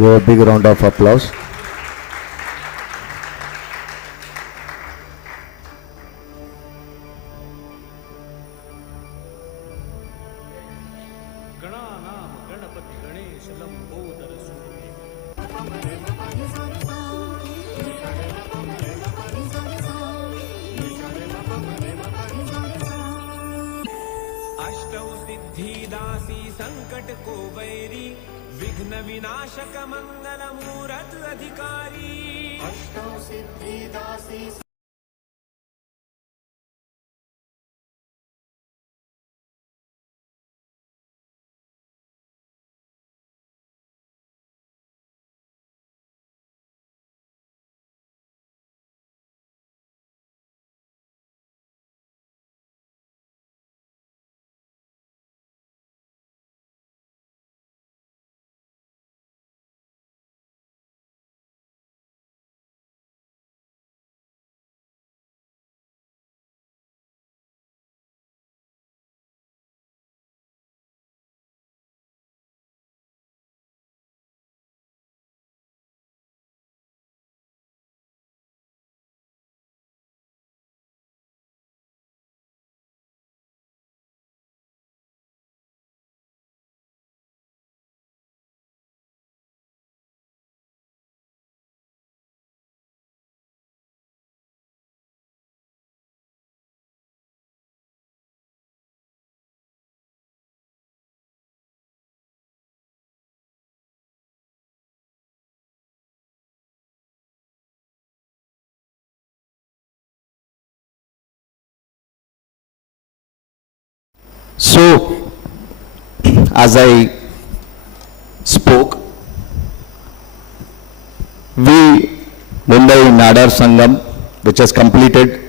Give a big round of applause. संकट को vary विघ्न विनाशक मंगल मूरत अधिकारी अष्टौ सिद्धिदासी So, as I spoke, we, Mumbai Nadar Sangam, which has completed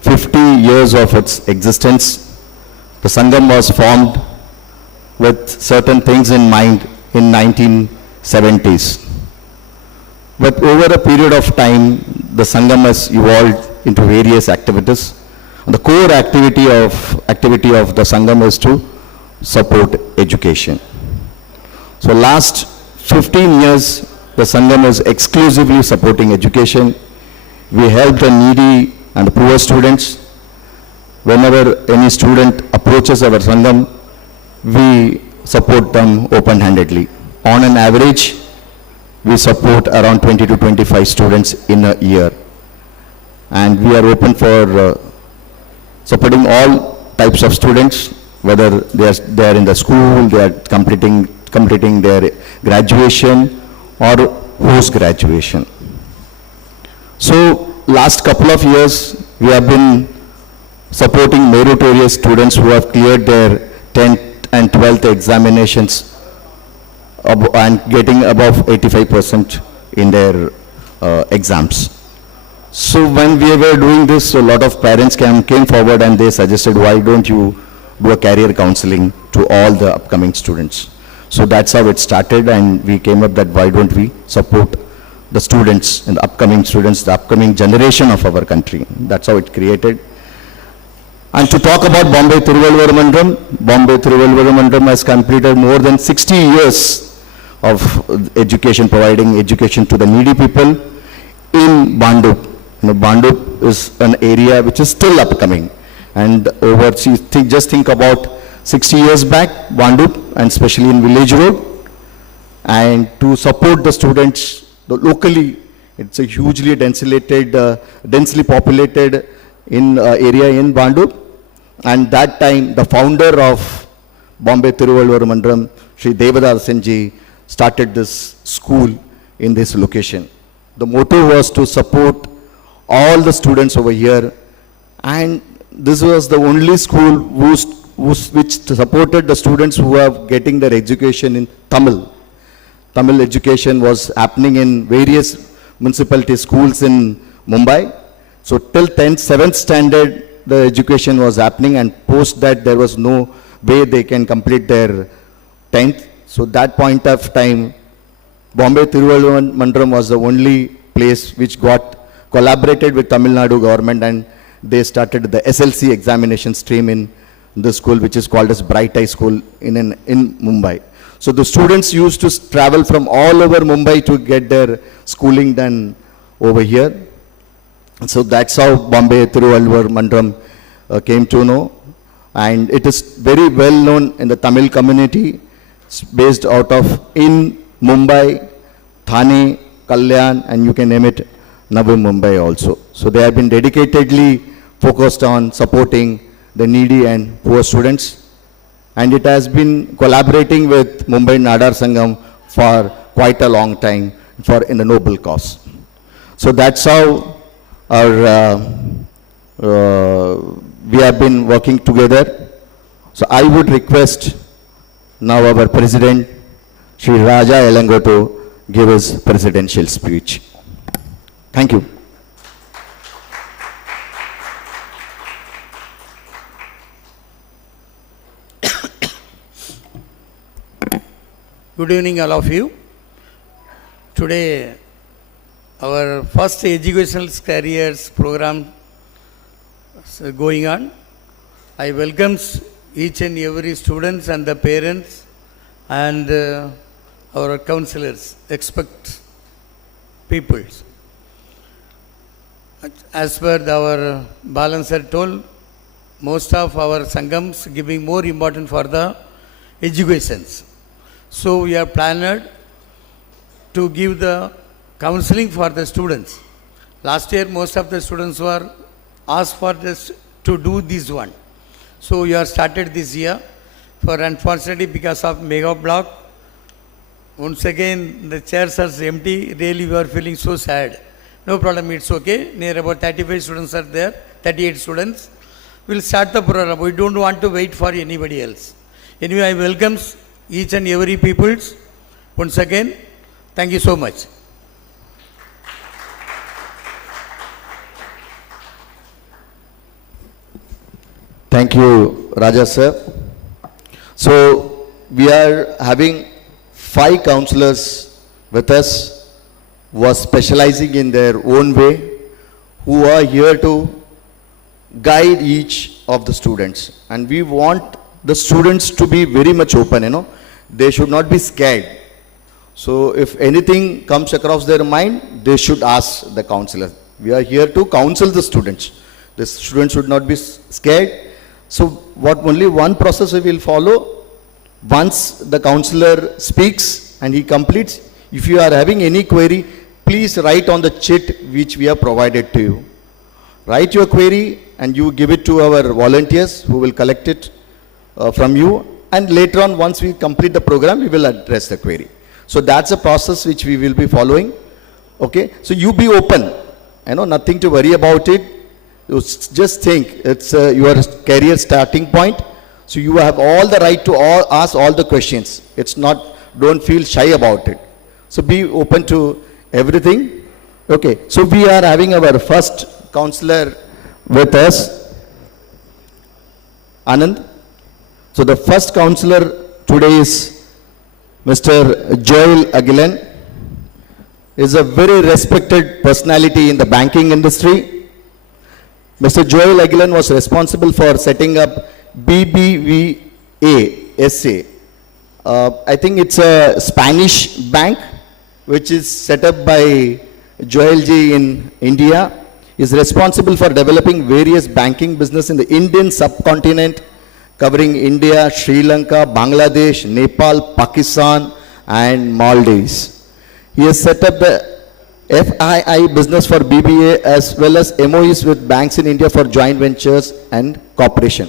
50 years of its existence, the Sangam was formed with certain things in mind in 1970s. But over a period of time, the Sangam has evolved into various activities. The core activity of the Sangam is to support education. So last 15 years, the Sangam is exclusively supporting education. We help the needy and the poor students. Whenever any student approaches our Sangam, we support them open-handedly. On an average, we support around 20 to 25 students in a year. And we are open for supporting all types of students, whether they are in the school, they are completing their graduation or post-graduation. So last couple of years, we have been supporting meritorious students who have cleared their 10th and 12th examinations and getting above 85% in their exams. So when we were doing this, a lot of parents came forward and they suggested, why don't you do a career counseling to all the upcoming students? So that's how it started, and we came up that why don't we support the students and the upcoming students, the upcoming generation of our country. That's how it created. And to talk about Bombay Tiruvallur Mandram has completed more than 60 years of education, providing education to the needy people in Bandup. Bandup is an area which is still upcoming, and just think about 60 years back, Bandup, and especially in Village Road, and to support the students locally. It's a hugely densely populated area in Bandup, and that time the founder of Bombay Tiruvallur Mandram, Sri Devadasa Senji, started this school in this location. The motto was to support all the students over here, and this was the only school which supported the students who are getting their education in Tamil. Tamil education was happening in various municipality schools in Mumbai. So till 10th, 7th standard, the education was happening, and post that there was no way they can complete their 10th. So that point of time, Bombay Tiruvallur Mandram was the only place which collaborated with Tamil Nadu government, and they started the SLC examination stream in the school, which is called as Bright Eye School in Mumbai. So the students used to travel from all over Mumbai to get their schooling done over here. So that's how Bombay Thiruvallur Mandram came to know. And it is very well known in the Tamil community. It's based out of in Mumbai, Thane, Kalyan, and you can name it, Navi Mumbai also. So they have been dedicatedly focused on supporting the needy and poor students. And it has been collaborating with Mumbai Nadar Sangam for quite a long time in the noble cause. So that's how our we have been working together. So I would request now our President, Shri Raja Elango, to give his presidential speech. Thank you. Good evening, all of you. Today, our first educational careers program is going on. I welcome each and every students and the parents and our counselors, expect people. As per our balancer told, most of our sangams giving more important for the educations. So we are planned to give the counseling for the students. Last year, most of the students were asked for this to do this one. So we have started this year. For unfortunately, because of mega block, once again the chairs are empty. Really, we are feeling so sad. No problem, it's okay. Near about 35 students are there, 38 students. We'll start the program. We don't want to wait for anybody else. Anyway, I welcome each and every peoples. Once again, thank you so much. Thank you, Raja sir. So we are having 5 counselors with us who are specializing in their own way, who are here to guide each of the students. And we want the students to be very much open, They should not be scared. So if anything comes across their mind, they should ask the counselor. We are here to counsel the students. The students should not be scared. So only one process we will follow. Once the counselor speaks and he completes, if you are having any query, please write on the chit which we have provided to you. Write your query and you give it to our volunteers who will collect it from you. And later on, once we complete the program, we will address the query. So that's a process which we will be following. Okay, so you be open, nothing to worry about it. You just think it's your career starting point. So you have all the right to ask all the questions. It's not, don't feel shy about it. So be open to everything. Okay, so we are having our first counselor with us, Anand. So the first counselor today is Mr. Joel Aguilan. He is a very respected personality in the banking industry. Mr. Joel Aguilan was responsible for setting up BBVA SA. I think it's a Spanish bank which is set up by Joel Ji in India. He is responsible for developing various banking business in the Indian subcontinent, covering India, Sri Lanka, Bangladesh, Nepal, Pakistan, and Maldives. He has set up the FII business for BBA as well as MOEs with banks in India for joint ventures and cooperation.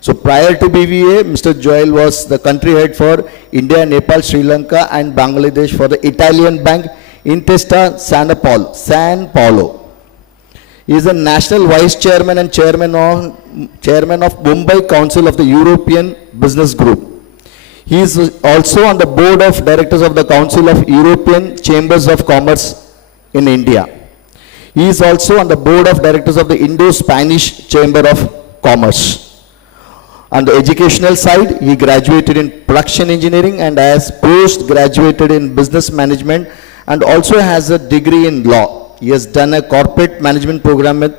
So prior to BBA, Mr. Joel was the country head for India, Nepal, Sri Lanka, and Bangladesh for the Italian bank Intesa San Paolo. He is a national vice chairman and chairman of Mumbai Council of the European Business Group. He is also on the board of directors of the Council of European Chambers of Commerce in India. He is also on the board of directors of the Indo-Spanish Chamber of Commerce. On the educational side, he graduated in production engineering and has post-graduated in business management and also has a degree in law. He has done a corporate management program at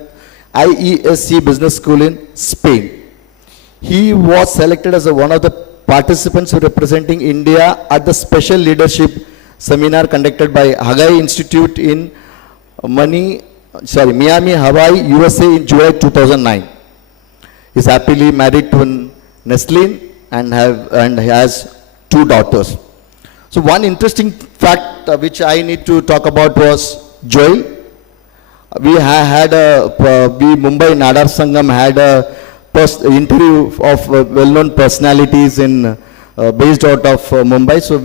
IESC Business School in Spain. He was selected as one of the participants representing India at the special leadership seminar conducted by Hagai Institute in Miami, Hawaii, USA in July 2009. He is happily married to Nestlin and has 2 daughters. So one interesting fact which I need to talk about was Joel. We Mumbai Nadar Sangam had a interview of well-known personalities based out of Mumbai. So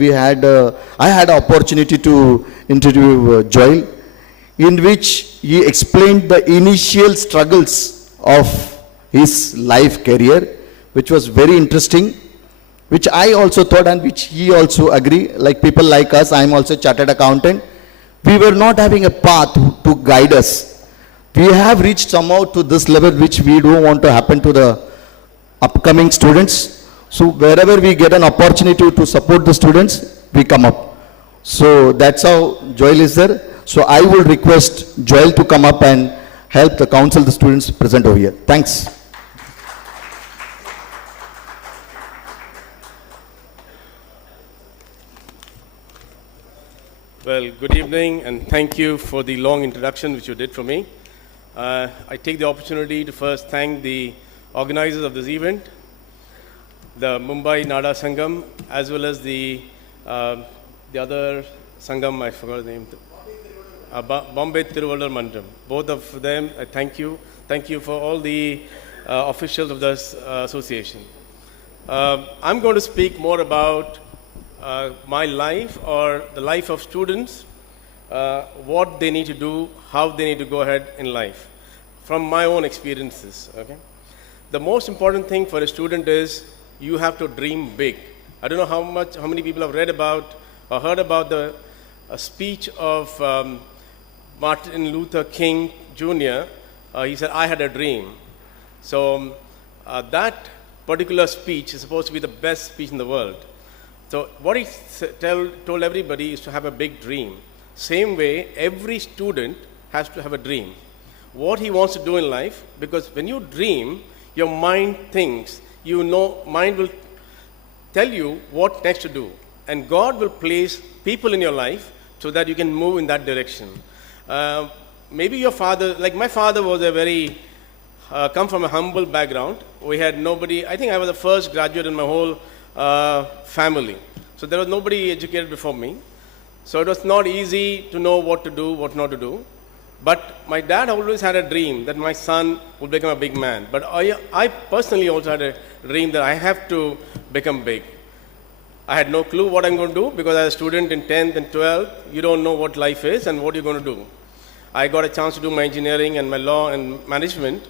I had an opportunity to interview Joel, in which he explained the initial struggles of his life career, which was very interesting, which I also thought and which he also agree. Like people like us, I am also a chartered accountant. We were not having a path to guide us. We have reached somehow to this level which we don't want to happen to the upcoming students. So wherever we get an opportunity to support the students, we come up. So that's how Joel is there. So I will request Joel to come up and help the counsel the students present over here. Thanks. Well, good evening, and thank you for the long introduction which you did for me. I take the opportunity to first thank the organizers of this event, the Mumbai Nada Sangam, as well as the other Sangam, I forgot the name, Bombay Tiruvallur Mandam. Both of them, I thank you. Thank you for all the officials of this association. I'm going to speak more about my life or the life of students, what they need to do, how they need to go ahead in life, from my own experiences. Okay? The most important thing for a student is you have to dream big. I don't know how many people have read about or heard about the speech of Martin Luther King Jr. He said, "I had a dream." So that particular speech is supposed to be the best speech in the world. So what he told everybody is to have a big dream. Same way, every student has to have a dream. What he wants to do in life, because when you dream, your mind thinks, mind will tell you what next to do. And God will place people in your life so that you can move in that direction. Maybe your father, like my father was a very, come from a humble background. We had nobody, I think I was the first graduate in my whole family. So there was nobody educated before me. So it was not easy to know what to do, what not to do. But my dad always had a dream that my son would become a big man. But I personally also had a dream that I have to become big. I had no clue what I'm going to do, because as a student in 10th and 12th, you don't know what life is and what you're going to do. I got a chance to do my engineering and my law and management.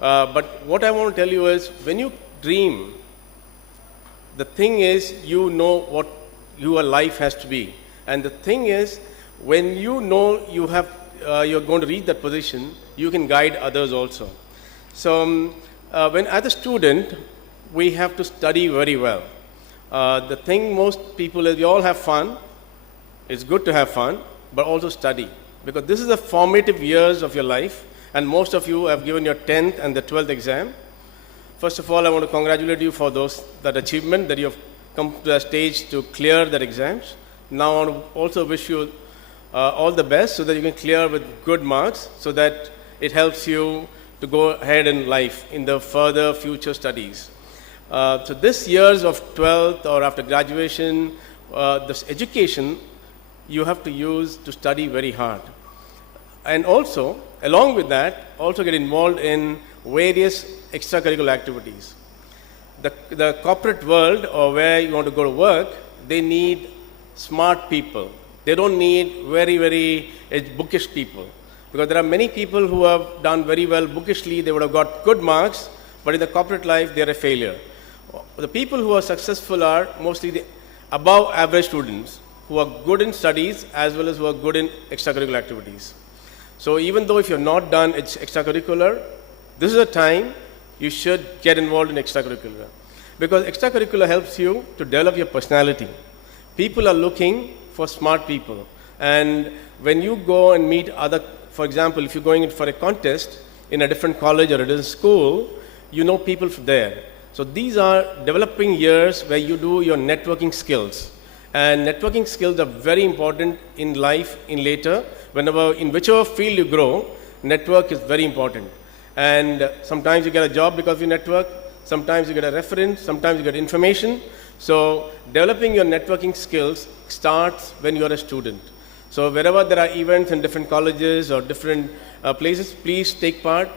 But what I want to tell you is, when you dream, the thing is, you know what your life has to be. And the thing is, when you know you're going to reach that position, you can guide others also. So when as a student, we have to study very well. The thing most people is, we all have fun. It's good to have fun, but also study. Because this is the formative years of your life, and most of you have given your 10th and the 12th exam. First of all, I want to congratulate you for that achievement, that you have come to the stage to clear that exams. Now I want to also wish you all the best so that you can clear with good marks, so that it helps you to go ahead in life in the further future studies. So this years of 12th or after graduation, this education you have to use to study very hard. And also, along with that, also get involved in various extracurricular activities. The corporate world, or where you want to go to work, they need smart people. They don't need very, very bookish people. Because there are many people who have done very well bookishly, they would have got good marks, but in the corporate life, they're a failure. The people who are successful are mostly the above average students who are good in studies as well as who are good in extracurricular activities. So even though if you're not done extracurricular, this is a time you should get involved in extracurricular. Because extracurricular helps you to develop your personality. People are looking for smart people. And when you go and meet other, for example, if you're going in for a contest in a different college or a different school, you know people from there. So these are developing years where you do your networking skills. And networking skills are very important in life in later. In whichever field you grow, network is very important. And sometimes you get a job because you network, sometimes you get a reference, sometimes you get information. So developing your networking skills starts when you are a student. So wherever there are events in different colleges or different places, please take part.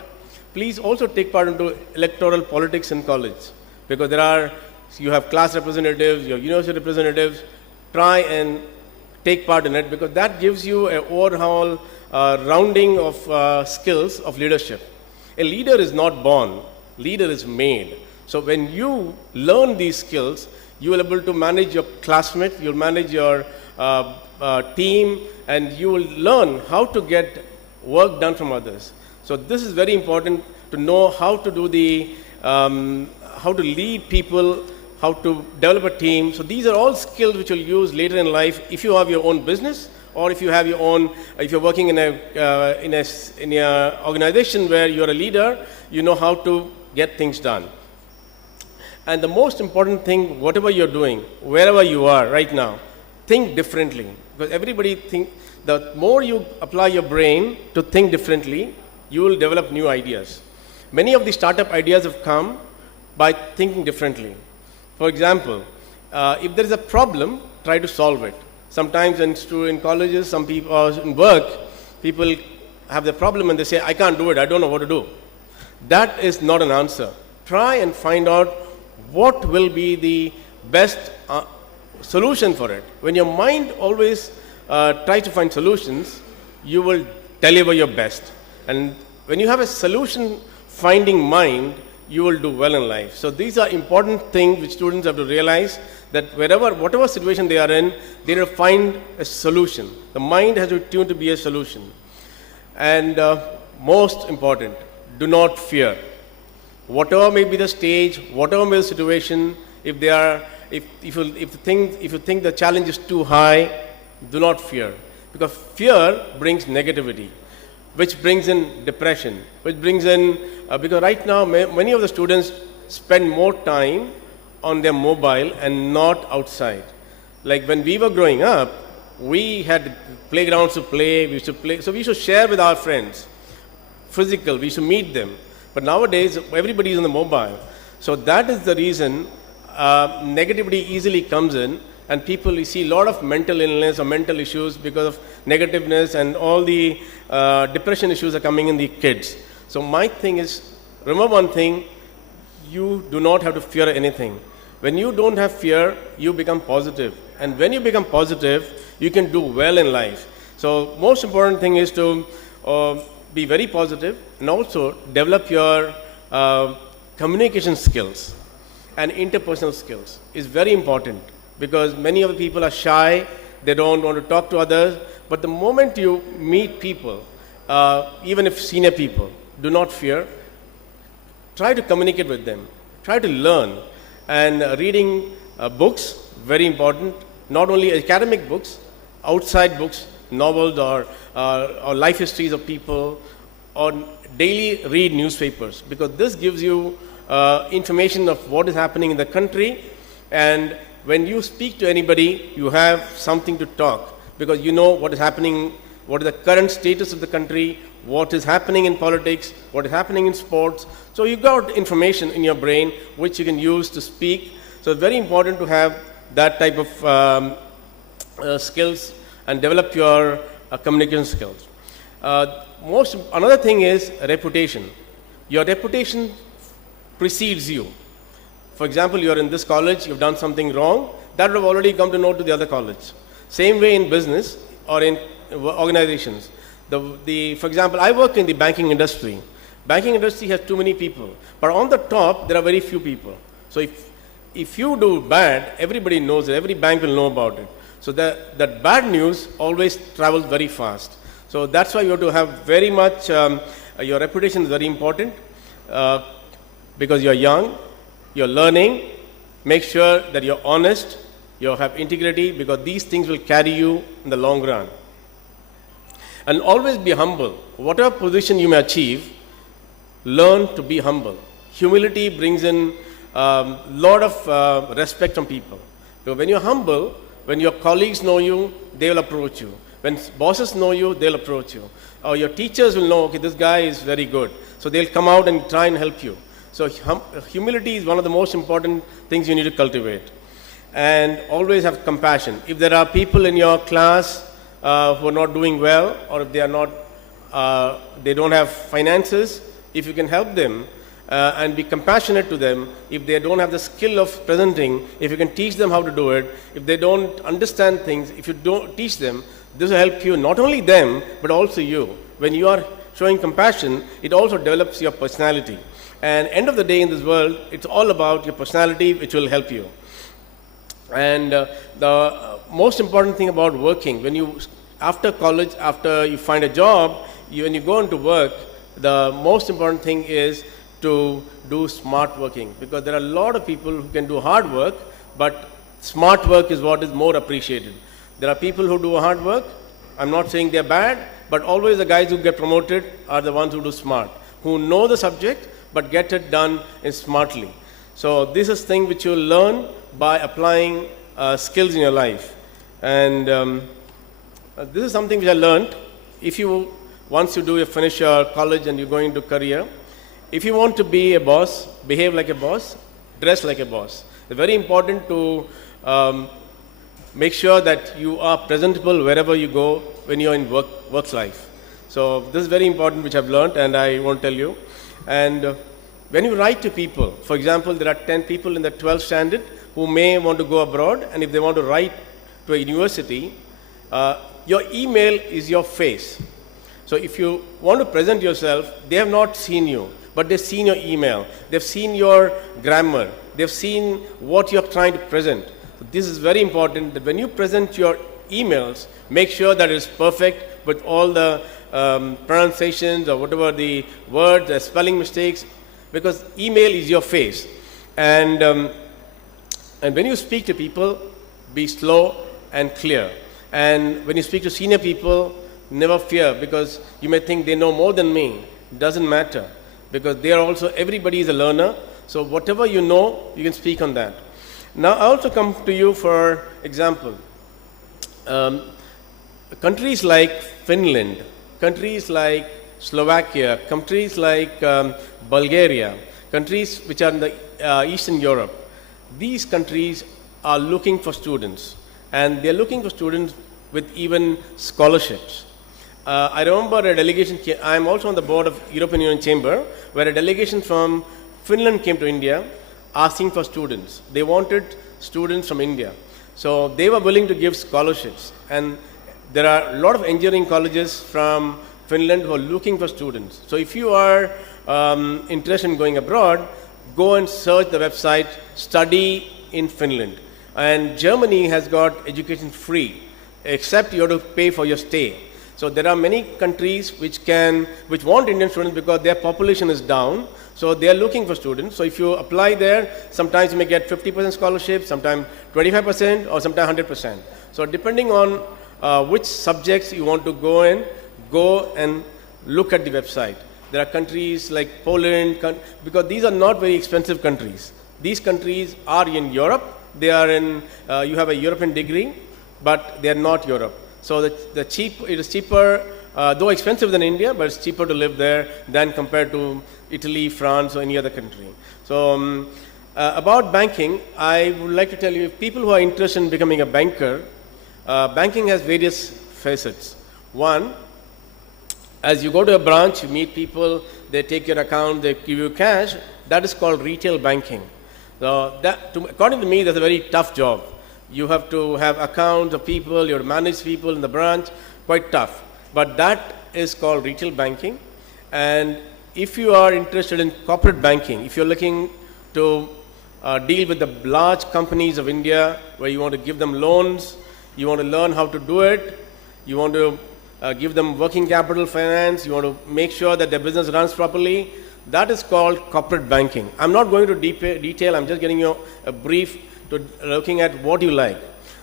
Please also take part into electoral politics in college, because you have class representatives, you have university representatives. Try and take part in it, because that gives you an overall rounding of skills of leadership. A leader is not born, leader is made. So when you learn these skills, you will be able to manage your classmates, you'll manage your team, and you will learn how to get work done from others. So this is very important to know how to do how to lead people, how to develop a team. So these are all skills which you'll use later in life if you have your own business, or if you have your own, if you're working in a organization where you're a leader, you know how to get things done. And the most important thing, whatever you're doing, wherever you are right now, think differently. Because everybody the more you apply your brain to think differently, you will develop new ideas. Many of the startup ideas have come by thinking differently. For example, if there is a problem, try to solve it. Sometimes in colleges, some people, or in work, people have the problem and they say, I can't do it, I don't know what to do. That is not an answer. Try and find out what will be the best solution for it. When your mind always tries to find solutions, you will deliver your best. And when you have a solution finding mind, you will do well in life. So these are important things which students have to realize, that whatever situation they are in, they will find a solution. The mind has to tune to be a solution. And most important, do not fear. Whatever may be the stage, whatever may be the situation, if you think the challenge is too high, do not fear. Because fear brings negativity, which brings in depression, which brings in, because right now many of the students spend more time on their mobile and not outside. Like when we were growing up, we had playgrounds to play, we used to play, so we used to share with our friends, physical, we used to meet them. But nowadays, everybody is on the mobile. So that is the reason negativity easily comes in, and people, you see a lot of mental illness or mental issues because of negativeness, and all the depression issues are coming in the kids. So my thing is, remember one thing, you do not have to fear anything. When you don't have fear, you become positive. And when you become positive, you can do well in life. So most important thing is to be very positive, and also develop your communication skills and interpersonal skills is very important, because many of the people are shy, they don't want to talk to others. But the moment you meet people, even if senior people, do not fear. Try to communicate with them. Try to learn. And reading books, very important. Not only academic books, outside books, novels or life histories of people, or daily read newspapers, because this gives you information of what is happening in the country. And when you speak to anybody, you have something to talk, because you know what is happening, what is the current status of the country, what is happening in politics, what is happening in sports. So you got information in your brain which you can use to speak. So it's very important to have that type of skills and develop your communication skills. Another thing is reputation. Your reputation precedes you. For example, you are in this college, you've done something wrong, that would have already come to know to the other college. Same way in business or in organizations. For example, I work in the banking industry. Banking industry has too many people, but on the top there are very few people. So if you do bad, everybody knows it, every bank will know about it. So that bad news always travels very fast. So that's why you have to have very much, your reputation is very important, because you're young, you're learning. Make sure that you're honest, you have integrity, because these things will carry you in the long run. And always be humble. Whatever position you may achieve, learn to be humble. Humility brings in lot of respect from people. So when you're humble, when your colleagues know you, they will approach you. When bosses know you, they'll approach you. Or your teachers will know, okay, this guy is very good. So they'll come out and try and help you. So humility is one of the most important things you need to cultivate. And always have compassion. If there are people in your class who are not doing well, or if they are not, they don't have finances, if you can help them and be compassionate to them, if they don't have the skill of presenting, if you can teach them how to do it, if they don't understand things, if you don't teach them, this will help you, not only them, but also you. When you are showing compassion, it also develops your personality. And end of the day in this world, it's all about your personality, which will help you. And the most important thing about working, when you, after college, after you find a job, when you go into work, the most important thing is to do smart working, because there are a lot of people who can do hard work, but smart work is what is more appreciated. There are people who do hard work. I'm not saying they're bad, but always the guys who get promoted are the ones who do smart, who know the subject, but get it done smartly. So this is thing which you'll learn by applying skills in your life. And this is something which I learned. If you, once you finish your college and you're going into career, if you want to be a boss, behave like a boss, dress like a boss. It's very important to make sure that you are presentable wherever you go when you're in work life. So this is very important, which I've learned, and I won't tell you. And when you write to people, for example, there are 10 people in the 12th standard who may want to go abroad, and if they want to write to a university, your email is your face. So if you want to present yourself, they have not seen you, but they've seen your email, they've seen your grammar, they've seen what you're trying to present. So this is very important, that when you present your emails, make sure that it's perfect with all the pronunciations or whatever the words, the spelling mistakes, because email is your face. And when you speak to people, be slow and clear. And when you speak to senior people, never fear, because you may think they know more than me. It doesn't matter, because they are also, everybody is a learner. So whatever you know, you can speak on that. Now I also come to you for example. Countries like Finland, countries like Slovakia, countries like Bulgaria, countries which are in the Eastern Europe, these countries are looking for students, and they're looking for students with even scholarships. I remember a delegation, I'm also on the board of European Union Chamber, where a delegation from Finland came to India asking for students. They wanted students from India. So they were willing to give scholarships. And there are a lot of engineering colleges from Finland who are looking for students. So if you are interested in going abroad, go and search the website, study in Finland. And Germany has got education free, except you have to pay for your stay. So there are many countries which want Indian students because their population is down. So they are looking for students. So if you apply there, sometimes you may get 50% scholarship, sometimes 25%, or sometimes 100%. So depending on which subjects you want to go in, go and look at the website. There are countries like Poland, because these are not very expensive countries. These countries are in Europe. They are in, you have a European degree, but they are not Europe. So it is cheaper, though expensive than India, but it's cheaper to live there than compared to Italy, France, or any other country. So about banking, I would like to tell you, people who are interested in becoming a banker, banking has various facets. One, as you go to a branch, you meet people, they take your account, they give you cash. That is called retail banking. So according to me, that's a very tough job. You have to have accounts of people, you have to manage people in the branch, quite tough. But that is called retail banking. And if you are interested in corporate banking, if you're looking to deal with the large companies of India, where you want to give them loans, you want to learn how to do it, you want to give them working capital finance, you want to make sure that their business runs properly, that is called corporate banking. I'm not going to detail, I'm just getting you a brief to looking at what you like.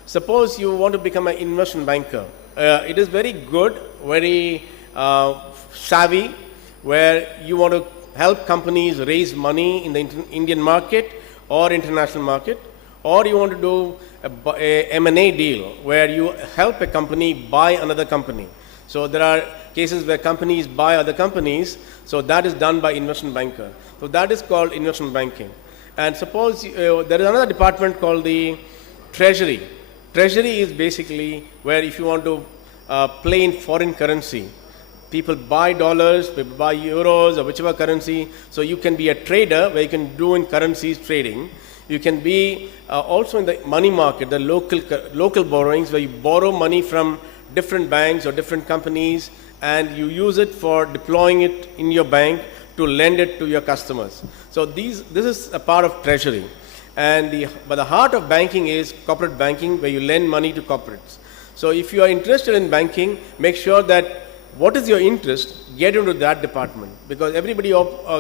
Suppose you want to become an investment banker. It is very good, very savvy, where you want to help companies raise money in the Indian market, or international market, or you want to do a M&A deal where you help a company buy another company. So there are cases where companies buy other companies, so that is done by investment banker. So that is called investment banking. And suppose there is another department called the treasury. Treasury is basically where if you want to play in foreign currency, people buy dollars, people buy euros or whichever currency, so you can be a trader where you can do in currencies trading. You can be also in the money market, the local borrowings where you borrow money from different banks or different companies and you use it for deploying it in your bank to lend it to your customers. So this is a part of treasury. And but the heart of banking is corporate banking, where you lend money to corporates. So if you are interested in banking, make sure that what is your interest, get into that department, because everybody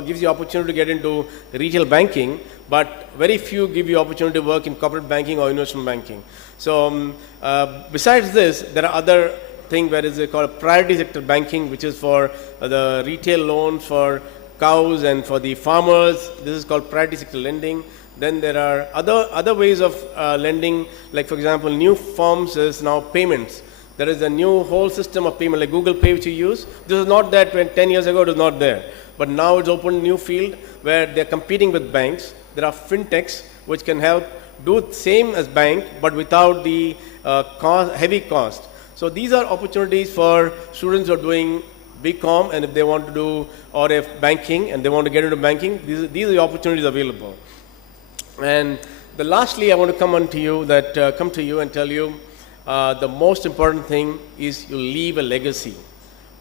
gives you opportunity to get into retail banking, but very few give you opportunity to work in corporate banking or investment banking. So besides this, there are other things where is called priority sector banking, which is for the retail loans for cows and for the farmers. This is called priority sector lending. Then there are other ways of lending, like for example, new forms is now payments. There is a new whole system of payment like Google Pay which you use. This is not that when 10 years ago it was not there. But now it's opened a new field where they're competing with banks. There are fintechs which can help do the same as bank but without the heavy cost. So these are opportunities for students who are doing BCom and if they want to do or if banking and they want to get into banking, these are the opportunities available. And lastly, I want to come to you and tell you the most important thing is you leave a legacy.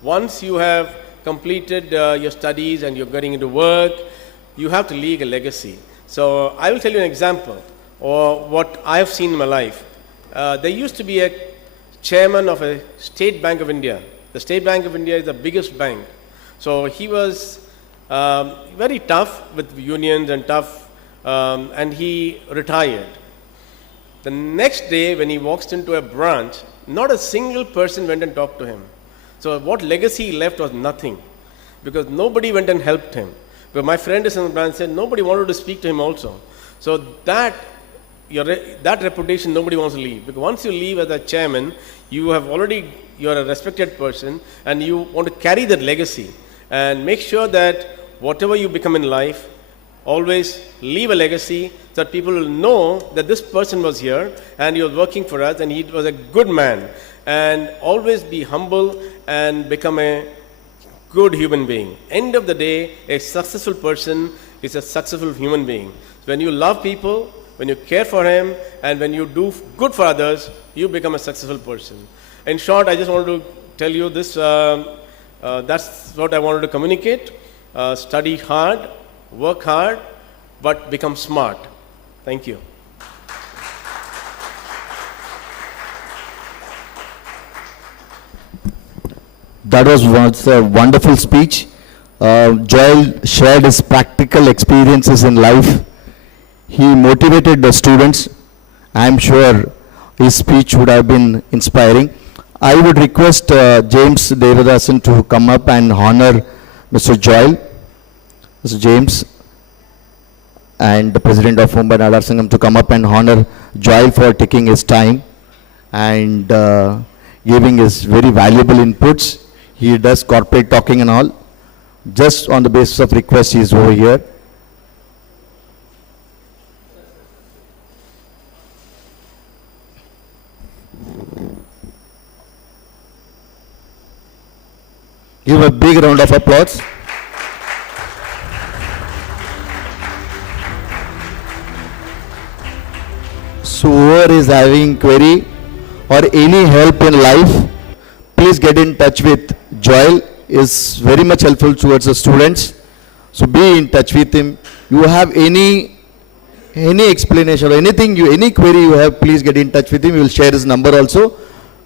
Once you have completed your studies and you're getting into work, you have to leave a legacy. So I will tell you an example or what I have seen in my life. There used to be a chairman of a State Bank of India. The State Bank of India is the biggest bank. So he was very tough with unions and tough and he retired. The next day when he walks into a branch, not a single person went and talked to him. So what legacy he left was nothing, because nobody went and helped him. But my friend is in the branch said nobody wanted to speak to him also. So that reputation nobody wants to leave, because once you leave as a chairman, you're a respected person and you want to carry that legacy and make sure that whatever you become in life, always leave a legacy so that people will know that this person was here and he was working for us and he was a good man. And always be humble and become a good human being. End of the day, a successful person is a successful human being. When you love people, when you care for him, and when you do good for others, you become a successful person. In short, I just wanted to tell you this, that's what I wanted to communicate. Study hard, work hard, but become smart. Thank you. That was a wonderful speech. Joel shared his practical experiences in life. He motivated the students. I'm sure his speech would have been inspiring. I would request James Devadasan to come up and honor Mr. Joel. Mr. James and the President of Mumbai Nadar Sangam to come up and honor Joel for taking his time and giving his very valuable inputs. He does corporate talking and all. Just on the basis of request, he is over here. Give a big round of applause. So whoever is having query or any help in life, please get in touch with Joel. Is very much helpful towards the students. So be in touch with him. You have any explanation or anything, any query you have, please get in touch with him. We will share his number also.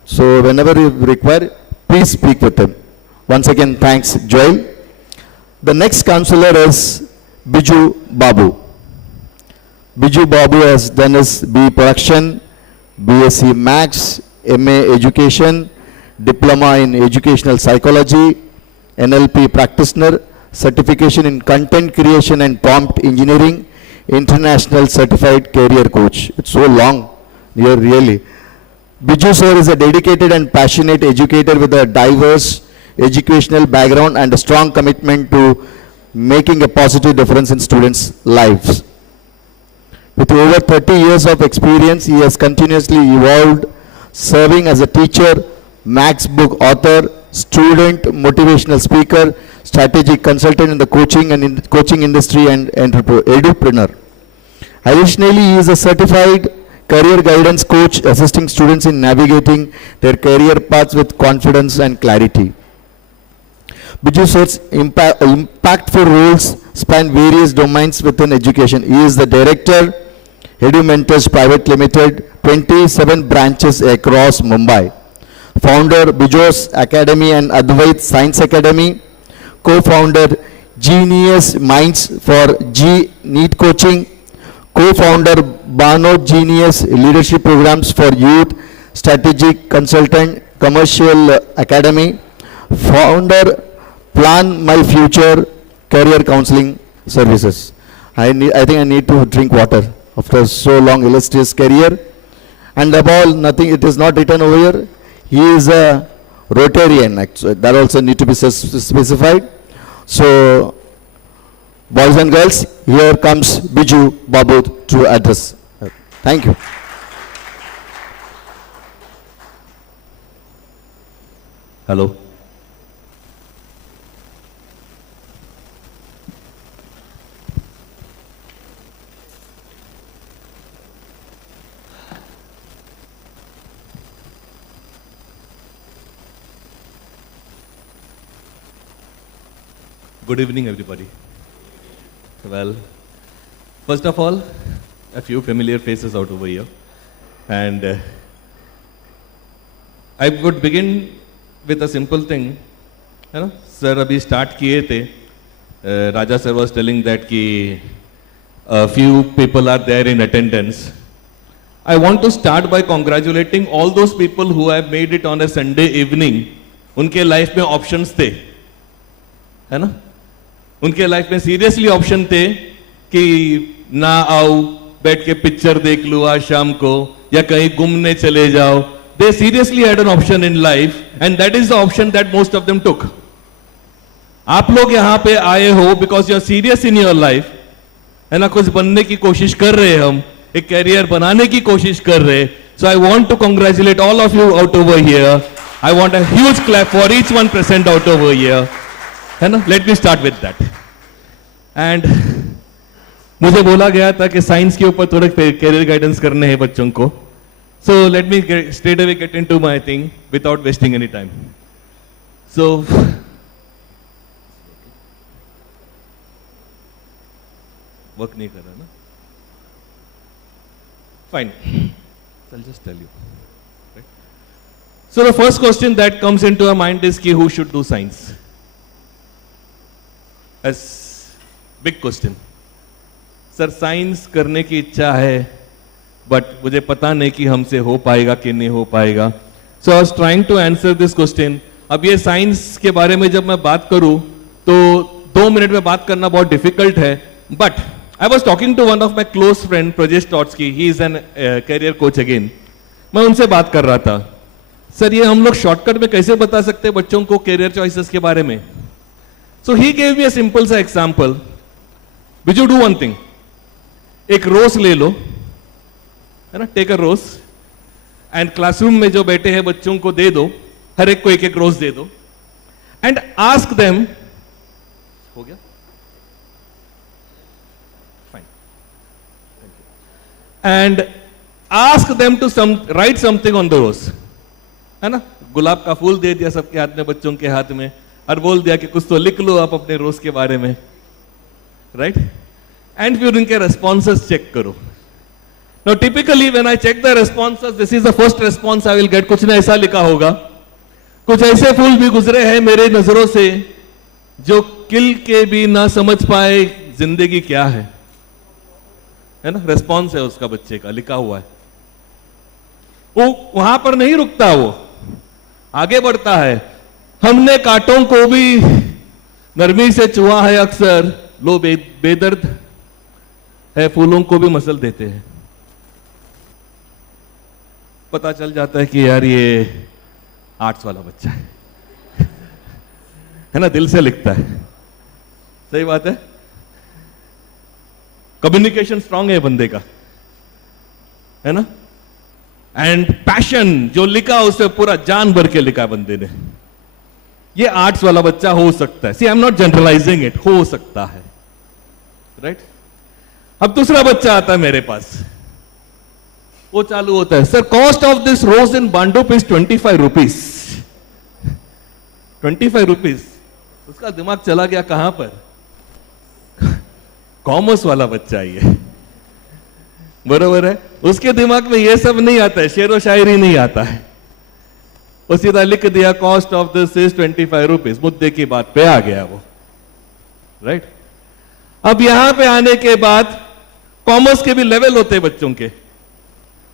So whenever you require, please speak with him. Once again, thanks, Joel. The next counselor is Biju Babu. Biju Babu has done his B Production, BSc Maths, MA Education, Diploma in Educational Psychology, NLP Practitioner, Certification in Content Creation and Prompt Engineering, international certified career coach. It's so long, really. Biju sir is a dedicated and passionate educator with a diverse educational background and a strong commitment to making a positive difference in students' lives. With over 30 years of experience, he has continuously evolved, serving as a teacher, Max book author, student motivational speaker, strategic consultant in the coaching industry and edupreneur. Additionally, he is a certified career guidance coach assisting students in navigating their career paths with confidence and clarity. Biju sir's impactful roles span various domains within education. He is the director, Edu Mentors Private Limited, 27 branches across Mumbai. Founder, Bijo's Academy and Advait Science Academy. Co-founder, Genius Minds for G NEET Coaching. Co-founder, Bano Genius Leadership Programs for Youth, Strategic Consultant, Commercial Academy. Founder, Plan My Future Career Counseling Services. I think I need to drink water after so long illustrious career. And above all, nothing, it is not written over here. He is a Rotarian, actually. That also need to be specified. So, boys and girls, here comes Biju Babu to address. Thank you. Hello. Good evening, everybody. Well, first of all, a few familiar faces out over here. And I would begin with a simple thing. You know, sir, abhi start kiye the. Raja sir was telling that ki a few people are there in attendance. I want to start by congratulating all those people who have made it on a Sunday evening. उनके life में options थे, है ना? उनके life में seriously option थे कि ना आओ, बैठ के पिक्चर देख लो आज शाम को, या कहीं घूमने चले जाओ. They seriously had an option in life, and that is the option that most of them took. आप लोग यहाँ पे आए हो because you are serious in your life, है ना? कुछ बनने की कोशिश कर रहे हैं हम, एक कैरियर बनाने की कोशिश कर रहे हैं. So I want to congratulate all of you out over here. I want a huge clap for each one present out over here. है ना? Let me start with that. And मुझे बोला गया था कि साइंस के ऊपर थोड़े कैरियर गाइडेंस करने हैं बच्चों को. So let me straight away get into my thing without wasting any time. So work नहीं कर रहा ना? Fine. I'll just tell you. Right? So the first question that comes into our mind is कि who should do science? As big question. Sir science करने की इच्छा है, but मुझे पता नहीं कि हमसे हो पाएगा कि नहीं हो पाएगा. So I was trying to answer this question. अब ये साइंस के बारे में जब मैं बात करूं तो 2 मिनट में बात करना बहुत डिफिकल्ट है. But I was talking to one of my close friend Prajesh Totsky. He is an career coach again. मैं उनसे बात कर रहा था, सर ये हम लोग शॉर्टकट में कैसे बता सकते हैं बच्चों को कैरियर चॉइसेस के बारे में. So he gave me a simple सा example. Would you do one thing? एक रोज ले लो, है ना? Take a rose and classroom में जो बैठे हैं बच्चों को दे दो, हर एक को एक एक रोज दे दो एंड आस्क देम. हो गया? Fine. And ask them to write something on the rose, है ना? गुलाब का फूल दे दिया सबके हाथ में, बच्चों के हाथ में, और बोल दिया कि कुछ तो लिख लो आप अपने रोज के बारे में, राइट? एंड फिर उनके रेस्पॉन्सेस चेक करो. Now typically when I check the responses, this is the first response I will get. कुछ ना ऐसा लिखा होगा, कुछ ऐसे फूल भी गुजरे हैं मेरे नजरों से जो किल के भी ना समझ पाए जिंदगी क्या है ना? रेस्पॉन्स है उसका, बच्चे का लिखा हुआ है. वो वहां पर नहीं रुकता, वो आगे बढ़ता है. हमने कांटों को भी नरमी से छुआ है अक्सर, लो बेदर्द, है, फूलों को भी मसल देते हैं। पता चल जाता है कि यार ये आर्ट्स वाला बच्चा है ना, दिल से लिखता है। सही बात है, कम्युनिकेशन स्ट्रांग है बंदे का, है ना, एंड पैशन जो लिखा उसे पूरा जान भर के लिखा बंदे ने। ये आर्ट्स वाला बच्चा हो सकता है। See I am not generalising it, हो सकता है, राइट। अब दूसरा बच्चा आता है मेरे पास, वो चालू होता है, sir cost of this rose in बांडोप इज 25 रुपीज। 25 रुपीज। उसका दिमाग चला गया कहां पर, कॉमर्स वाला बच्चा ये, बरोबर है। उसके दिमाग में ये सब नहीं आता है, शेरो शायरी नहीं आता है। वो सीधा लिख दिया cost of this is 25 rupees, मुद्दे की बात पे आ गया वो, राइट। अब यहां पे आने के बाद कॉमर्स के भी लेवल होते हैं बच्चों के।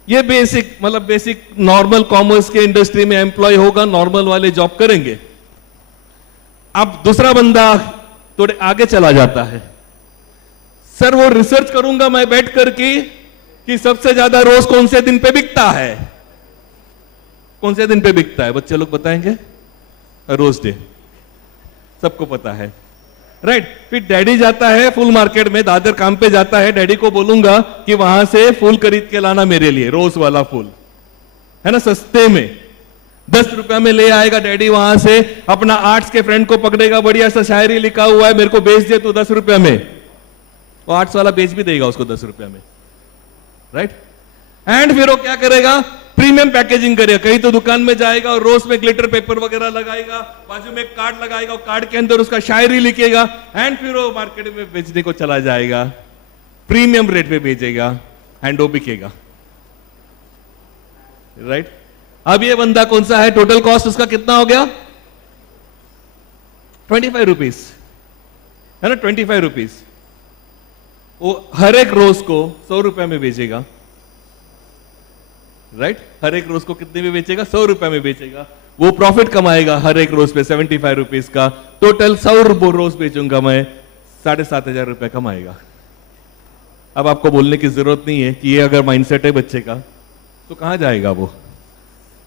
ये बेसिक मतलब बेसिक नॉर्मल कॉमर्स के इंडस्ट्री में एम्प्लॉय होगा, नॉर्मल वाले जॉब करेंगे। अब दूसरा बंदा थोड़े आगे चला जाता है, सर वो रिसर्च करूंगा मैं बैठ करके कि सबसे ज्यादा रोज कौन से दिन पे बिकता है, कौन से दिन पे बिकता है, बच्चे लोग बताएंगे, रोज डे, सबको पता है, राइट। फिर डैडी जाता है फूल मार्केट में, दादर काम पे जाता है, डैडी को बोलूंगा कि वहां से फूल खरीद के लाना मेरे लिए, रोज वाला फूल, है ना, सस्ते में 10 रुपए में ले आएगा डैडी। वहां से अपना आर्ट्स के फ्रेंड को पकड़ेगा, बढ़िया सा शायरी लिखा हुआ है, मेरे को बेच दे तू 10 रुपए में, वो आर्ट्स वाला बेच भी देगा उसको 10 रुपए में, राइट। एंड फिर वो क्या करेगा, प्रीमियम पैकेजिंग करेगा, कहीं तो दुकान में जाएगा और रोज में ग्लिटर पेपर वगैरह लगाएगा, बाजू में एक कार्ड लगाएगा, कार्ड के अंदर उसका शायरी लिखेगा, एंड फिर वो मार्केट में बेचने को चला जाएगा, प्रीमियम रेट पे बेचेगा, एंड वो बिकेगा, राइट। अब ये बंदा कौन सा है, टोटल कॉस्ट उसका कितना हो गया, 25 रुपीज, है ना, 25 रुपीज। वो हर एक रोज को 100 रुपए में बेचेगा, राइट। हर एक रोज को कितने में बेचेगा, 100 रुपए में बेचेगा। वो प्रॉफिट कमाएगा हर एक रोज पे 75 रुपीज का, टोटल 100 रोज बेचूंगा मैं, 7,500 रुपए कमाएगा। अब आपको बोलने की जरूरत नहीं है कि ये अगर माइंडसेट है बच्चे का तो कहां जाएगा वो,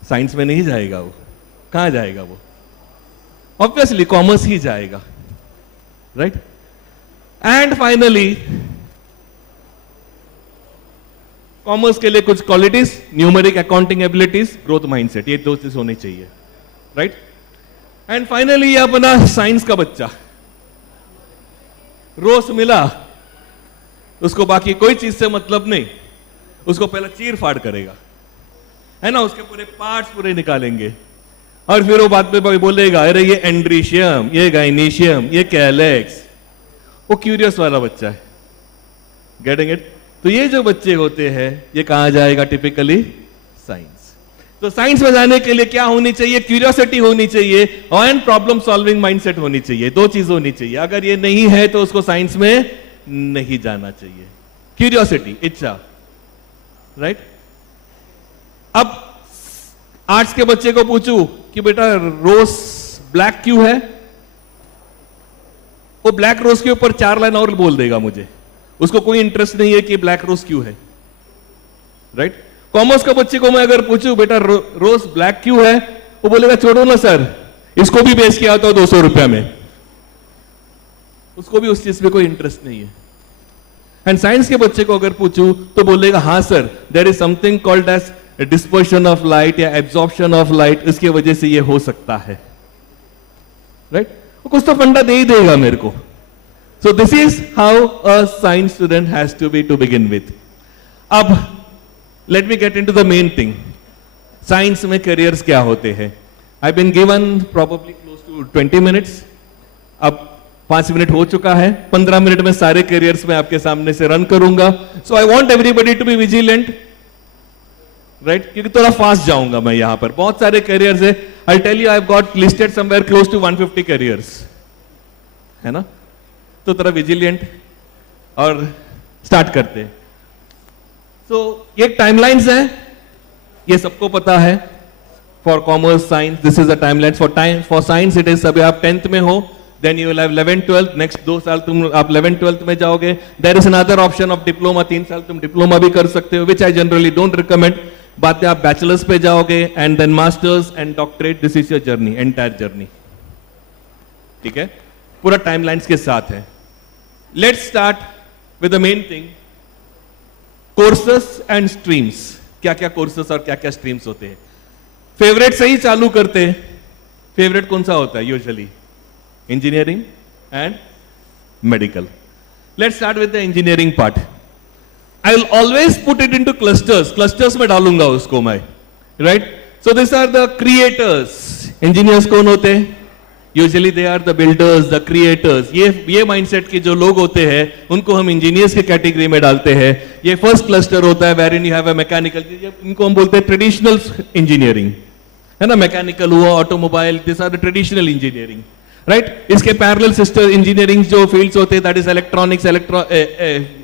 साइंस में नहीं जाएगा वो, कहां जाएगा वो, ऑब्वियसली कॉमर्स ही जाएगा, राइट। एंड फाइनली कॉमर्स के लिए कुछ qualities, numeric accounting abilities, growth mindset, ये 2 चीज होनी चाहिए, राइट। एंड फाइनली ये अपना साइंस का बच्चा, रोज मिला उसको बाकी कोई चीज से मतलब नहीं, उसको पहले चीर फाड़ करेगा, है ना, उसके पूरे पार्ट्स पूरे निकालेंगे, और फिर वो बाद में बोलेगा अरे ये एंड्रीशियम, ये गाइनीशियम, ये कैलेक्स। वो क्यूरियस वाला बच्चा है, गेटिंग इट। तो ये जो बच्चे होते हैं ये कहां जाएगा, टिपिकली साइंस। तो साइंस में जाने के लिए क्या होनी चाहिए, क्यूरियोसिटी होनी चाहिए एंड प्रॉब्लम सॉल्विंग माइंडसेट होनी चाहिए, 2 चीज होनी चाहिए। अगर ये नहीं है तो उसको साइंस में नहीं जाना चाहिए। क्यूरियोसिटी, इच्छा, राइट। अब आर्ट्स के बच्चे को पूछूं कि बेटा रोज ब्लैक क्यों है, वो ब्लैक रोज के ऊपर 4 लाइन और बोल देगा मुझे, उसको कोई इंटरेस्ट नहीं है कि ब्लैक रोज क्यों है, राइट। कॉमर्स के बच्चे को मैं अगर पूछूं बेटा रोज ब्लैक क्यों है, वो बोलेगा छोड़ो ना सर, इसको भी बेच के आता हूं 200 रुपया में, उसको भी उस चीज में कोई इंटरेस्ट नहीं है। एंड साइंस के बच्चे को अगर पूछूं तो बोलेगा हाँ sir, there is something called as dispersion of light या एब्जॉर्प्शन ऑफ लाइट, इसकी वजह से ये हो सकता है, राइट। वो कुछ तो फंडा दे ही देगा मेरे को। So this is how a science student has to be to begin with. अब let me get into the main thing. Science में careers क्या होते हैं? I've been given probably close to 20 minutes. अब 5 मिनट हो चुका है, 15 मिनट में सारे careers में आपके सामने से रन करूंगा. So I want everybody to be vigilant. Right? क्योंकि थोड़ा फास्ट जाऊंगा मैं यहां पर, बहुत सारे careers है. I'll tell you I've got listed somewhere close to 150 careers. है ना? तो थोड़ा विजिलियंट और स्टार्ट करते हैं। सो ये टाइमलाइंस है, ये सबको पता है। For commerce, science, this is the timeline. For science it is, अभी आप 10th में हो then you will have 11 12 next 2 साल तुम आप 11 12 में जाओगे. There is another option of diploma, 3 साल तुम डिप्लोमा भी कर सकते हो, which I generally don't recommend. बाद में आप बैचलर्स पे जाओगे and then masters and doctorate. This is your journey, entire journey. ठीक है, पूरा टाइमलाइंस के साथ है. Let's start with the main thing. Courses and streams. क्या क्या कोर्सेस और क्या क्या स्ट्रीम्स होते हैं. फेवरेट से ही चालू करते हैं. फेवरेट कौन सा होता है usually? Engineering and medical. Let's start with the engineering part. I will always put it into clusters. Clusters में डालूंगा उसको मैं, right? So this are the creators. Engineers कौन होते हैं? Usually they are the builders, the creators. ये mindset के जो लोग होते हैं उनको हम इंजीनियर्स के कैटेगरी में डालते हैं. ये फर्स्ट क्लस्टर होता है wherein you have a mechanical. इनको हम बोलते हैं ट्रेडिशनल इंजीनियरिंग, है ना? मैकेनिकल हुआ, automobile, this are the traditional engineering, right? इसके पैरेलल सिस्टर इंजीनियरिंग जो फील्ड्स होते हैं, that is electronics,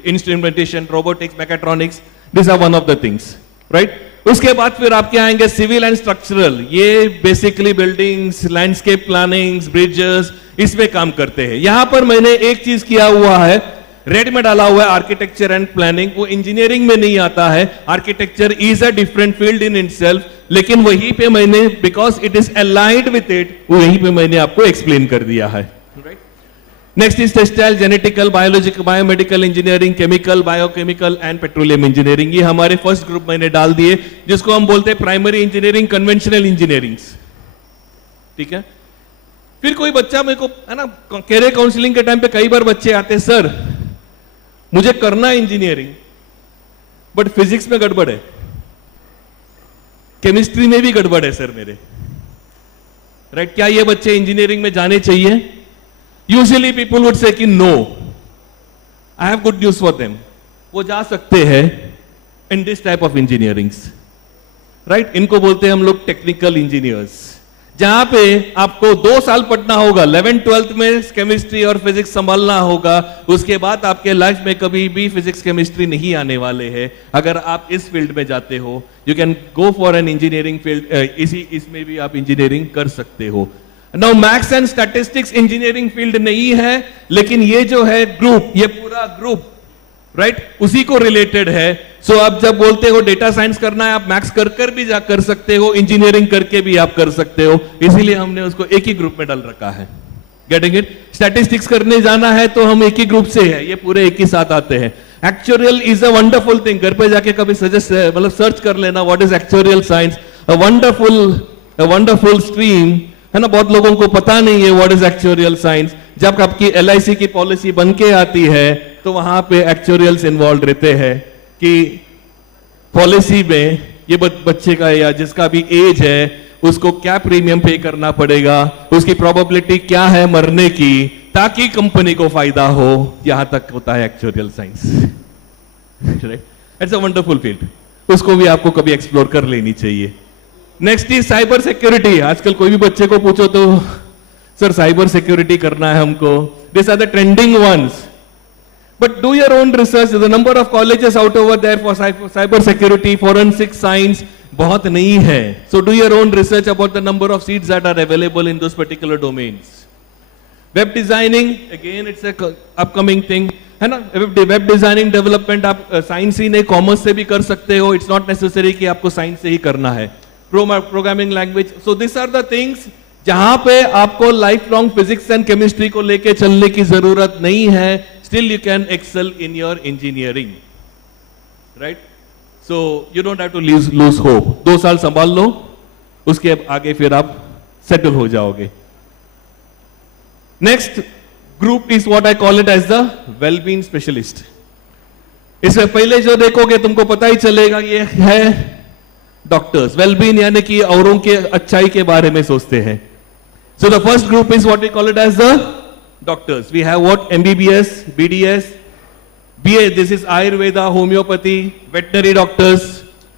instrumentation, robotics, mechatronics. This are one of the things, right? उसके बाद फिर आपके आएंगे सिविल एंड स्ट्रक्चरल. ये basically buildings, landscape plannings, bridges, इसमें काम करते हैं. यहां पर मैंने एक चीज किया हुआ है, रेड में डाला हुआ है, आर्किटेक्चर एंड प्लानिंग. वो इंजीनियरिंग में नहीं आता है. Architecture is a different field in itself, लेकिन वहीं पे मैंने, because it is aligned with it, वहीं पे मैंने आपको एक्सप्लेन कर दिया है. Next is textile, genetical, biological, biomedical engineering, chemical, biochemical and petroleum engineering. ये हमारे फर्स्ट ग्रुप मैंने डाल दिए, जिसको हम बोलते हैं प्राइमरी इंजीनियरिंग, कन्वेंशनल इंजीनियरिंग. ठीक है. फिर कोई बच्चा मेरे को, है ना, कैरियर काउंसलिंग के टाइम पे कई बार बच्चे आते हैं, सर मुझे करना है इंजीनियरिंग बट फिजिक्स में गड़बड़ है, केमिस्ट्री में भी गड़बड़ है सर मेरे, राइट? क्या ये बच्चे इंजीनियरिंग में जाने चाहिए? यूजुअली पीपल वुड से कि no. I have good news for them. वो जा सकते हैं in this type of engineerings, right? इनको बोलते हैं हम लोग टेक्निकल इंजीनियर्स, जहां पे आपको 2 साल पढ़ना होगा. 11 12 में केमिस्ट्री और फिजिक्स संभालना होगा. उसके बाद आपके लाइफ में कभी भी फिजिक्स केमिस्ट्री नहीं आने वाले हैं. अगर आप इस फील्ड में जाते हो, you can go for an engineering field. इसमें भी आप इंजीनियरिंग कर सकते हो. Now maths and statistics engineering field नहीं है, लेकिन ये जो है ग्रुप, ये पूरा ग्रुप, राइट, उसी को रिलेटेड है. सो आप जब बोलते हो डेटा साइंस करना है, आप मैथ्स कर भी जा कर सकते हो, इंजीनियरिंग करके भी आप कर सकते हो. इसीलिए हमने उसको एक ही ग्रुप में डाल रखा है. Getting it? स्टैटिस्टिक्स करने जाना है तो हम एक ही ग्रुप से है, ये पूरे एक ही साथ आते हैं. Actuarial is a wonderful thing. घर पे जाके कभी सजेस्ट, मतलब सर्च कर लेना, what is actuarial science. A wonderful stream, है ना? बहुत लोगों को पता नहीं है व्हाट इज एक्चुरियल साइंस. जब आपकी LIC की पॉलिसी बन के आती है तो वहां पे एक्चुरियल्स इन्वॉल्व रहते हैं कि पॉलिसी में ये बच्चे का या जिसका भी एज है उसको क्या प्रीमियम पे करना पड़ेगा, उसकी प्रोबेबिलिटी क्या है मरने की, ताकि कंपनी को फायदा हो. यहां तक होता है actuarial science, right? It's a wonderful field. उसको भी आपको कभी एक्सप्लोर कर लेनी चाहिए. Next is cyber security. आजकल कोई भी बच्चे को पूछो तो सर साइबर सिक्योरिटी करना है हमको. This are the trending ones. But do your own research. The number of colleges out over there for cyber security, forensic science बहुत नहीं है. So do your own research about the number of seats that are available in those particular domains. Web designing, again it's a upcoming thing, है ना? Web designing development आप science ही नहीं, commerce से भी कर सकते हो. इट्स नॉट नेसेसरी कि आपको साइंस से ही करना है. Programming language. So this are the things जहां पे आपको life long physics and chemistry को लेके चलने की जरूरत नहीं है. Still you can excel in your engineering, right? So you don't have to lose hope. 2 साल संभाल लो, उसके आगे फिर आप सेटल हो जाओगे. Next group is what I call it as the wellbeing specialist. इसमें पहले जो देखोगे तुमको पता ही चलेगा, ये है डॉक्टर्स. वेलबींग यानी कि औरों के अच्छाई के बारे में सोचते हैं. So the first group is what we call it as the doctors. We have what? MBBS, BDS, BA. This is Ayurveda, homeopathy, veterinary doctors.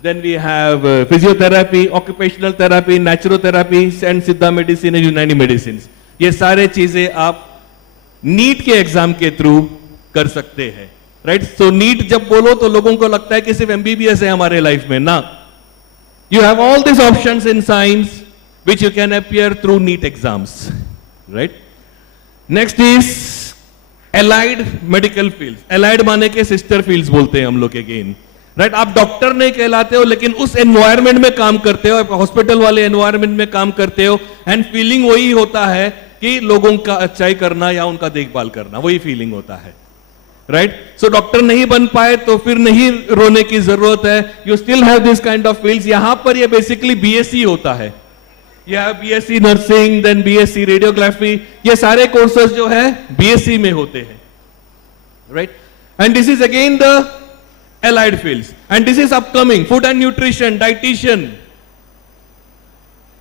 Then we have physiotherapy, occupational therapy, naturotherapy and Siddha medicine and Unani medicine. ये सारे चीजें आप NEET के exam के through कर सकते हैं, right? सो NEET जब बोलो तो लोगों को लगता है कि सिर्फ MBBS है हमारे लाइफ में. ना, you have all these options in science which you can appear through NEET exams, right? Next is allied medical field. Allied माने के सिस्टर फील्ड्स बोलते हैं हम लोग अगेन, राइट. आप डॉक्टर नहीं कहलाते हो लेकिन उस एनवायरमेंट में काम करते हो, हॉस्पिटल वाले एनवायरमेंट में काम करते हो, एंड फीलिंग वही होता है कि लोगों का अच्छाई करना या उनका देखभाल करना, वही फीलिंग होता है, राइट. सो डॉक्टर नहीं बन पाए तो फिर नहीं रोने की जरूरत है. You still have this kind of fields. यहां पर ये बेसिकली बीएससी होता है. या BSc nursing, then BSc radiography, ये सारे कोर्सेज जो है बीएससी में होते हैं, right. And this is again the allied fields, and this is upcoming. Food and nutrition, dietitian,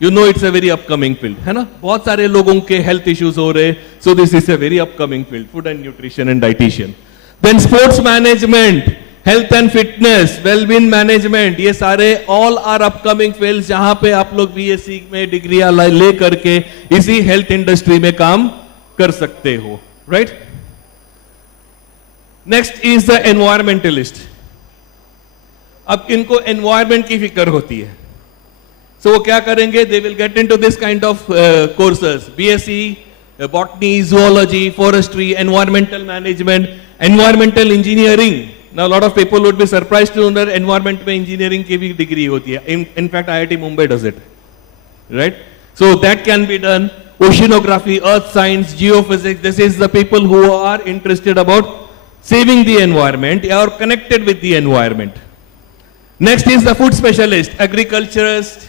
you know it's a very upcoming field, है ना. बहुत सारे लोगों के health issues हो रहे, so this is a very upcoming field, food and nutrition and dietitian. Then sports management, health and fitness, well-being management, ये सारे all are upcoming fields जहां पे आप लोग BSc में डिग्री ले करके इसी health industry में काम कर सकते हो, right? Next is the environmentalist. अब इनको एनवायरमेंट की फिक्र होती है, सो वो क्या करेंगे, they will get into this kind of courses, BSc botany, zoology, forestry, environmental management, environmental engineering. Now lot of people would be surprised to know environment में इंजीनियरिंग की भी डिग्री होती है. In fact IIT Mumbai does it, right. So that can be done. Oceanography, earth science, geophysics, this is the people who are interested about saving the environment or connected with the environment. Next is the food specialist, agriculturist,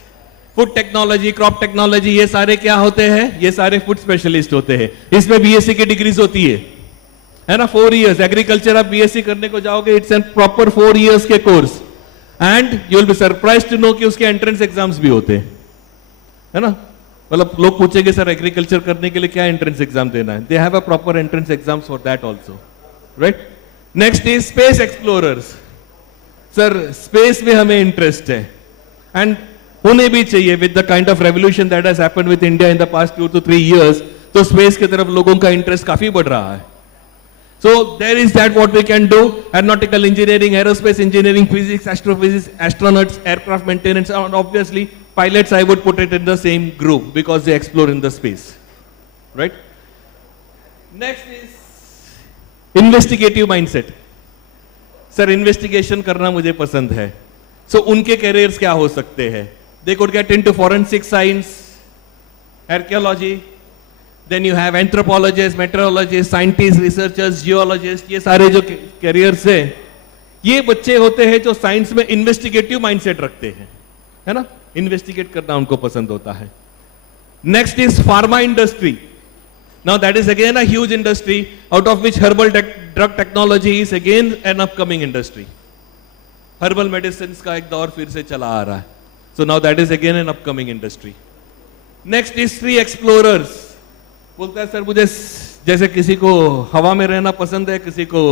food technology, crop technology, ये सारे क्या होते हैं, ये सारे food specialist होते हैं. इसमें बीएससी की डिग्रीज होती है ना, 4 years. एग्रीकल्चर आप बीएससी करने को जाओगे, इट्स एन प्रॉपर 4 years के course, and you will be surprised to know कि उसके एंट्रेंस एग्जाम्स भी होते हैं, है ना. मतलब लोग पूछेंगे सर एग्रीकल्चर करने के लिए क्या एंट्रेंस एग्जाम देना है, they have a proper entrance exams for that also, right. Next is space explorers. Sir space में हमें इंटरेस्ट है, एंड होने भी चाहिए with the kind of revolution that has happened with India in the past 2 to 3 years. तो space की तरफ लोगों का इंटरेस्ट काफी बढ़ रहा है. So there is that what we can do. Aeronautical engineering, aerospace engineering, physics, astrophysics, astronauts, aircraft maintenance, and obviously pilots I would put it in the same group because they explore in the space, right. Next is investigative mindset. Sir investigation करना मुझे पसंद है, सो उनके carriers क्या हो सकते हैं. They could get into forensic science, archaeology, then you have anthropologist, metrologist, scientist, researchers, geologist. ये सारे जो कैरियर्स है, ये बच्चे होते हैं जो साइंस में इन्वेस्टिगेटिव माइंडसेट रखते हैं, है ना. इन्वेस्टिगेट करना उनको पसंद होता है. Next is pharma industry. Now that is again a huge industry, out of which herbal drug technology is again an upcoming industry. Herbal medicines का एक दौर फिर से चला आ रहा है. So now that is again an upcoming industry. Next is free explorers. बोलता है सर मुझे जैसे किसी को हवा में रहना पसंद है, किसी को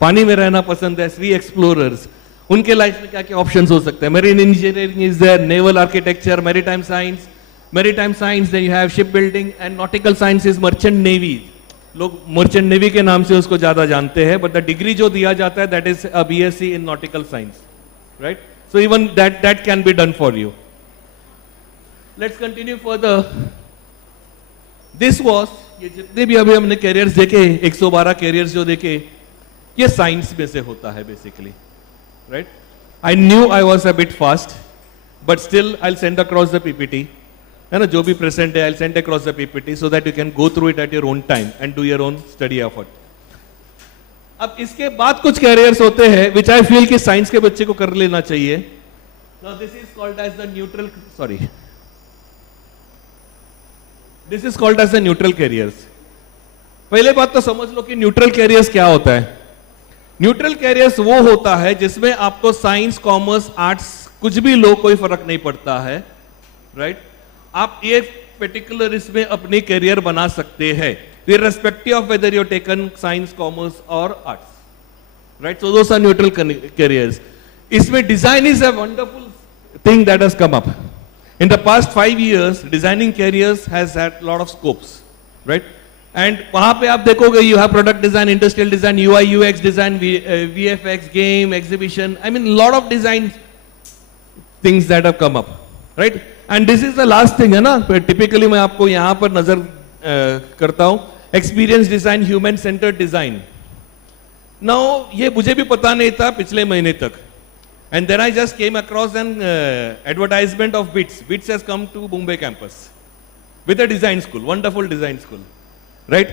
पानी में रहना पसंद है. free explorers, उनके लाइफ में क्या क्या ऑप्शंस हो सकते हैं. Marine engineering is there, naval architecture, maritime science, then you have shipbuilding, and nautical science is merchant navy. लोग merchant navy के नाम से उसको ज्यादा जानते हैं, but the degree जो दिया जाता है that is a BSc in nautical science, right? So even that can be done for you. Let's continue further. This was ये जितने भी अभी हमने कैरियर्स देखे, 112 कैरियर्स जो देखे, ये साइंस में से होता है basically, right? I knew I was a bit fast, but still I'll send across the PPT. है ना, जो भी प्रेजेंट है, I'll send across the PPT so that you can go through it at your own time and do your own study effort. अब इसके बाद कुछ carriers होते हैं which I feel कि साइंस के बच्चे को कर लेना चाहिए. Now this is called as the neutral careers. पहले बात तो समझ लो कि न्यूट्रल कैरियर्स क्या होता है. न्यूट्रल कैरियर्स वो होता है जिसमें आपको साइंस, कॉमर्स, आर्ट्स कुछ भी लो, कोई फर्क नहीं पड़ता है, राइट. आप ये पर्टिकुलर इसमें अपनी करियर बना सकते हैं, irrespective of whether you've taken science, commerce or arts, right? So those are neutral careers. इसमें design is a wonderful thing that has come up. In the past 5 years, designing careers has had a lot of scopes, right? And वहाँ पे आप देखोगे, you have product design, industrial design, UI, UX design, VFX, game, exhibition. I mean, a lot of design things that have come up, right? And this is the last thing, है ना. Typically मैं आपको यहां पर नजर करता हूं experience design, human centred design. Now ये मुझे भी पता नहीं था पिछले महीने तक. And then I just came across an advertisement of BITS. BITS has come to Mumbai campus with a design school, wonderful design school, right?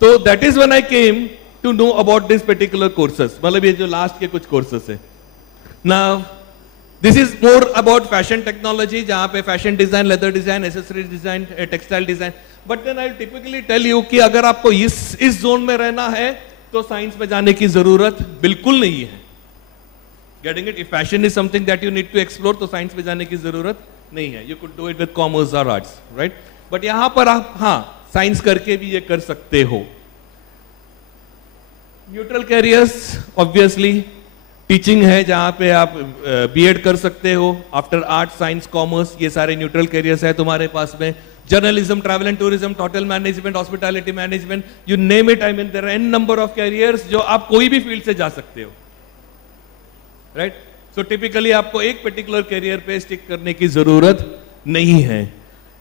So that is when I came to know about this particular courses. मतलब ये जो last के कुछ courses है. Now this is more about fashion technology, जहाँ पे fashion design, leather design, accessory design, textile design. But then I typically tell you कि अगर आपको इस zone में रहना है तो साइंस में जाने की जरूरत बिल्कुल नहीं है. Getting it? If fashion is something that you need to explore, तो साइंस में जाने की जरूरत नहीं है. You could do it with commerce or arts, right? But यहाँ पर आप हाँ साइंस करके भी ये कर सकते हो. न्यूट्रल कैरियर्स ऑब्वियसली टीचिंग है जहाँ पे आप बीएड कर सकते हो. आफ्टर आर्ट, साइंस, कॉमर्स, ये सारे न्यूट्रल कैरियर्स है तुम्हारे पास में. Journalism, travel and tourism, hotel management, hospitality management, you name it. I mean there are an number of careers जो आप कोई भी फील्ड से जा सकते हो. राइट? सो टिपिकली आपको एक पर्टिकुलर कैरियर पे स्टिक करने की जरूरत नहीं है.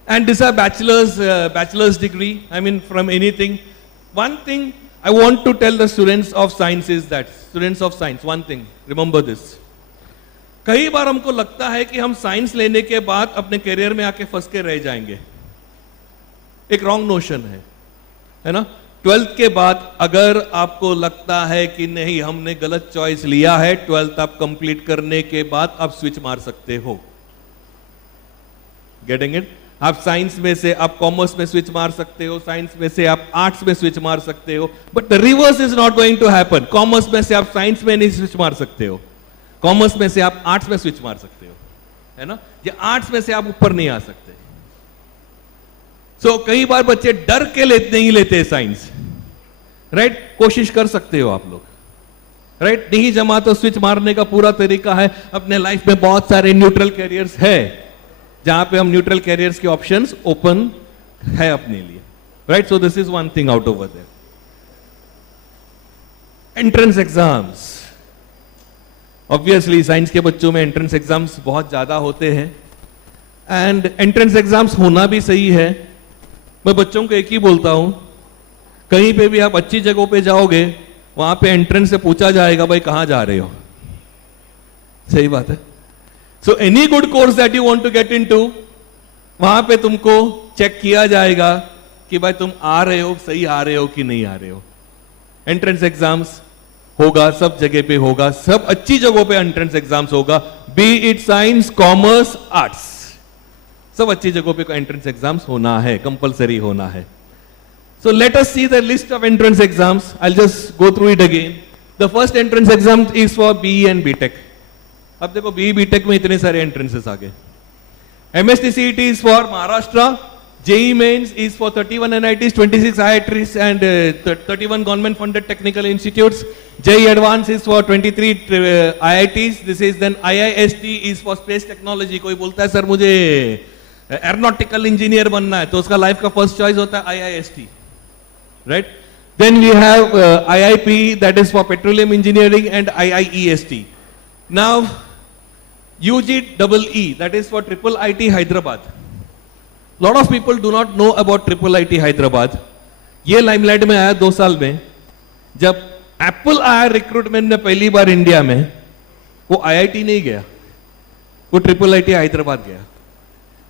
And this are bachelors degree, I mean from anything. One thing I want to tell the students of science is that, students of science, one thing, remember this. कई बार हमको लगता है कि हम साइंस लेने के बाद अपने करियर में आके फंस के रह जाएंगे. एक रॉन्ग नोशन है ना. 12th के बाद अगर आपको लगता है कि नहीं हमने गलत चॉइस लिया है, 12th आप कंप्लीट करने के बाद आप स्विच मार सकते हो. Getting it? आप साइंस में से आप कॉमर्स में स्विच मार सकते हो, साइंस में से आप आर्ट्स में स्विच मार सकते हो. But the reverse is not going to happen. Commerce में से आप साइंस में नहीं स्विच मार सकते हो, कॉमर्स में से आप आर्ट्स में स्विच मार सकते हो, है ना. या आर्ट्स में से आप ऊपर नहीं आ सकते. सो कई बार बच्चे डर के नहीं लेते साइंस. राइट? कोशिश कर सकते हो आप लोग. राइट? नहीं जमा तो स्विच मारने का पूरा तरीका है. अपने लाइफ में बहुत सारे न्यूट्रल कैरियर्स है जहां पे हम न्यूट्रल कैरियर्स के ऑप्शंस ओपन है अपने लिए. Right? So this is one thing out over there. Entrance exams, obviously science के बच्चों में एंट्रेंस एग्जाम्स बहुत ज्यादा होते हैं. एंड एंट्रेंस एग्जाम्स होना भी सही है. मैं बच्चों को एक ही बोलता हूं, कहीं पे भी आप अच्छी जगहों पे जाओगे वहां पे एंट्रेंस से पूछा जाएगा भाई कहां जा रहे हो. सही बात है. So any good course that you want to get into, वहां पे तुमको चेक किया जाएगा कि भाई तुम आ रहे हो, सही आ रहे हो कि नहीं आ रहे हो. एंट्रेंस एग्जाम्स होगा, सब जगह पे होगा, सब अच्छी जगहों पे एंट्रेंस एग्जाम्स होगा. B it science, commerce, arts, सब अच्छी जगहों पे एंट्रेंस एग्जाम्स होना है, कंपलसरी होना है. So let us see the list of entrance exams. I'll just go through it again. The first entrance exam is for BE and BTech. अब देखो BE BTech में इतने सारे एंट्रेंसेस आ गए. MST CET is for Maharashtra. JEE Mains is for 31 NITs, 26 IITs and 31 government funded technical institutes. JEE Advanced is for 23 IITs. This is then IIST is for space technology. कोई बोलता है sir मुझे aeronautical engineer बनना है तो उसका life का first choice होता है IIST. Right? Then we have IIP, that is for petroleum engineering, and IIEST. Now UGEE, that is for Triple IT Hyderabad. Lot of people do not know about Triple IT Hyderabad. ये limelight में आया 2 साल में. जब Apple आया recruitment में पहली बार India में, वो IIT नहीं गया, वो Triple IT हैदराबाद गया.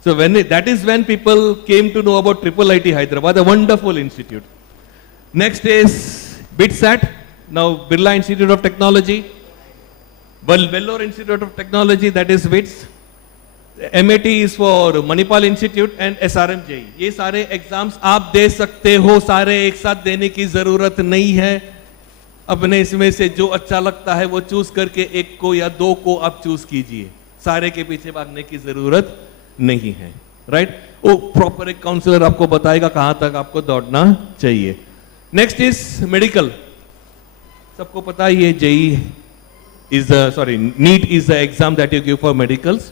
So that is when people came to know about Triple IT Hyderabad, a wonderful institute. Next is BITSAT, now Birla Institute of Technology, Vellore Institute of Technology, that is BITS. MAT is for Manipal Institute and SRM JEE. ये सारे exams आप दे सकते हो, सारे एक साथ देने की जरूरत नहीं है. अपने इसमें से जो अच्छा लगता है वो चूज करके एक को या 2 को आप चूज कीजिए. सारे के पीछे भागने की जरूरत नहीं है. राइट? वो प्रॉपर एक काउंसलर आपको बताएगा कहां तक आपको दौड़ना चाहिए. Next is medical. सबको पता है ये JEE is NEET is the exam that you give for medicals.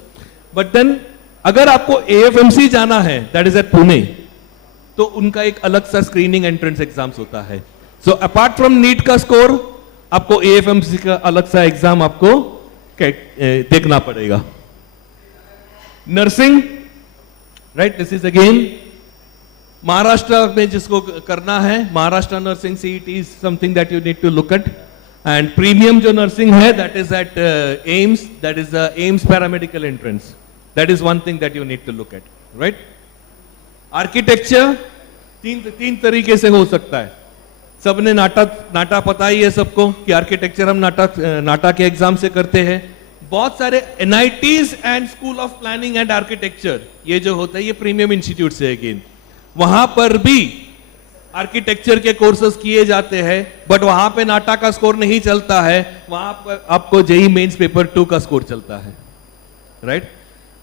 But then अगर आपको AFMC जाना है, that is at Pune, तो उनका एक अलग सा स्क्रीनिंग एंट्रेंस एग्जाम्स होता है. सो अपार्ट फ्रॉम नीट का स्कोर आपको AFMC का अलग सा एग्जाम आपको देखना पड़ेगा. Nursing, right? This is again Maharashtra में जिसको करना है, Maharashtra nursing CET is something that you need to look at. And premium जो नर्सिंग है, that is at AIIMS, that is the AIIMS paramedical entrance. That is one thing that you need to look at, right. Architecture तीन तरीके से हो सकता है. सबने नाटा पता ही है सबको कि आर्किटेक्चर हम नाटा के एग्जाम से करते हैं. बहुत सारे NITs and school of planning and architecture, ये जो होता है ये प्रीमियम इंस्टीट्यूट से अगेन, वहां पर भी आर्किटेक्चर के कोर्सेज किए जाते हैं, बट वहां पे नाटा का स्कोर नहीं चलता है, वहां पर आपको जेई मेंस पेपर 2 का स्कोर चलता है, right.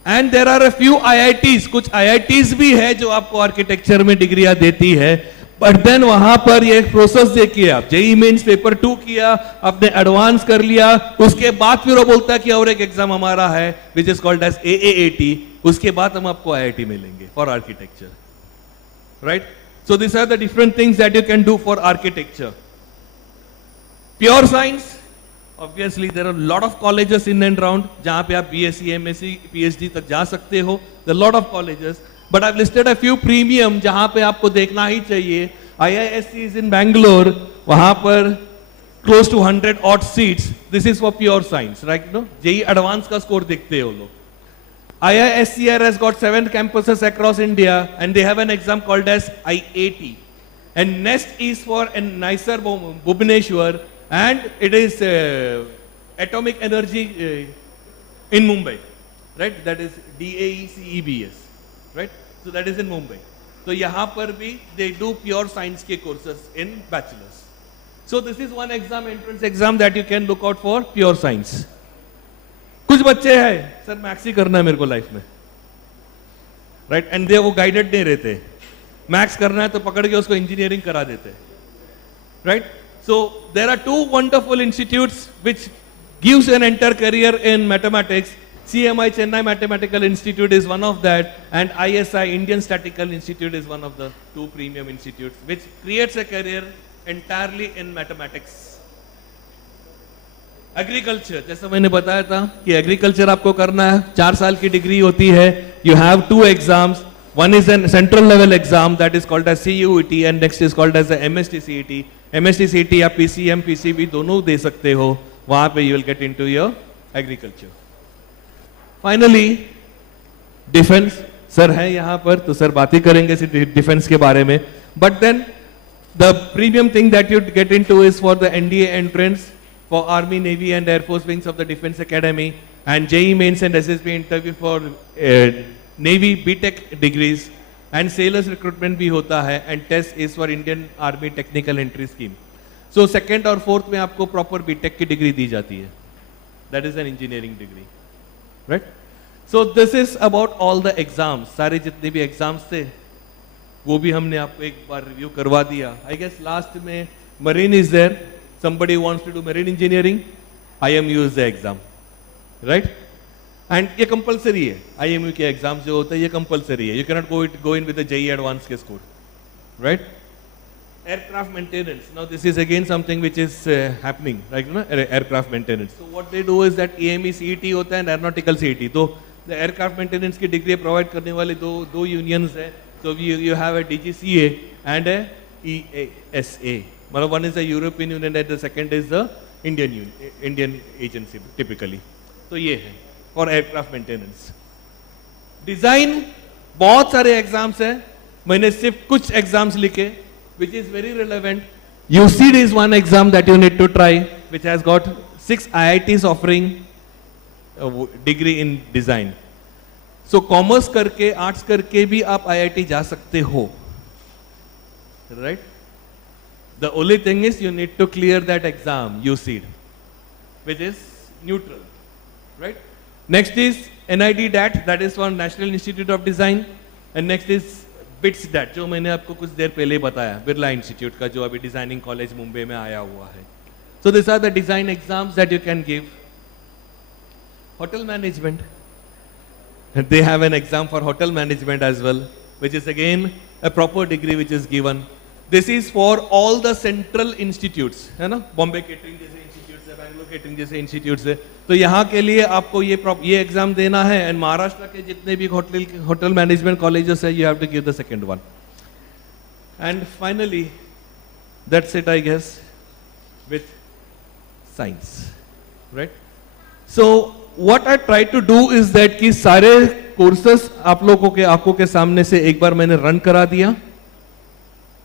And there are a few IITs, कुछ आईआईटीज भी है जो आपको आर्किटेक्चर में डिग्रियां देती है, बट देन वहां पर ये प्रोसेस देखिए, आप जेई मेंस पेपर 2 किया, आपने एडवांस कर लिया, उसके बाद फिर वो बोलता है कि और एक एग्जाम हमारा है which is called as AAAT, उसके बाद हम आपको आईआईटी मिलेंगे for architecture, right. So this are the different things that you can do for architecture. Pure science, obviously there are lot of colleges in and round जहां पे आप BSc, MSc, PhD तक जा सकते हो. There lot of colleges, but I've listed a few premium जहां पे आपको देखना ही चाहिए. IISc is in Bangalore, वहां पर close to 100 odd seats. This is for pure science, right? No, JEE advanced का स्कोर देखते हो लोग. IISCR has got 7 campuses across India and they have an exam called as IAT. And next is for NICER Bhubaneswar and it is atomic energy in Mumbai, right? That is DAECEBS, right? So that is in Mumbai. So यहाँ पर भी they do pure science के courses in bachelors. So this is one exam, entrance exam that you can look out for pure science. कुछ बच्चे हैं sir maths ही करना है मेरे को लाइफ में, राइट. एंड दे वो गाइडेड नहीं रहते, मैथ्स करना है तो पकड़ के उसको इंजीनियरिंग करा देते, right. So there are 2 wonderful institutes which gives an entire career in mathematics. CMI Chennai Mathematical Institute is one of that, and ISI Indian Statistical Institute is one of the 2 premium institutes which creates a career entirely in mathematics. Agriculture, जैसा मैंने बताया था कि agriculture आपको करना है, 4 साल की डिग्री होती है. You have 2 exams, one is an central level exam that is called as CUET and next is called as MST CET. MST CET या PCM PCB दोनों दे सकते हो, वहां पे you will get into your agriculture. Finally defence, sir है यहाँ पर तो सर बात ही करेंगे डिफेंस के बारे में. But then the premium thing that you get into is for the NDA entrance for Army, Navy and Air Force wings of the Defense Academy, and JEE mains and SSB interview for Navy BTech degrees, and sailors recruitment भी होता है, and test is for Indian Army Technical Entry Scheme. So second और fourth में आपको proper BTech की degree दी जाती है, that is an engineering degree, right? So this is about all the exams. सारे जितने भी exams थे वो भी हमने आपको एक बार रिव्यू करवा दिया. I guess last में Marine is there. Somebody wants to do marine engineering, IMU is the exam, right? And ये compulsory है, IMU के exams जो होते हैं ये compulsory है. You cannot go in with the JEE advanced के score, right? Aircraft maintenance. Now this is again something which is happening, right? You know, aircraft maintenance. So what they do is that AME CET होता है and aeronautical CET. तो the aircraft maintenance की degree provide करने वाले दो unions है. So you have a DGCA and a EASA. One is the European Union and the second is the Indian agency typically. तो ये है for aircraft maintenance. Design, बहुत सारे एग्जाम्स हैं, मैंने सिर्फ कुछ एग्जाम्स लिखे which is very relevant. UCD is one exam that you need to try which has got 6 IITs offering a degree in design. So commerce करके आर्ट्स करके भी आप IIT जा सकते हो, right? The only thing is you need to clear that exam, UCD, which is neutral, right? Next is NID DAT, that is for National Institute of Design, and next is BITS DAT, जो मैंने आपको कुछ देर पहले बताया, Birla institute का जो अभी designing college Mumbai में आया हुआ है. So these are the design exams that you can give. Hotel management, they have an exam for hotel management as well, which is again a proper degree which is given. This is for all the central institutes, है ना, Bombay catering जैसे institutes है, Bangalore catering जैसे institutes है. तो यहाँ के लिए आपको ये एग्जाम देना है. एंड महाराष्ट्र के जितने भी होटल मैनेजमेंट कॉलेजेस है, you have to give the second one. And finally, that's it, I guess, with science, right? So what I try to do is that कि सारे courses आप लोगों के आंखों के सामने से एक बार मैंने run करा दिया,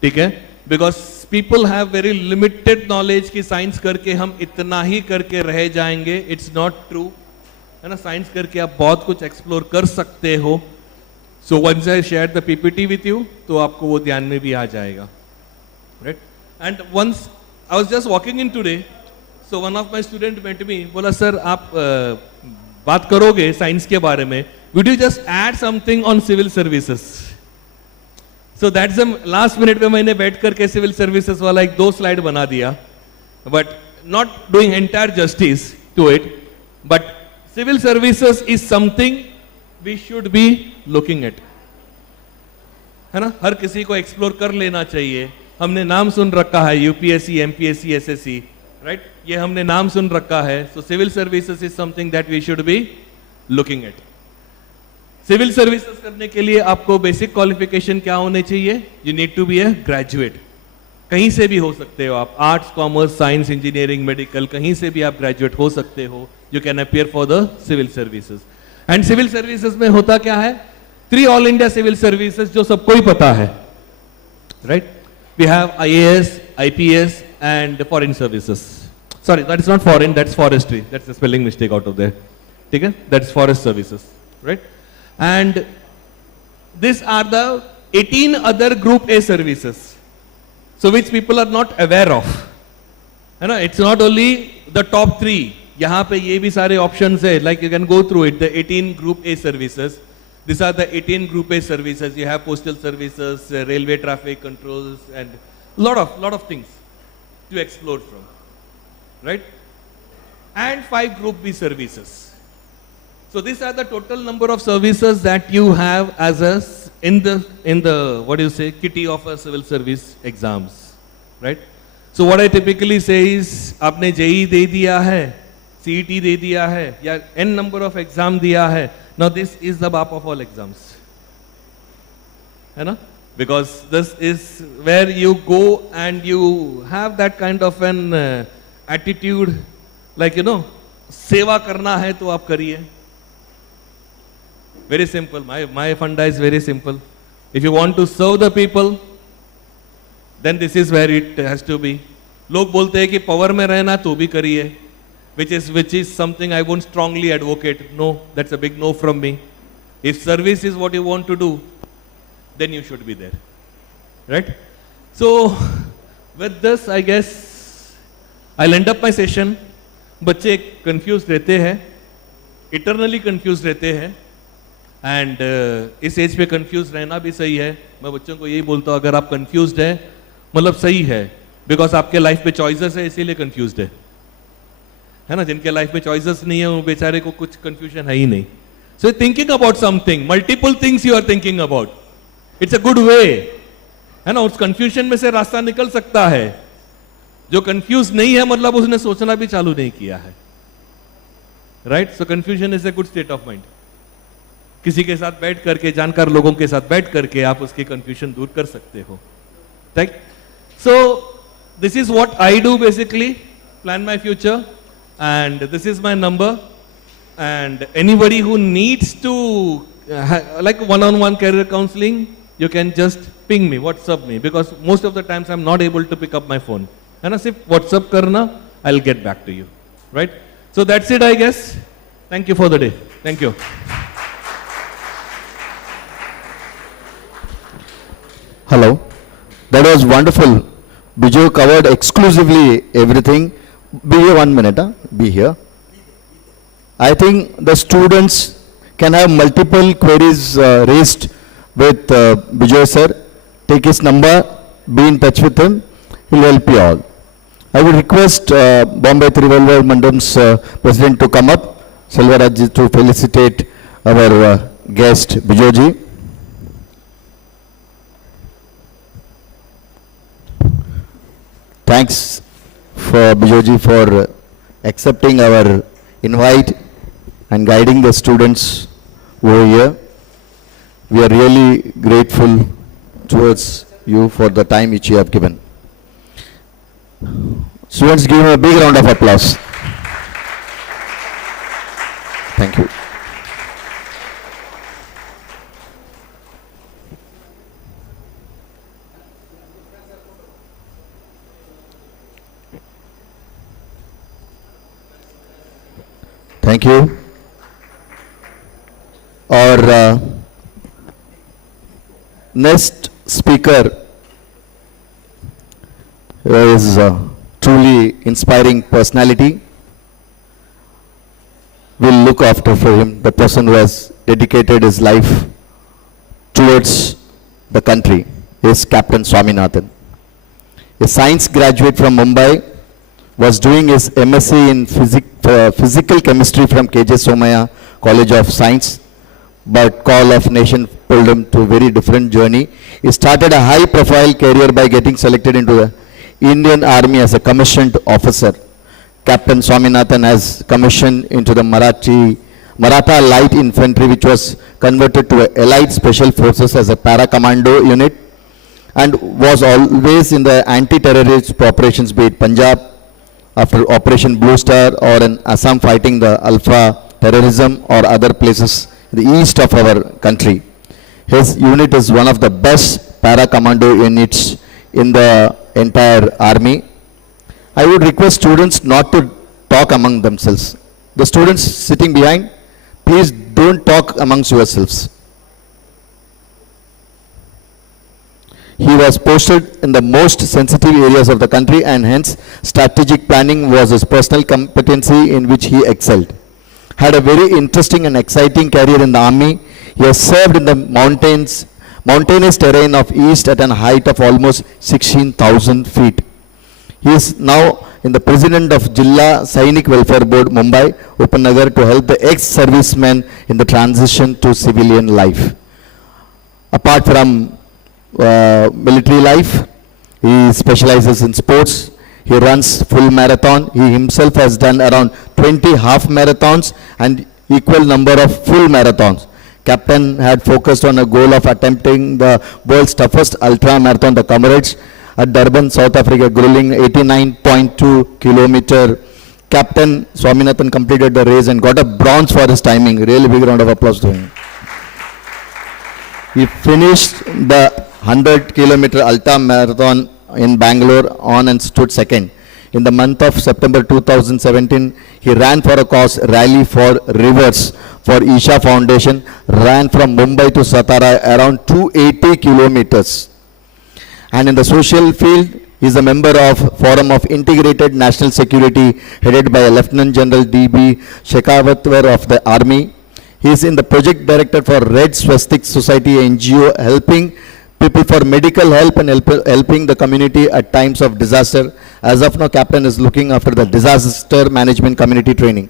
ठीक है? Because people have very limited knowledge कि science करके हम इतना ही करके रह जाएंगे. It's not true, है ना? Science करके आप बहुत कुछ explore कर सकते हो. So once I shared the PPT with you, तो आपको वो ध्यान में भी आ जाएगा, right? And once I was just walking in today, so one of my student met me, बोला सर आप बात करोगे साइंस के बारे में, would you just add something on civil services? So that's the last minute में मैंने बैठ करके civil services वाला एक 2 slide बना दिया, but not doing entire justice to it, but civil services is something we should be looking at, है ना? हर किसी को एक्सप्लोर कर लेना चाहिए. हमने नाम सुन रखा है यूपीएससी, एमपीएससी, एसएससी, राइट? ये हमने नाम सुन रखा है. So civil services is something that we should be looking at. Civil services करने के लिए आपको बेसिक क्वालिफिकेशन क्या होने चाहिए? You need to be a graduate. कहीं से भी हो सकते हो आप, arts, commerce, science, engineering, medical, कहीं से भी आप ग्रेजुएट हो सकते हो. You can appear for the civil services. And civil services में होता क्या है? 3 ऑल इंडिया सिविल सर्विसेज जो सबको ही पता है, right? We have IAS, IPS and foreign services. Sorry, that is not foreign, that's forestry. That's a spelling mistake out of there. Okay? That's forest services, right? And these are the 18 other group A services. So which people are not aware of. You know, it's not only the top 3. यहाँ पे ये भी सारे options है, like you can go through it, the 18 group A services. These are the 18 group A services. You have postal services, railway traffic controls, and lot of things to explore from, right? And 5 group B services. So these are the total number of services that you have as a in the what do you say, kitty of a civil service exams, right? So what I typically say is, आपने JEE दे दिया है, CET दे दिया है, या n number of exam दिया है. Now this is the BAP of all exams, है ना? Because this is where you go and you have that kind of an attitude, like you know, सेवा करना है तो आप करिए. Very simple. My funda is very simple. If you want to serve the people, then this is where it has to be. लोग बोलते हैं कि power में रहना तो भी करिए. Which is something I won't strongly advocate. No, that's a big no from me. If service is what you want to do, then you should be there, right? So with this, I guess I'll end up my session. बच्चे confused रहते हैं, eternally confused रहते हैं, and इस as पे confused रहना भी सही है. मैं बच्चों को यही बोलता हूँ, अगर आप confused हैं, मतलब सही है, because आपके life पे choices है, इसीलिए confused है ना? जिनके लाइफ में चॉइसेस नहीं है, वो बेचारे को कुछ कंफ्यूजन है ही नहीं. So thinking about something, multiple things you are thinking about, it's a good way, है ना? उस कंफ्यूजन में से रास्ता निकल सकता है. जो कंफ्यूज नहीं है मतलब उसने सोचना भी चालू नहीं किया है, right? So confusion is a good state of mind. किसी के साथ बैठ करके, जानकार लोगों के साथ बैठ करके आप उसकी कंफ्यूजन दूर कर सकते हो, right? So this is what I do basically, plan my future. And this is my number, and anybody who needs to like one-on-one career counseling, you can just ping me, WhatsApp me, because most of the times I'm not able to pick up my phone. And as if WhatsApp karna, I'll get back to you, right? So that's it, I guess. Thank you for the day. Thank you. Hello. That was wonderful. Biju covered exclusively everything. Be here 1 minute, be here. I think the students can have multiple queries raised with Bijoy sir. Take his number, be in touch with him, he'll help you all. I would request Bombay Trivalvar Mandam's president to come up, Selvaraj ji, to felicitate our guest Bijoy ji. Thanks for Bijoji for accepting our invite and guiding the students over here. We are really grateful towards you for the time which you have given. Students, give him a big round of applause. Thank you. Thank you. Our next speaker is a truly inspiring personality. We'll look after for him, the person who has dedicated his life towards the country is Captain Swaminathan. A science graduate from Mumbai, was doing his MSc in physical chemistry from KJ Somaya College of Science, but call of nation pulled him to a very different journey. He started a high profile career by getting selected into the Indian Army as a commissioned officer. Captain Swaminathan has commissioned into the Maratha Light Infantry, which was converted to a Allied Special Forces as a para-commando unit, and was always in the anti-terrorist operations, be it Punjab, after Operation Blue Star, or in Assam fighting the Alpha terrorism, or other places in the east of our country. His unit is one of the best para-commando units in the entire army. I would request students not to talk among themselves. The students sitting behind, please don't talk amongst yourselves. He was posted in the most sensitive areas of the country, and hence strategic planning was his personal competency in which he excelled. Had a very interesting and exciting career in the army. He has served in the mountainous terrain of east at a height of almost 16,000 feet. He is now in the president of Jilla Sainik Welfare Board, Mumbai, Upanagar, to help the ex-servicemen in the transition to civilian life. Apart from military life, he specializes in sports. He runs full marathon. He himself has done around 20 half marathons and equal number of full marathons. Captain had focused on a goal of attempting the world's toughest ultra marathon, the Comrades, at Durban, South Africa, grueling 89.2 kilometer. Captain Swaminathan completed the race and got a bronze for his timing. Really big round of applause to him. He finished the 100-kilometer ultra marathon in Bangalore on and stood second. In the month of September 2017, he ran for a cause, Rally for Rivers, for Isha Foundation, ran from Mumbai to Satara around 280 kilometers. And in the social field, he is a member of Forum of Integrated National Security, headed by Lieutenant General D.B. Shekhawat of the Army. He is in the project director for Red Swastik Society NGO, helping people for medical help and helping the community at times of disaster. As of now, Captain is looking after the disaster management community training.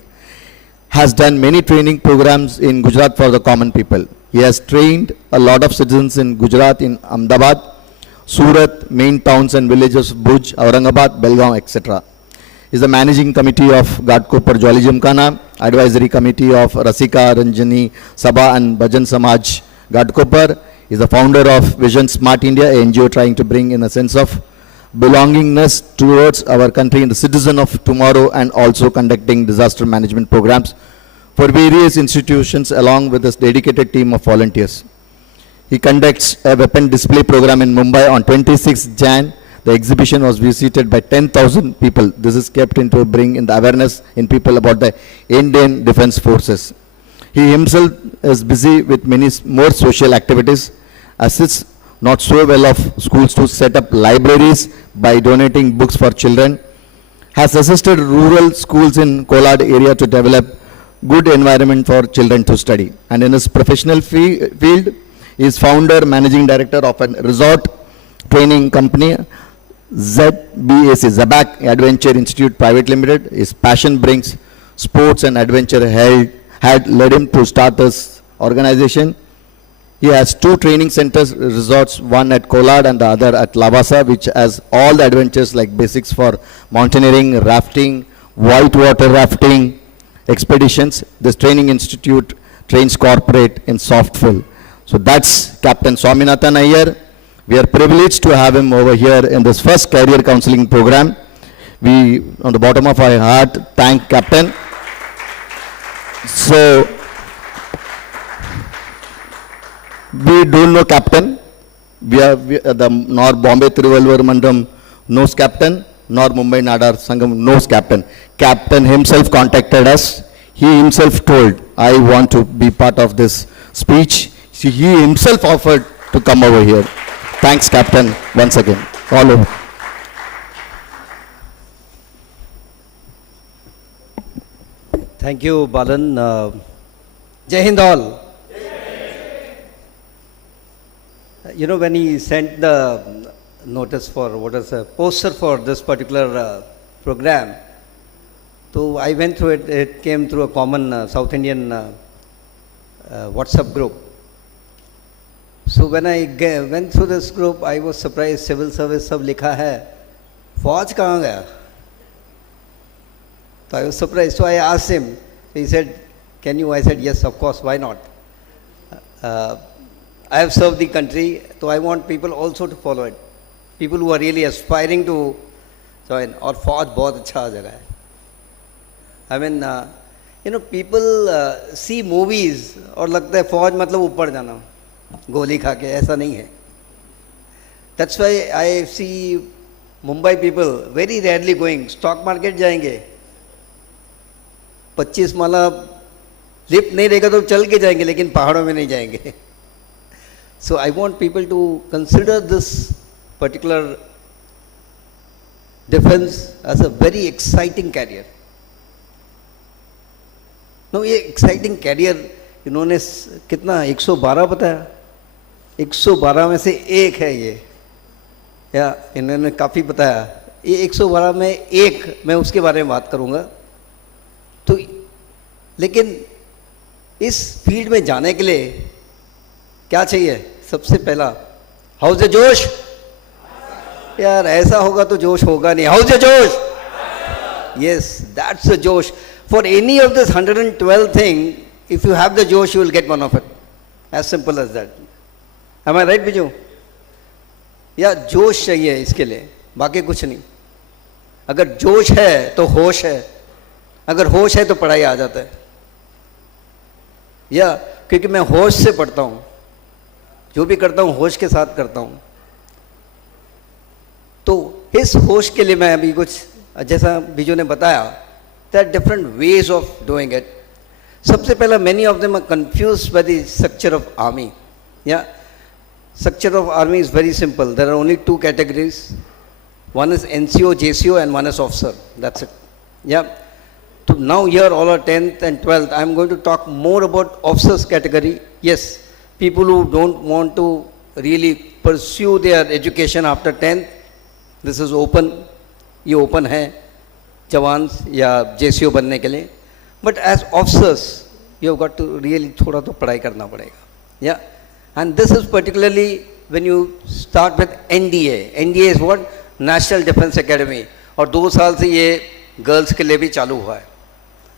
Has done many training programs in Gujarat for the common people. He has trained a lot of citizens in Gujarat, in Ahmedabad, Surat, main towns and villages, Bhuj, Aurangabad, Belgaum, etc. Is the managing committee of Ghatkopar Jolly Gymkhana, advisory committee of Rasika Ranjani Sabha and Bhajan Samaj Ghatkopar. Is the founder of Vision Smart India, an NGO trying to bring in a sense of belongingness towards our country and the citizen of tomorrow, and also conducting disaster management programs for various institutions along with this dedicated team of volunteers. He conducts a weapon display program in Mumbai on 26 Jan. The exhibition was visited by 10,000 people. This is kept in to bring in the awareness in people about the Indian Defence Forces. He himself is busy with many more social activities, assists not so well of schools to set up libraries by donating books for children, has assisted rural schools in Kolad area to develop good environment for children to study. And in his professional field, he is founder, managing director of a resort training company, Zabak Adventure Institute Private Limited. His passion brings sports and adventure had led him to start this organization. He has two training centers, resorts, one at Kolad and the other at Lavasa, which has all the adventures like basics for mountaineering, rafting, whitewater rafting, expeditions. This training institute trains corporate in soft fill. So that's Captain Swaminathan Iyer. We are privileged to have him over here in this first career counseling program. We, on the bottom of our heart, thank Captain. So, we don't know Captain. Nor Bombay Tiruvalur Mandam knows Captain, nor Mumbai Nadar Sangam knows Captain. Captain himself contacted us. He himself told, I want to be part of this speech. So he himself offered to come over here. Thanks, Captain, once again. All over. Thank you, Balan. Jai Hind all. You know, when he sent the notice for what is a poster for this particular program, so I went through it. It came through a common South Indian WhatsApp group. So when I went through this group, I was surprised. Civil service सब लिखा है, फौज कहाँ गया? So I was surprised. So I asked him. He said, "Can you?" I said, "Yes, of course. Why not?" I have served the country, so I want people also to follow it. People who are really aspiring to join. और फौज बहुत अच्छा जगह है. I mean, you know, people see movies और लगता है फौज मतलब ऊपर जाना, गोली खा के, ऐसा नहीं है. That's why I see Mumbai people very rarely going. Stock market जाएंगे, 25 माला लिफ्ट नहीं रहेगा तो चल के जाएंगे, लेकिन पहाड़ों में नहीं जाएंगे. So I want people to consider this particular defense as a very exciting career. No, ये exciting career इन्होंने कितना 112 बताया, 112 में से एक है ये, या इन्होंने काफ़ी बताया. ये 112 में एक, मैं उसके बारे में बात करूँगा. तो लेकिन इस फील्ड में जाने के लिए क्या चाहिए? सबसे पहला, हाउस द जोश. यार ऐसा होगा तो जोश होगा नहीं. How's the josh. Yes, that's the josh. For any of this 112 thing, if you have the josh, you will get one of it. As simple as that. Am I right Biju? या जोश चाहिए इसके लिए, बाकी कुछ नहीं. अगर जोश है तो होश है, अगर होश है तो पढ़ाई आ जाता है. या क्योंकि मैं होश से पढ़ता हूँ, जो भी करता हूँ होश के साथ करता हूँ. तो इस होश के लिए मैं अभी कुछ, जैसा बीजू ने बताया, there are different ways of doing it. सबसे पहला, many of them are confused by the structure of army. Yeah structure of army is very simple. There are only two categories. One is NCO, JCO, and one is officer. That's it. Yeah so now here all are 10th and 12th. I am going to talk more about officers category. Yes, people who don't want to really pursue their education after 10th, this is open. ये open है जवान या JCO बनने के लिए. But as officers, you have got to really थोड़ा तो पढ़ाई करना पड़ेगा. Yeah, and this is particularly when you start with NDA. NDA is what? National Defence Academy. और 2 साल से ये गर्ल्स के लिए भी चालू हुआ है.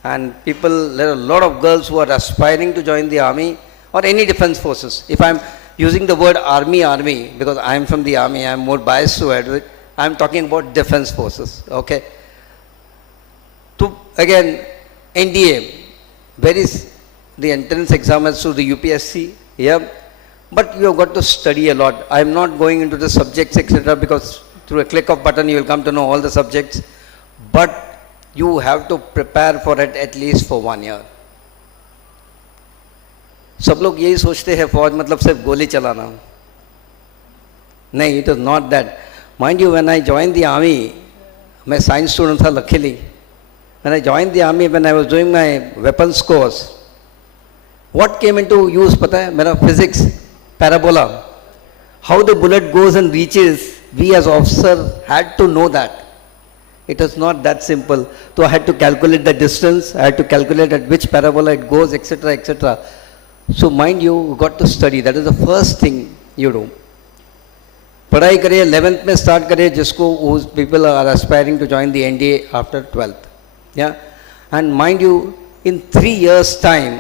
And people, there are a lot of girls who are aspiring to join the army or any defense forces. If I'm using the word army, because I am from the army, I am more biased to it. I am talking about defense forces. Okay. So again, NDA, where is the entrance exam as to the UPSC? Yeah. But you have got to study a lot. I am not going into the subjects, etc., because through a click of button you will come to know all the subjects. But you have to prepare for it at least for 1 year. सब लोग यही सोचते हैं फौज मतलब सिर्फ गोली चलाना. नहीं, it is not that. Mind you, when I joined the army, मैं साइंस स्टूडेंट था luckily. When I joined the army, when I was doing my weapons course, what came into use पता है? मेरा physics, parabola, how the bullet goes and reaches, we as officer had to know that. It is not that simple. So I had to calculate the distance, I had to calculate at which parabola it goes, etc., etc. So mind you, got to study. That is the first thing you do. पढ़ाई करिए, 11th में start करिए, जिसको whose people are aspiring to join the NDA after 12th. Yeah, and mind you, in 3 years' time,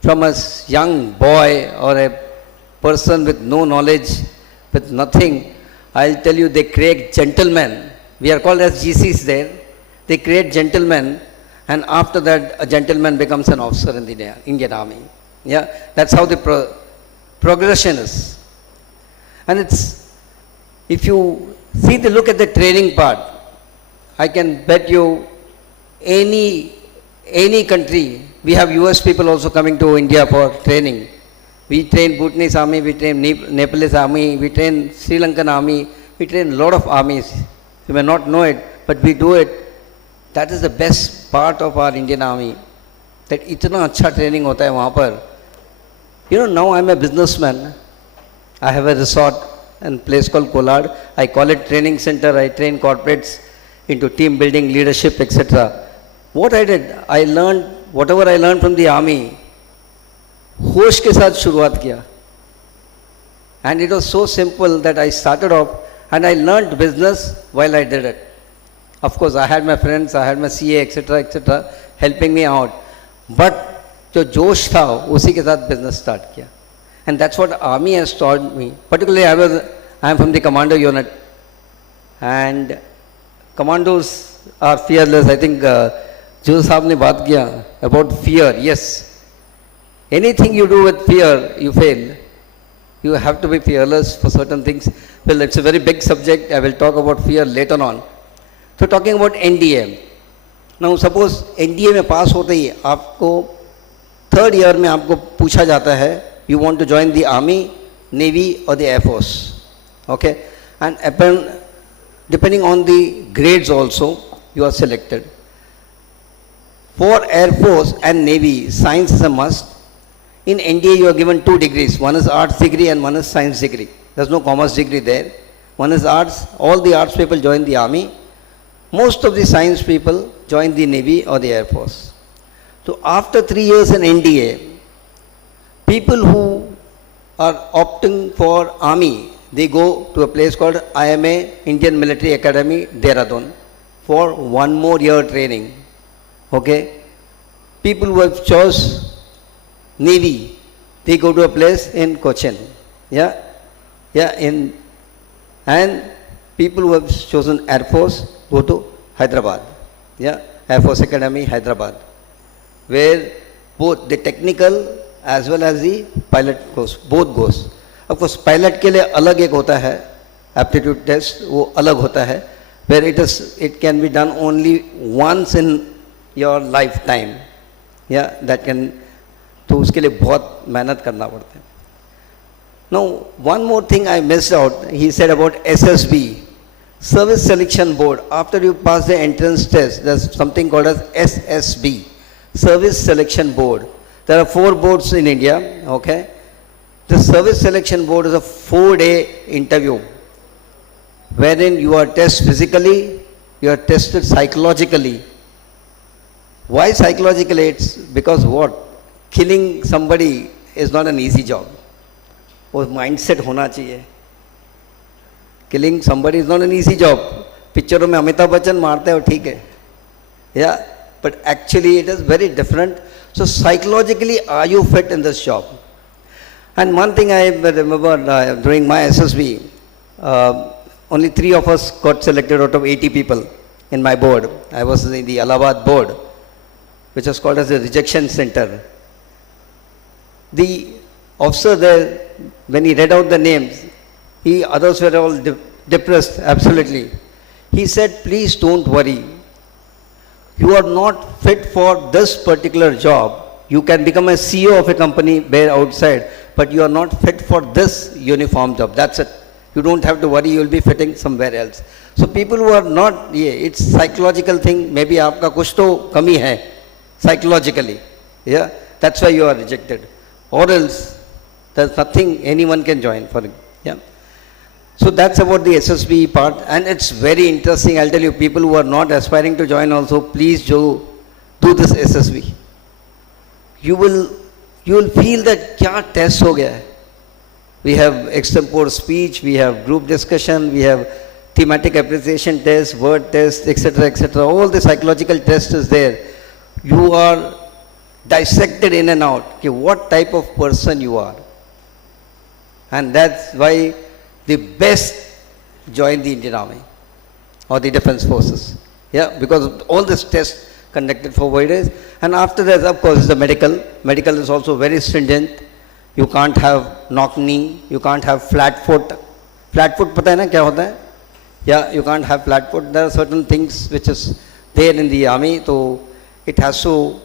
from a young boy or a person with no knowledge, with nothing, I'll tell you, they create gentlemen. We are called as GCs there. They create gentlemen, and after that, a gentleman becomes an officer in the Indian Army. Yeah, that's how the progression is. And it's, if you see the look at the training part, I can bet you any country, we have US people also coming to India for training. We train Bhutanese army, we train Nepalese army, we train Sri Lankan army, we train a lot of armies. You may not know it, but we do it. That is the best part of our Indian army. That itna acha training hota hai wahan par. You know, now I'm a businessman. I have a resort in a place called Kolad. I call it training center. I train corporates into team building, leadership, etc. What I did, I learned whatever I learned from the army. होश के साथ शुरुआत किया. And it was so simple that I started off and I learned business while I did it. Of course, I had my friends, I had my CA, etc., helping me out. But जो जोश था, उसी के साथ business start किया. And that's what army has taught me. Particularly, I am from the commando unit. And commandos are fearless. I think जो साहब ने बात किया about fear. Yes. Anything you do with fear, you fail. You have to be fearless for certain things. Well, it's a very big subject. I will talk about fear later on. So talking about NDA. Now suppose NDA में पास होते ही आपको third year में आपको पूछा जाता है, you want to join the army, navy or the air force. Okay? And depending on the grades also, you are selected. For air force and navy, science is a must. In NDA, you are given 2 degrees. One is arts degree and one is science degree. There's no commerce degree there. One is arts. All the arts people join the army. Most of the science people join the navy or the air force. So after 3 years in NDA, people who are opting for army, they go to a place called IMA, Indian Military Academy, Dehradun, for 1 more year training. Okay? People who have chose Navy, they go to a place in Cochin. Yeah? And people who have chosen Air Force go to Hyderabad. Yeah? Air Force Academy, Hyderabad. Where both the technical as well as the pilot goes, both goes. Of course, pilot के लिए अलग एक होता है, aptitude test, वो अलग होता है, where it can be done only once in your lifetime. Yeah? That can, तो उसके लिए बहुत मेहनत करना पड़ता है. Now, one more thing I missed out. He said about SSB, Service Selection Board. After you pass the entrance test, there's something called as SSB, Service Selection Board. There are 4 boards in India. Okay, the Service Selection Board is a 4-day interview, wherein you are tested physically, you are tested psychologically. Why psychologically? It's because what? Killing somebody is not an easy job. वो mindset होना चाहिए. Killing somebody is not an easy job. पिक्चरों में अमिताभ बच्चन मारते हैं, ठीक है. Yeah, but actually it is very different. So psychologically, are you fit in this job? And one thing I remember during my SSB, only 3 of us got selected out of 80 people in my board. I was in the Allahabad board, which was called as the rejection center. The officer there, when he read out the names, others were all depressed, absolutely. He said, please don't worry. You are not fit for this particular job. You can become a CEO of a company there outside, but you are not fit for this uniform job. That's it. You don't have to worry, you will be fitting somewhere else. So people who are not, it's psychological thing. Maybe आपका कुछ तो कमी है, psychologically. Yeah, that's why you are rejected. Or else, there's nothing anyone can join for it. Yeah. So that's about the SSB part, and it's very interesting. I'll tell you, people who are not aspiring to join also, please do this SSB. You will feel that क्या test हो गया है. We have extempore speech, we have group discussion, we have thematic appreciation test, word test, etc., etc. All the psychological test is there. You are dissected in and out, okay, what type of person you are. And that's why the best join the Indian Army or the Defense Forces. Yeah, because of all this tests conducted for 5 days. And after that, of course, is the medical. Medical is also very stringent. You can't have knock knee, you can't have flat foot. Flat foot, pata hai na kya hota hai? Yeah, you can't have flat foot. There are certain things which is there in the army, so it has to,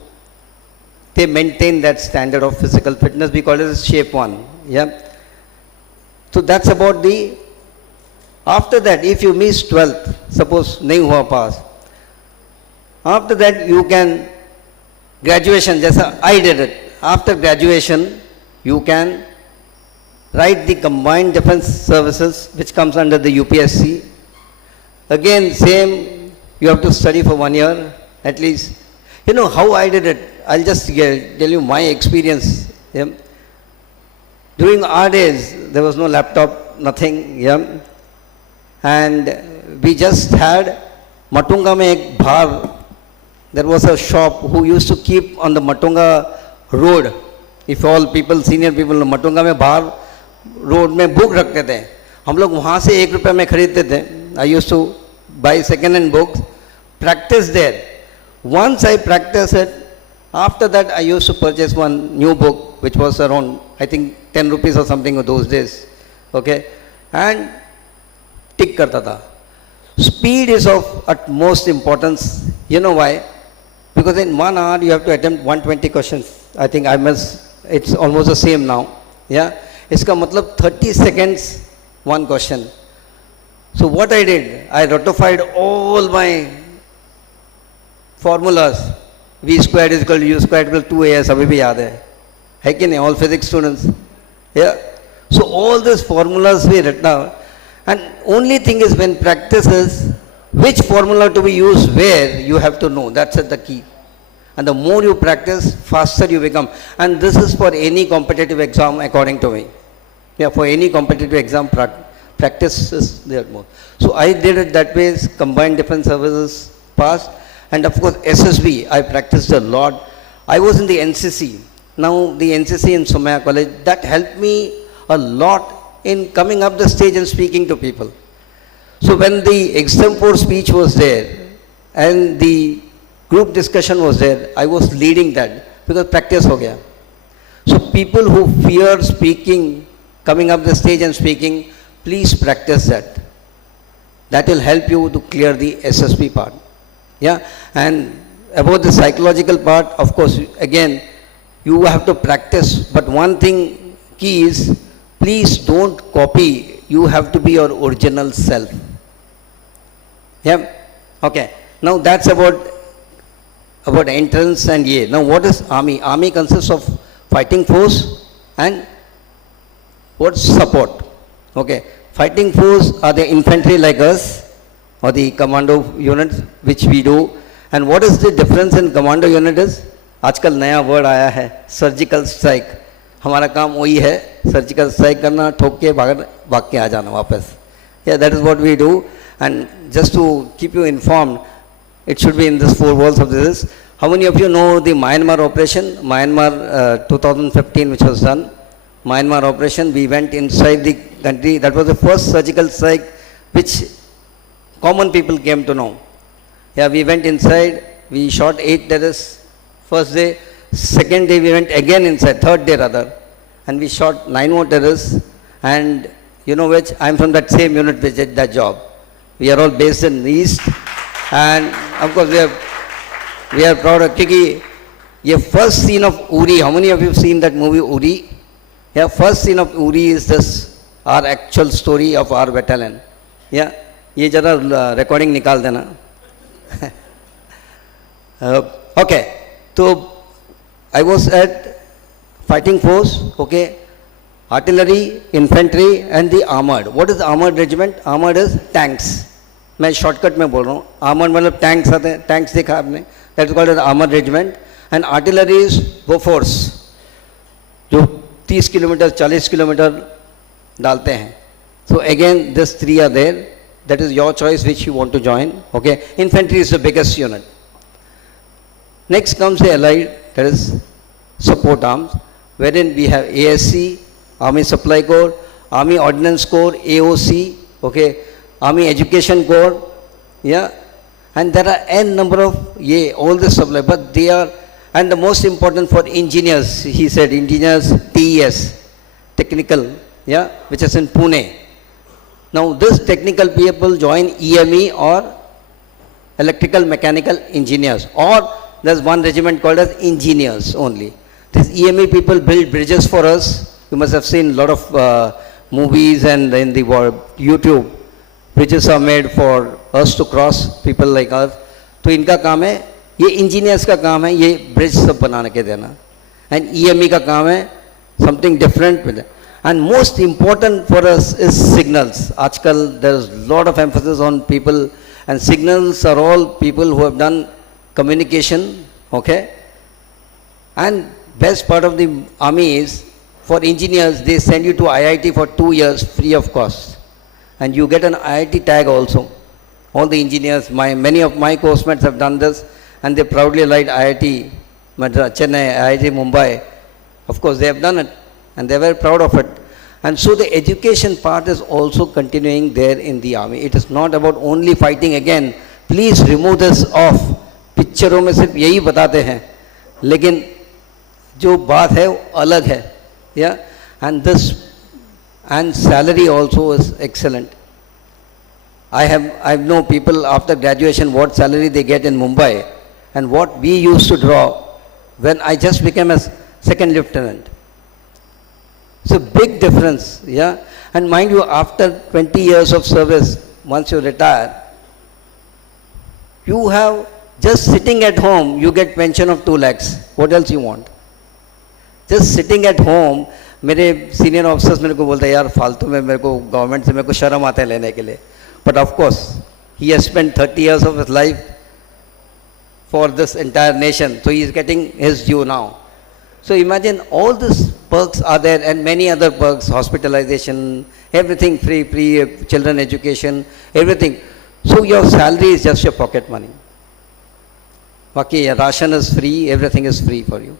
they maintain that standard of physical fitness. We call it as shape 1. Yeah. So that's about the, after that, if you miss 12th, suppose nahi hua pass, after that you can, graduation, jaisa I did it. After graduation, you can write the combined defense services, which comes under the UPSC. Again, same, you have to study for 1 year, at least. You know how I did it? I'll just tell you my experience. Yeah. During our days, there was no laptop, nothing. Yeah. And we just had, Matunga mein ek bhar, there was a shop who used to keep on the Matunga road. If all people, senior people, Matunga में बाहर road में book रखते थे, हम लोग वहाँ से 1 रुपये में खरीदते थे. I used to buy second-hand books, practice there. Once I practiced it, after that I used to purchase one new book, which was around, I think, 10 rupees or something of those days. Okay, and tick करता था. Speed is of utmost importance. You know why? Because in 1 hour you have to attempt 120 questions. I think it's almost the same now. Yeah, इसका मतलब 30 seconds one question. So what I did, I ratified all my formulas. V squared is equal to U squared equal to 2AS, अभी भी याद है कि नहीं? All physics students. Yeah. So all these formulas we written down, and only thing is when practice is which formula to be used where, you have to know. That's the key. And the more you practice, faster you become. And this is for any competitive exam, according to me. Yeah, for any competitive exam, practice is there more. So I did it that way, combined defense services passed. And of course, SSB, I practiced a lot. I was in the NCC. Now the NCC in Somaya College, that helped me a lot in coming up the stage and speaking to people. So when the extempore speech was there and the group discussion was there, I was leading that because practice ho gaya. So people who fear speaking, coming up the stage and speaking, please practice that. That will help you to clear the SSP part. Yeah, and about the psychological part, of course, again, you have to practice. But one thing key is, please don't copy. You have to be your original self. Yeah, okay. Now that's about entrance and yeah. Now what is army? Army consists of fighting force and what's support. Okay, fighting force are the infantry like us or the commando units which we do. And what is the difference in commando unit is, आजकल नया word आया है surgical strike. हमारा काम वही है, surgical strike करना, ठोक के भाग के आ जाना वापस. Yeah, that is what we do. And just to keep you informed, it should be in this 4 walls of this. How many of you know the Myanmar operation? Myanmar 2015, which was done. Myanmar operation, we went inside the country. That was the first surgical strike which common people came to know. Yeah, we went inside, we shot 8 terrorists. First day, second day we went again inside, third day rather, and we shot 9 more terrorists. And you know which, I am from that same unit which did that job. We are all based in the East, and of course we are proud of, because the first scene of Uri, how many of you have seen that movie Uri? Yeah, first scene of Uri is this, our actual story of our battalion. Yeah, ये जरा recording निकाल देना. Okay, so I was at fighting force, okay, artillery, infantry and the armored. What is the armored regiment? Armored is tanks. मैं shortcut में बोल रहा हूँ. Armored मतलब tanks आते हैं, tanks देखा आपने. That is called as armored regiment. And artillery is Bofors, जो 30 किलोमीटर 40 किलोमीटर डालते हैं. So again, these 3 are there. That is your choice which you want to join. Okay, infantry is the biggest unit. Next comes the allied, that is support arms, wherein we have ASC, Army Supply Corps, Army Ordnance Corps, AOC, okay, Army Education Corps, yeah, and there are n number of, yeah, all this stuff, like, but they are, and the most important for engineers, he said, engineers, TES, technical, yeah, which is in Pune. Now this technical people join EME or electrical mechanical engineers, or there's one regiment called as engineers only. These EME people build bridges for us. You must have seen a lot of movies and in the YouTube, bridges are made for us to cross, people like us. तो इनका काम है, ये engineers का काम है, ये bridge सब बनाने के देना. And EME का काम है, something different with it. And most important for us is signals. Aajkal there's a lot of emphasis on people, and signals are all people who have done communication, okay? And best part of the army is, for engineers, they send you to IIT for 2 years free of cost. And you get an IIT tag also. All the engineers, many of my course mates have done this, and they proudly write IIT Madras, Chennai, IIT Mumbai. Of course, they have done it, and they are very proud of it. And so the education part is also continuing there in the army. It is not about only fighting again. Please remove this off. पिक्चरों में सिर्फ यही बताते हैं, लेकिन जो बात है वो अलग है, yeah. And this, and salary also is excellent. I know people after graduation what salary they get in Mumbai, and what we used to draw when I just became a second lieutenant. So big difference, yeah. And mind you, after 20 years of service, once you retire, you have just sitting at home, you get pension of 2 lakhs. What else you want? Just sitting at home, मेरे senior officers मेरे को बोलते हैं यार फालतू में मेरे को government से मेरे को शर्म आता है लेने के लिए. But of course, he has spent 30 years of his life for this entire nation, so he is getting his due now. So imagine all these perks are there, and many other perks, hospitalization, everything free, children education, everything. So your salary is just your pocket money. Okay, ration is free, everything is free for you.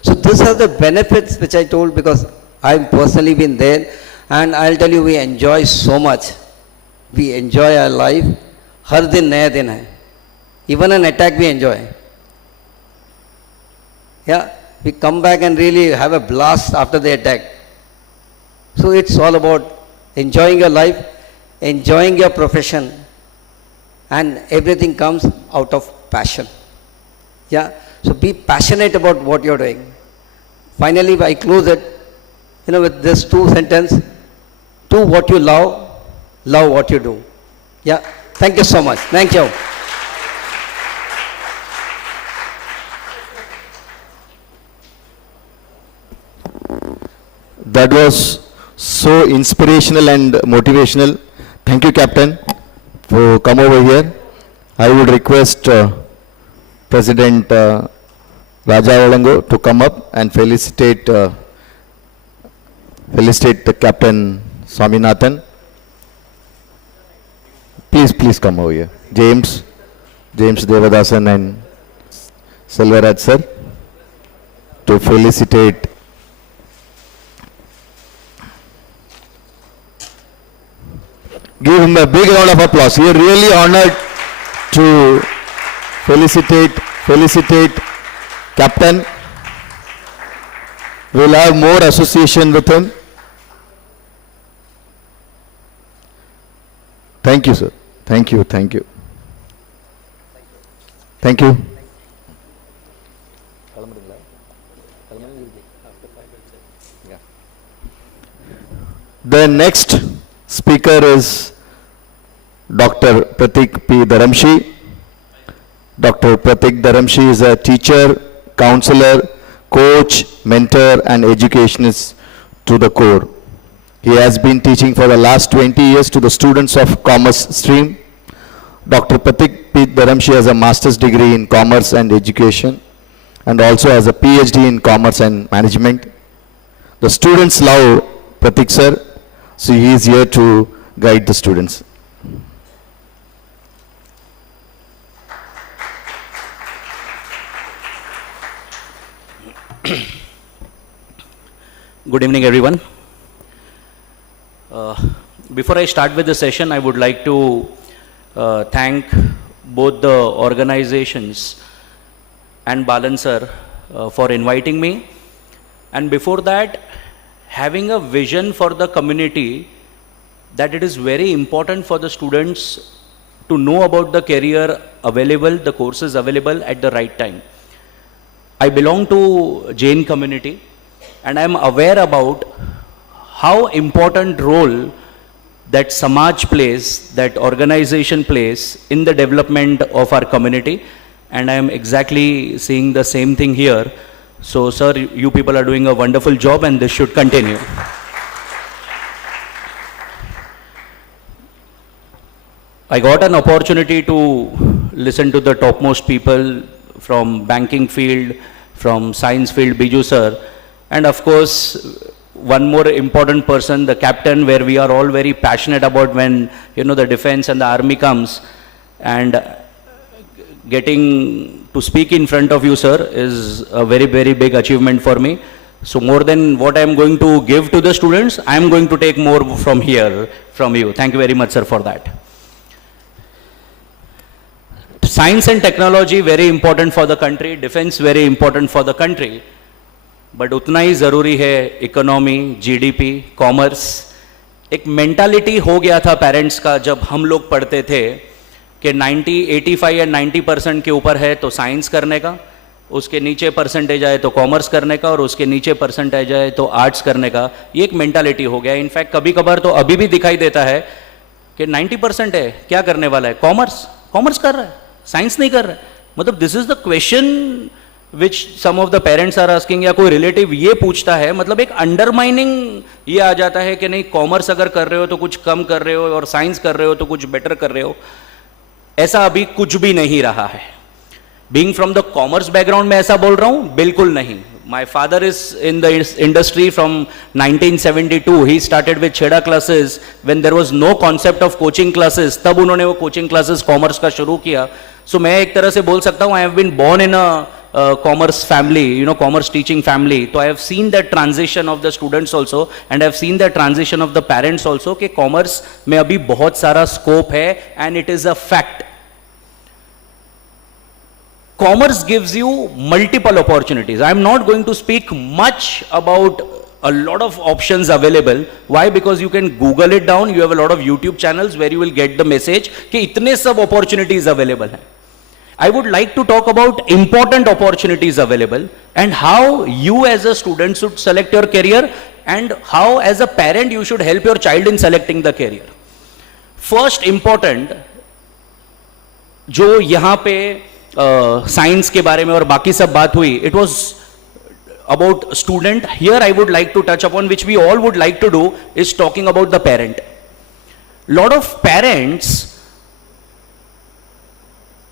So these are the benefits which I told, because I've personally been there, and I'll tell you, we enjoy so much. We enjoy our life. हर दिन नया दिन है. Even an attack we enjoy. Yeah, we come back and really have a blast after the attack. So it's all about enjoying your life, enjoying your profession, and everything comes out of passion. Yeah, so be passionate about what you're doing. Finally, I close it, with this 2 sentences: do what you love, love what you do. Yeah, thank you so much. Thank you. That was so inspirational and motivational. Thank you, Captain, for come over here. I would request President Raja Valango to come up and felicitate the Captain Swaminathan. Please come over here. James Devadasan and Selvaraj sir to felicitate. Give him a big round of applause. We are really honored to felicitate Captain. We'll have more association with him. Thank you, sir. Thank you. Thank you. The next speaker is Dr. Pratik P. Dharamshi. Dr. Pratik Dharamshi is a teacher, counselor, coach, mentor, and educationist to the core. He has been teaching for the last 20 years to the students of commerce stream. Dr. Pratik P. Dharamshi has a master's degree in commerce and education, and also has a PhD in commerce and management. The students love Pratik sir, so he is here to guide the students. Good evening, everyone. Before I start with the session, I would like to thank both the organizations and Balan sir for inviting me. And before that, having a vision for the community that it is very important for the students to know about the career available, the courses available at the right time. I belong to Jain community and I am aware about how important role that Samaj plays, that organization plays in the development of our community, and I am exactly seeing the same thing here. So sir, you people are doing a wonderful job and this should continue. I got an opportunity to listen to the topmost people from banking field, from science field, Biju sir, and of course one more important person, the captain, where we are all very passionate about when the defense and the army comes, and getting to speak in front of you sir is a very, very big achievement for me. So more than what I am going to give to the students, I am going to take more from here, from you. Thank you very much sir for that. Science and technology very important for the country, defense very important for the country, but उतना ही ज़रूरी है economy, GDP, commerce. एक mentality हो गया था parents का जब हम लोग पढ़ते थे कि 85 या 90% के ऊपर है तो साइंस करने का, उसके नीचे परसेंटेज आए तो कॉमर्स करने का, और उसके नीचे परसेंटेज आए तो आर्ट्स करने का. ये एक मेंटालिटी हो गया. इनफैक्ट कभी कभार तो अभी भी दिखाई देता है कि 90% है, क्या करने वाला है, कॉमर्स कर रहा है, साइंस नहीं कर रहा है. मतलब this is the question which some of the parents are asking, या कोई रिलेटिव ये पूछता है. मतलब एक अंडरमाइनिंग ये आ जाता है कि नहीं, कॉमर्स अगर कर रहे हो तो कुछ कम कर रहे हो और साइंस कर रहे हो तो कुछ बेटर कर रहे हो. ऐसा अभी कुछ भी नहीं रहा है. Being from the commerce background में ऐसा बोल रहा हूं, बिल्कुल नहीं. My father is in the industry from 1972. He started with Chheda classes when there was no concept of coaching classes. तब उन्होंने वो coaching classes commerce का शुरू किया. So मैं एक तरह से बोल सकता हूँ I have been born in a commerce family, commerce teaching family. तो I have seen that transition of the students also, and I have seen that transition of the parents also कि commerce में अभी बहुत सारा scope है, and it is a fact. Commerce gives you multiple opportunities. I am not going to speak much about a lot of options available. Why? Because you can Google it down. You have a lot of YouTube channels where you will get the message कि इतने सब opportunities available हैं. I would like to talk about important opportunities available and how you as a student should select your career, and how as a parent you should help your child in selecting the career. First important, जो यहाँ पे science के बारे में और बाकी सब बात हुई, it was about student. Here I would like to touch upon, which we all would like to do, is talking about the parent. Lot of parents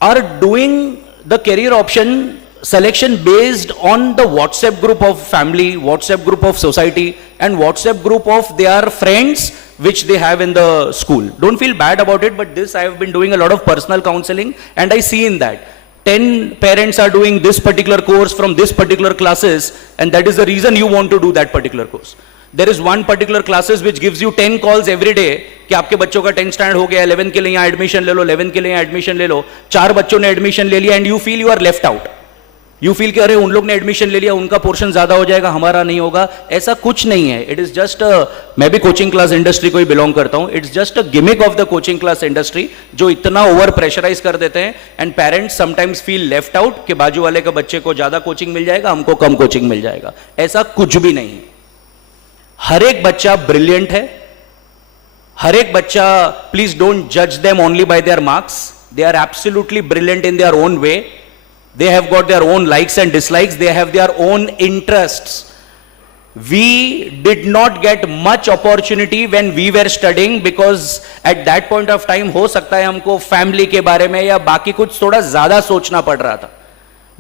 are doing the career option selection based on the WhatsApp group of family, WhatsApp group of society, and WhatsApp group of their friends which they have in the school. Don't feel bad about it, but this I have been doing a lot of personal counseling, and I see in that 10 parents are doing this particular course from this particular classes, and that is the reason you want to do that particular course. There is one particular classes which gives you 10 calls every day कि आपके बच्चों का 10th standard हो गया, 11th के लिए यहाँ admission ले लो, 11th के लिए यहाँ एडमिशन ले लो. 4 बच्चों ने एडमिशन ले लिया, and you feel you are left out. You feel कि अरे उन लोग ने एडमिशन ले लिया, उनका पोर्शन ज्यादा हो जाएगा, हमारा नहीं होगा. ऐसा कुछ नहीं है. इट इज जस्ट, मैं भी कोचिंग क्लास इंडस्ट्री को ही बिलोंग करता हूं. It's just a gimmick of the coaching class industry, जो इतना ओवर प्रेशराइज कर देते हैं, and parents sometimes feel left out कि बाजू वाले के बच्चे को ज्यादा कोचिंग मिल जाएगा, हमको कम कोचिंग मिल जाएगा. ऐसा कुछ भी नहीं. हर एक बच्चा ब्रिलियंट है. हर एक बच्चा, प्लीज डोंट जज them only by their marks. They are absolutely brilliant in their own way. They have got their own likes and dislikes. They have their own interests. We did not get much opportunity when we were studying, because at that point of time हो सकता है हमको family के बारे में या बाकी कुछ थोड़ा ज़्यादा सोचना पड़ रहा था.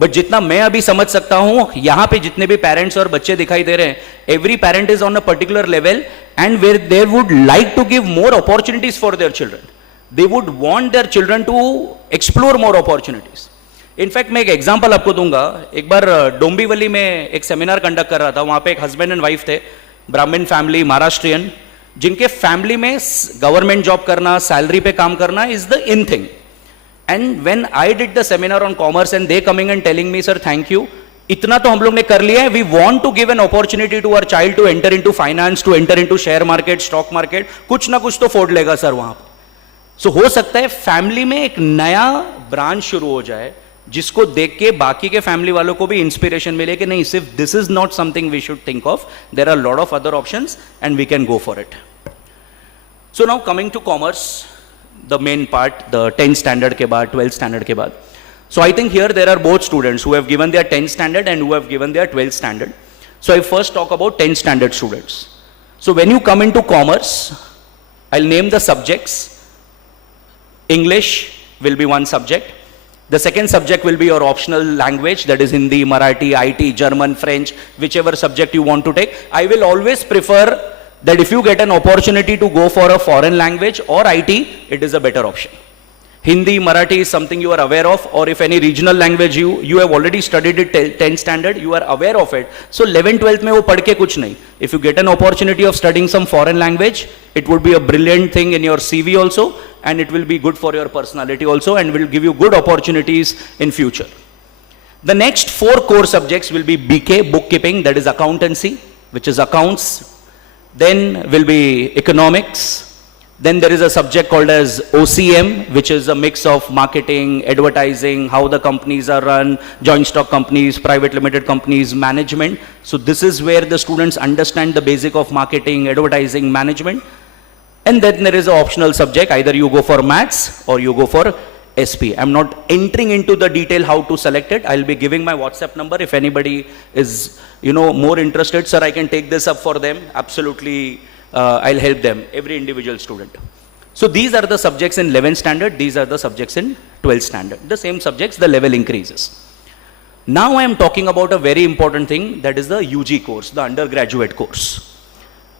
But जितना मैं अभी समझ सकता हूँ, यहाँ पे जितने भी parents और बच्चे दिखाई दे रहे हैं, every parent is on a particular level and where they would like to give more opportunities for their children. They would want their children to explore more opportunities. In fact मैं एक एग्जाम्पल आपको दूंगा. एक बार डोंबिवली में एक सेमिनार कंडक्ट कर रहा था. वहाँ पे एक हस्बैंड एंड वाइफ थे, ब्राह्मण फैमिली, महाराष्ट्रियन. जिनके फैमिली में गवर्नमेंट जॉब करना, सैलरी पे काम करना is the in thing. And when I did the seminar on commerce and they coming and telling me sir thank you, इतना तो हम लोग ने कर लिया है, we want to give an opportunity to our child to enter into finance, to enter into share market, stock market, कुछ ना कुछ तो फोड़ लेगा सर वहां पर. सो हो सकता है फैमिली में एक नया ब्रांच शुरू हो जाए जिसको देख के बाकी के फैमिली वालों को भी इंस्पिरेशन मिले कि नहीं, सिर्फ this is not something we should think of, there are lot of other options and we can go for it. So now coming to commerce, the main part, the 10th standard के बाद 12th standard के बाद. So I think here there are both students who have given their 10th standard and who have given their 12th standard. So I first talk about 10th standard students. So when you come into commerce, I'll name the subjects. English will be one subject. The second subject will be your optional language, that is Hindi, Marathi, IT, German, French, whichever subject you want to take. I will always prefer that if you get an opportunity to go for a foreign language or IT, it is a better option. Hindi, Marathi is something you are aware of, or if any regional language you have already studied it 10th standard, you are aware of it. So 11th, 12th में वो पढ़ के कुछ नहीं. If you get an opportunity of studying some foreign language, it would be a brilliant thing in your CV also, and it will be good for your personality also, and will give you good opportunities in future. The next 4 core subjects will be BK, bookkeeping, that is accountancy, which is accounts. Then will be economics. Then there is a subject called as OCM, which is a mix of marketing, advertising, how the companies are run, joint stock companies, private limited companies, management. So this is where the students understand the basic of marketing, advertising, management. And then there is an optional subject, either you go for maths or you go for SP. I'm not entering into the detail how to select it. I'll be giving my WhatsApp number if anybody is, more interested. Sir, I can take this up for them. Absolutely. I'll help them, every individual student. So these are the subjects in 11th standard, these are the subjects in 12th standard. The same subjects, the level increases. Now I am talking about a very important thing, that is the UG course, the undergraduate course.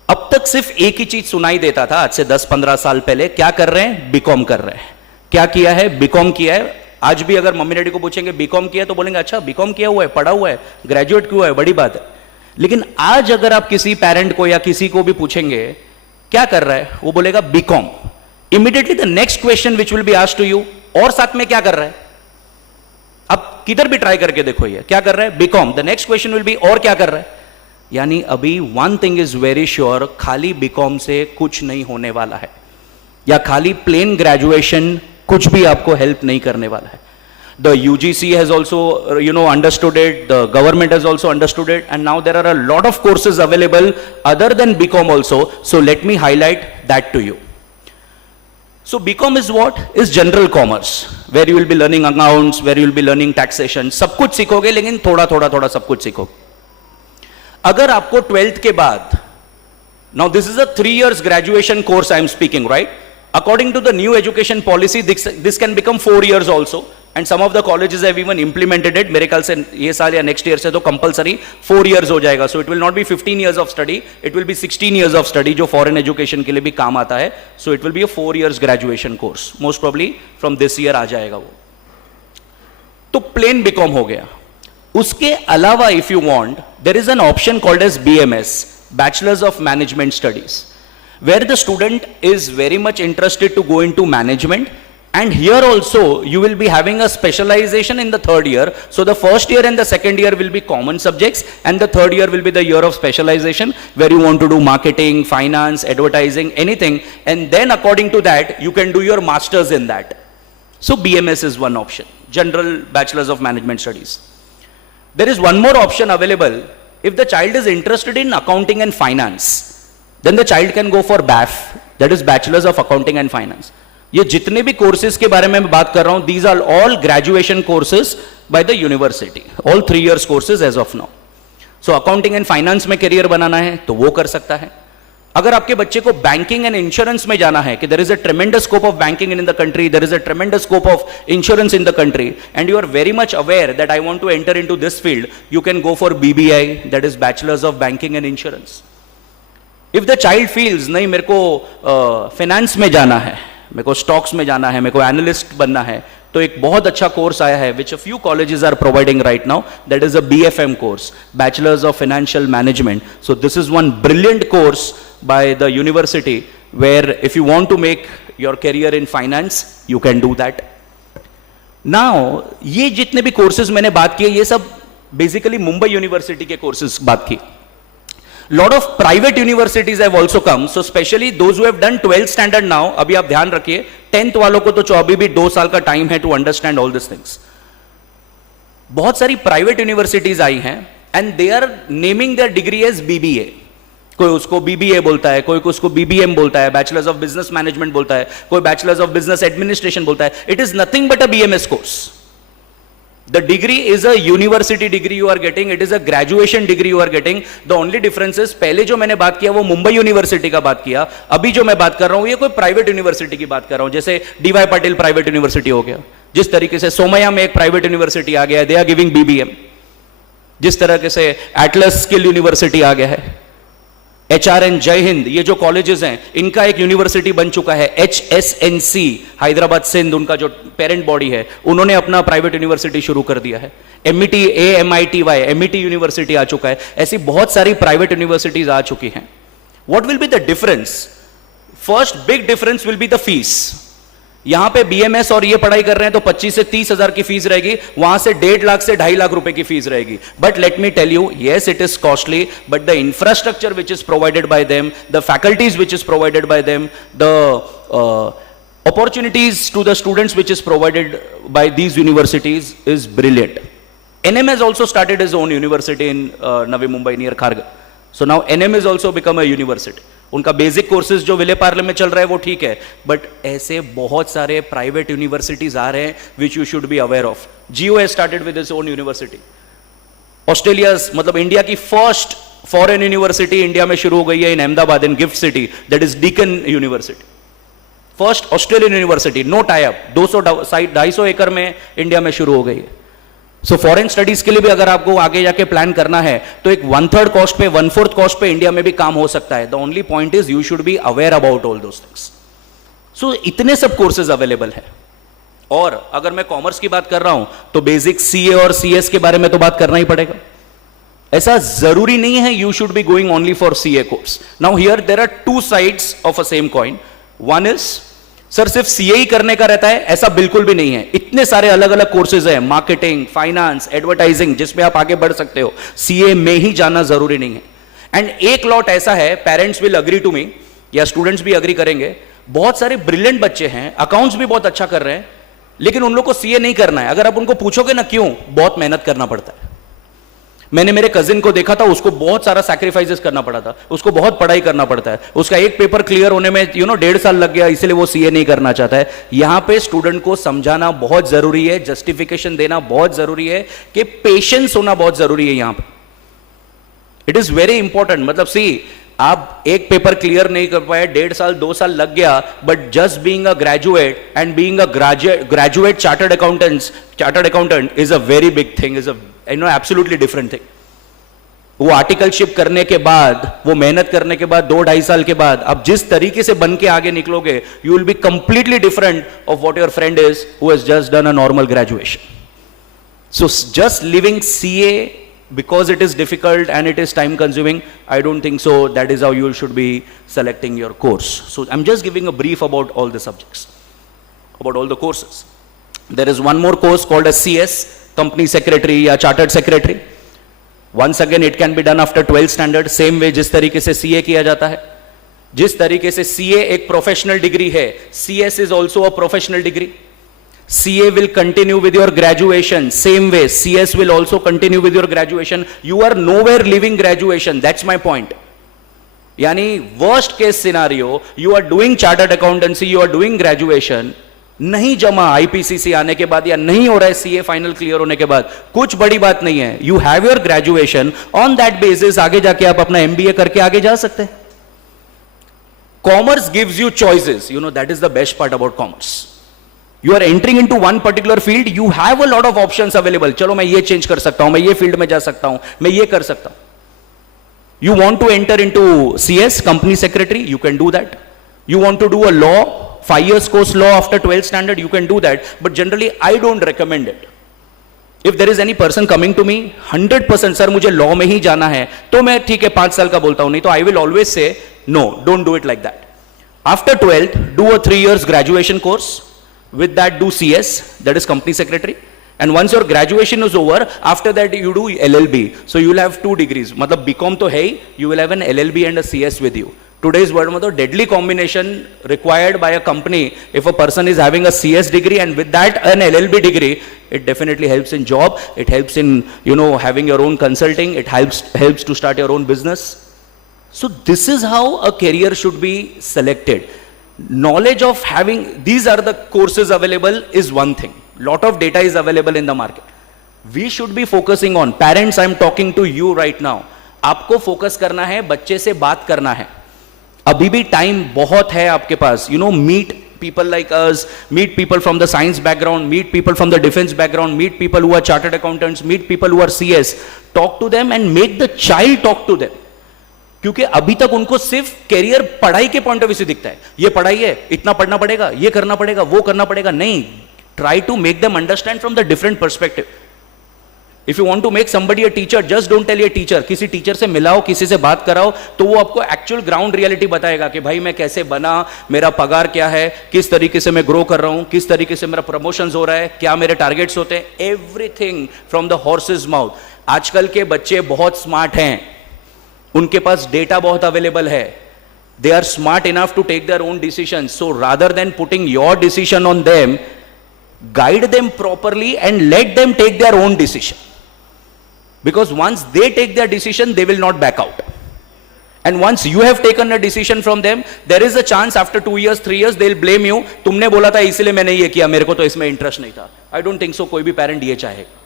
अब तक सिर्फ एक ही चीज सुनाई देता था आज से 10-15 साल पहले, क्या कर रहे हैं, बीकॉम कर रहे हैं. क्या किया है, बीकॉम किया है. आज भी अगर मम्मी डैडी को पूछेंगे बीकॉम किया तो बोलेंगे अच्छा बीकॉम किया हुआ है, पढ़ा हुआ है, ग्रेजुएट क्यों है, बड़ी बात है. लेकिन आज अगर आप किसी पेरेंट को या किसी को भी पूछेंगे क्या कर रहा है, वो बोलेगा BCom. Immediately the next question which will be asked to you, और साथ में क्या कर रहा है. अब किधर भी ट्राई करके देखो, ये क्या कर रहा है, BCom. The next question will be और क्या कर रहा है. यानी अभी one thing is very sure, खाली बीकॉम से कुछ नहीं होने वाला है, या खाली प्लेन ग्रेजुएशन कुछ भी आपको हेल्प नहीं करने वाला है. The UGC has also, understood it, the government has also understood it, and now there are a lot of courses available other than BCom also, so let me highlight that to you. So BCom is what? Is general commerce, where you will be learning accounts, where you will be learning taxation, सब कुछ सीखोगे लेकिन थोड़ा थोड़ा सब कुछ सीखोगे. अगर आपको 12th के बाद, now this is a 3 years graduation course I am speaking, right? According to the new education policy, this can become 4 years also, and some of the colleges have even implemented it. मेरे ख्याल से ये साल या next year से तो compulsory 4 years हो जाएगा. So it will not be 15 years of study, it will be 16 years of study, जो foreign education के लिए भी काम आता है. So it will be a 4 years graduation course. Most probably from this year आ जाएगा वो. तो plain BCom हो गया. उसके अलावा if you want, there is an option called as BMS, Bachelors of Management Studies, where the student is very much interested to go into management, and here also you will be having a specialization in the 3rd year. So the first year and the second year will be common subjects, and the 3rd year will be the year of specialization, where you want to do marketing, finance, advertising, anything, and then according to that you can do your masters in that. So BMS is one option, General Bachelors of Management Studies. There is one more option available. If the child is interested in accounting and finance, then the child can go for BAF, that is Bachelors of Accounting and Finance. ये जितने भी courses के बारे में मैं बात कर रहा हूं, these are all graduation courses by the university, all 3 years courses as of now. So accounting and finance में करियर बनाना है तो वो कर सकता है. अगर आपके बच्चे को बैंकिंग एंड इंश्योरेंस में जाना है कि there is a tremendous scope of banking in the country, there is a tremendous scope of insurance in the country, and you are very much aware that I want to enter into this field, you can go for BBI, that is bachelors of banking and insurance. If the child feels नहीं मेरे को finance में जाना है, मेरे को stocks में जाना है, मेरे को एनालिस्ट बनना है, तो एक बहुत अच्छा कोर्स आया है which a few colleges are providing right now, that is a BFM course, bachelor's of financial management. So this is one brilliant course by the university where if you want to make your career in finance, you can do that. Now, ये जितने भी courses मैंने बात किए, ये सब basically Mumbai university के courses बात की. Lot of private universities have also come, so especially those who have done 12th standard now, अभी आप ध्यान रखिए, 10th वालों को तो अभी भी 2 साल का टाइम है to understand all these things. बहुत सारी प्राइवेट यूनिवर्सिटीज आई हैं and they are naming their degree as BBA. कोई उसको बीबीए बोलता है, कोई उसको बीबीएम बोलता है, बैचलर्स ऑफ बिजनेस मैनेजमेंट बोलता है, कोई बैचलर्स ऑफ बिजनेस एडमिनिस्ट्रेशन बोलता है. It is nothing but a BMS course. The degree is a university degree you are getting, it is a graduation degree you are getting. The only difference is, पहले जो मैंने बात किया वो Mumbai university का बात किया, अभी जो मैं बात कर रहा हूं ये कोई प्राइवेट यूनिवर्सिटी की बात कर रहा हूं. जैसे डीवाई पाटिल प्राइवेट यूनिवर्सिटी हो गया, जिस तरीके से सोमैया में एक प्राइवेट यूनिवर्सिटी आ गया है, दे आर गिविंग बीबीएम. जिस तरह से एटलस स्किल यूनिवर्सिटी आ गया है, एचआरएन, जय हिंद, ये जो कॉलेजेस हैं इनका एक यूनिवर्सिटी बन चुका है. एचएसएनसी हैदराबाद सिंध, उनका जो पेरेंट बॉडी है, उन्होंने अपना प्राइवेट यूनिवर्सिटी शुरू कर दिया है. एमईटी, एएमआईटीवाई, एमईटी यूनिवर्सिटी आ चुका है. ऐसी बहुत सारी प्राइवेट यूनिवर्सिटीज आ चुकी हैं. What will be the difference? First big difference will be the fees. यहां पे बीएमएस और ये पढ़ाई कर रहे हैं तो 25 से 30 हजार की फीस रहेगी, वहां से 1.5 लाख से 2.5 लाख रुपए की फीस रहेगी. But let me tell you, yes it is costly, but the infrastructure which is provided by them, the faculties which is provided by them, the opportunities to the students which is provided by these universities is brilliant. NM has also started his own university in Navi Mumbai near Kharghar. So now NM has also become a university. उनका basic courses जो विले पार्ले में चल रहा है वो ठीक है, but ऐसे बहुत सारे प्राइवेट यूनिवर्सिटीज आ रहे हैं which you should be aware of. Jio has started with his own university. Australia, मतलब इंडिया की फर्स्ट फॉरेन यूनिवर्सिटी इंडिया में शुरू हो गई है in Ahmedabad, in GIFT city, that is Deakin university. First Australian university, no tie up, 200-250 एकड़ में India में शुरू हो गई है. सो फॉरेन स्टडीज के लिए भी अगर आपको आगे जाके प्लान करना है तो एक 1/3 कॉस्ट पे, 1/4 कॉस्ट पे इंडिया में भी काम हो सकता है. The only point is you should be aware about all those things. So इतने सब कोर्सेज अवेलेबल है. और अगर मैं कॉमर्स की बात कर रहा हूं तो बेसिक सीए और सीएस के बारे में तो बात करना ही पड़ेगा. ऐसा जरूरी नहीं है you should be going only for CA course. Now here there are 2 sides of a same coin. One is, sir सिर्फ सीए ही करने का रहता है, ऐसा बिल्कुल भी नहीं है. इतने सारे अलग अलग कोर्सेज हैं, मार्केटिंग, फाइनेंस, एडवर्टाइजिंग, जिसमें आप आगे बढ़ सकते हो. सीए में ही जाना जरूरी नहीं है. एंड एक लॉट ऐसा है, parents will agree to me, या स्टूडेंट्स भी अग्री करेंगे, बहुत सारे ब्रिलियंट बच्चे हैं, अकाउंट्स भी बहुत अच्छा कर रहे हैं, लेकिन उन लोग को सीए नहीं करना है. अगर आप उनको पूछोगे ना क्यों, बहुत मेहनत करना पड़ता है. मैंने मेरे कजिन को देखा था, उसको बहुत सारा सैक्रिफाइसेस करना पड़ा था, उसको बहुत पढ़ाई करना पड़ता है. उसका एक पेपर क्लियर होने में 1.5 साल लग गया, इसलिए वो सीए नहीं करना चाहता है. यहां पे स्टूडेंट को समझाना बहुत जरूरी है, जस्टिफिकेशन देना बहुत जरूरी है, कि पेशेंस होना बहुत जरूरी है. यहां पे इट इज वेरी इंपॉर्टेंट. मतलब सी, आप एक पेपर क्लियर नहीं कर पाए, 1.5 साल 2 साल लग गया, but just being a graduate and being a graduate chartered accountant is a very big thing, is absolutely different thing. वो आर्टिकलशिप करने के बाद, वो मेहनत करने के बाद, 2-2.5 साल के बाद आप जिस तरीके से बन के आगे निकलोगे, you will be completely different of what your friend is who has just done a normal graduation. So just living CA because it is difficult and it is time consuming, I don't think so that is how you should be selecting your course. So I'm just giving a brief about all the subjects, about all the courses. There is one more course called as CS, company secretary या chartered secretary. Once again it can be done after 12th standard, same way जिस तरीके से CA किया जाता है. जिस तरीके से CA एक professional degree है, CS is also a professional degree. CA will continue with your graduation, same way CS will also continue with your graduation. You are nowhere leaving graduation, that's my point. यानी worst case scenario, you are doing chartered accountancy, you are doing graduation, नहीं जमा IPCC आने के बाद, या नहीं हो रहा है CA फाइनल क्लियर होने के बाद, कुछ बड़ी बात नहीं है. You have your graduation, on that basis आगे जाके आप अपना MBA करके आगे जा सकते हैं. Commerce gives you choices, that is the best part about commerce. You are entering into one particular field, you have a lot of options available. चलो मैं ये चेंज कर सकता हूं, मैं ये फील्ड में जा सकता हूं, मैं ये कर सकता हूं. You want to enter into CS, company secretary, you can do that. You want to do a law, 5 years course law after 12th standard, you can do that. But generally, I don't recommend it. If there is any person coming to me 100% sir मुझे law में ही जाना है, तो मैं ठीक है 5 साल का बोलता हूं, नहीं तो I will always say no, don't do it like that. After 12th, do a 3 years graduation course. With that, do CS, that is company secretary. And once your graduation is over, after that you do LLB. So you will have 2 degrees. मतलब BCom तो है ही, you will have an LLB and a CS with you. Today's world में तो deadly combination required by a company. If a person is having a CS degree and with that an LLB degree, it definitely helps in job. It helps in, you know, having your own consulting. It helps to start your own business. So this is how a career should be selected. Knowledge of having, these are the courses available is one thing. Lot of data is available in the market. We should be focusing on, parents I am talking to you right now. आपको focus करना है, बच्चे से बात करना है. अभी भी time बहुत है आपके पास. You know, meet people like us, meet people from the science background, meet people from the defense background, meet people who are chartered accountants, meet people who are CS. Talk to them and make the child talk to them. क्योंकि अभी तक उनको सिर्फ career पढ़ाई के point of view से दिखता है. ये पढ़ाई है, इतना पढ़ना पड़ेगा, ये करना पड़ेगा, वो करना पड़ेगा. नहीं, try to make them understand from the different perspective. If you want to make somebody a teacher, just don't tell ये टीचर. किसी टीचर से मिलाओ, किसी से बात कराओ, तो वो आपको एक्चुअल ग्राउंड रियलिटी बताएगा कि भाई मैं कैसे बना, मेरा पगार क्या है, किस तरीके से मैं ग्रो कर रहा हूं, किस तरीके से मेरा प्रमोशन हो रहा है, क्या मेरे टारगेट्स होते हैं. Everything from the horse's mouth. आजकल के बच्चे बहुत स्मार्ट हैं, उनके पास डेटा बहुत अवेलेबल है. They are smart enough to take their own decision. So rather than putting your decision on them, guide them properly and let them take their own decision. Because once they take their decision, they will not back out. And once you have taken a decision from them, there is a chance after 2 years, 3 years, they'll blame you. तुमने बोला था इसलिए मैंने ये किया, मेरे को तो इसमें इंटरेस्ट नहीं था. I don't think so. कोई भी पेरेंट ये चाहेगा,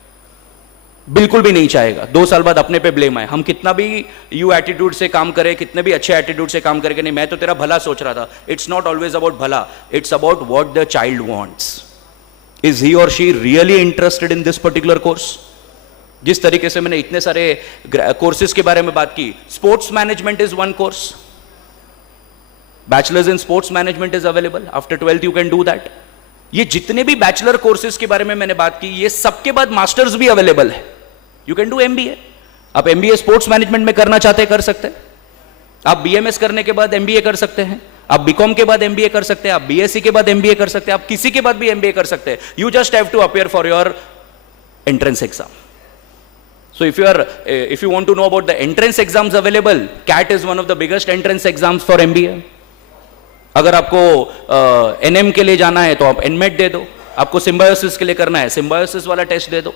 बिल्कुल भी नहीं चाहेगा. 2 साल बाद अपने पे ब्लेम आए. हम कितना भी यू एटीट्यूड से काम करें, कितने भी अच्छे एटीट्यूड से काम करें कि नहीं मैं तो तेरा भला सोच रहा था. इट्स नॉट ऑलवेज अबाउट भला, it's about what the child wants. Is he or she really interested in this particular course? जिस तरीके से मैंने इतने सारे कोर्सेज के बारे में बात की. Sports management is one course. Bachelors in sports management is available. After 12th you can do that. ये जितने भी बैचलर कोर्सेज के बारे में मैंने बात की, ये सबके बाद मास्टर्स भी अवेलेबल है. You can do MBA. आप MBA स्पोर्ट्स मैनेजमेंट में करना चाहते हैं, कर सकते हैं. आप BMS करने के बाद MBA कर सकते हैं. आप BCom के बाद MBA कर सकते हैं. आप BSc के बाद MBA कर सकते हैं. आप किसी के बाद भी MBA कर सकते हैं. You just have to appear for your entrance exam. So if you want to know about the entrance exams available, CAT is one of the biggest entrance exams for MBA. अगर आपको NM के लिए जाना है तो आप NMET दे दो. आपको सिम्बायोसिस के लिए करना है, सिम्बायोसिस वाला टेस्ट दे दो.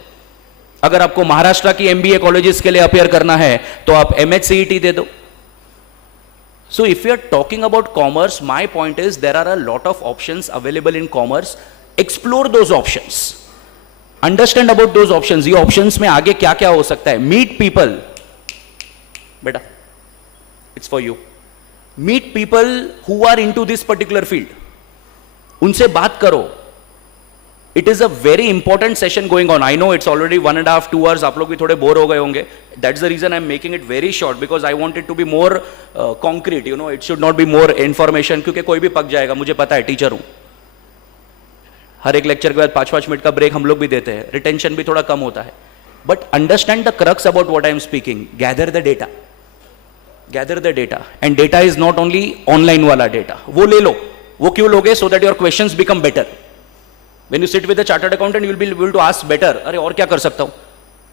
अगर आपको महाराष्ट्र की MBA कॉलेजेस के लिए अपियर करना है तो आप MHCET दे दो. So if you are talking about commerce, my point is there are a lot of options available in commerce. Explore those options. Understand about those options. ये options में आगे क्या क्या हो सकता है. Meet people. बेटा, it's for you. Meet people who are into this particular field. उनसे बात करो. It is a very important session going on. I know it's already 1.5, 2 hours. आप लोग भी थोड़े बोर हो गए होंगे. That's the reason I'm making it very short because I want it to be more concrete. You know, it should not be more information. क्योंकि कोई भी पक जाएगा. मुझे पता है, टीचर हूँ. हर एक लेक्चर के बाद 5-5 मिनट का ब्रेक हम लोग भी देते हैं. रिटेंशन भी थोड़ा कम होता है. But understand the crux about what I am speaking. Gather the data. Gather the data. And data is not only online वाला data. वो ले लो. वो क्यों लोगे? So that your questions become better. When you sit with a chartered accountant, you will be able to ask better. अरे और क्या कर सकता हूँ?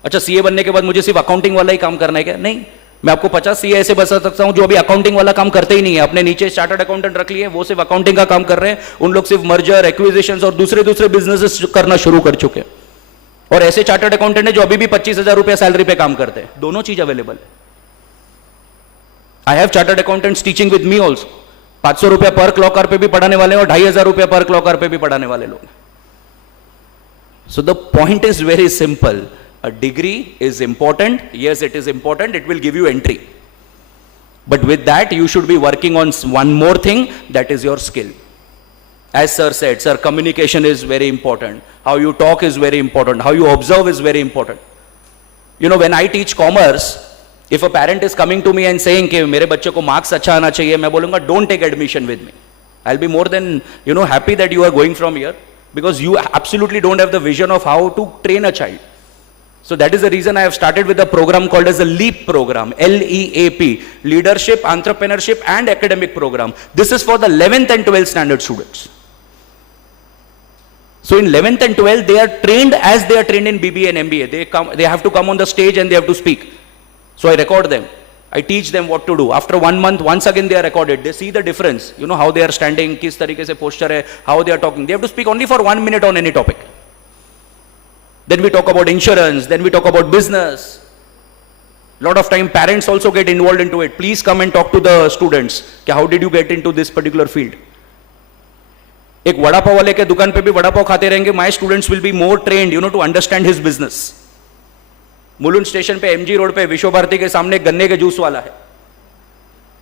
अच्छा, CA बनने के बाद मुझे सिर्फ अकाउंटिंग वाला ही काम करना है क्या? नहीं, मैं आपको 50 CA ऐसे बता सकता हूँ जो अभी अकाउंटिंग वाला काम करते ही नहीं है. अपने नीचे चार्टर्ड अकाउंटेंट रख लिए, वो सिर्फ अकाउंटिंग का काम कर रहे हैं. उन लोग सिर्फ मर्जर, एक्विजिशंस और दूसरे बिजनेसेस करना शुरू कर चुके हैं. और ऐसे चार्टर्ड अकाउंटेंट है जो अभी भी 25,000 रुपया सैलरी पे काम करते हैं. दोनों चीज अवेलेबल है. I have chartered accountants teaching with me also. 500 रुपया पर क्लॉक आवर पे भी पढ़ाने वाले हैं और 2,500 रुपया पर क्लॉक आवर पे भी पढ़ाने वाले लोग. So the point is very simple. A degree is important. Yes, it is important. It will give you entry. But with that, you should be working on one more thing, that is your skill. As sir said, sir, communication is very important. How you talk is very important. How you observe is very important. You know, when I teach commerce, if a parent is coming to me and saying कि मेरे बच्चे को marks अच्छा आना चाहिए, मैं बोलूँगा don't take admission with me. I'll be more than, you know, happy that you are going from here. Because you absolutely don't have the vision of how to train a child. So that is the reason I have started with a program called as a LEAP program, L-E-A-P, Leadership, Entrepreneurship and Academic Program. This is for the 11th and 12th standard students. So in 11th and 12th, they are trained as they are trained in BBA and MBA. They have to come on the stage and they have to speak. So I record them. I teach them what to do. After 1 month, once again they are recorded. They see the difference. You know how they are standing, kis tarike se posture hai, how they are talking. They have to speak only for 1 minute on any topic. Then we talk about insurance, then we talk about business. Lot of time parents also get involved into it. Please come and talk to the students. How did you get into this particular field? एक वड़ा पाव वाले के दुकान पे भी वड़ा पाव खाते रहेंगे. My students will be more trained, to understand his business. Mulund station पे MG road पे विश्व भारती के सामने गन्ने के जूस वाला है.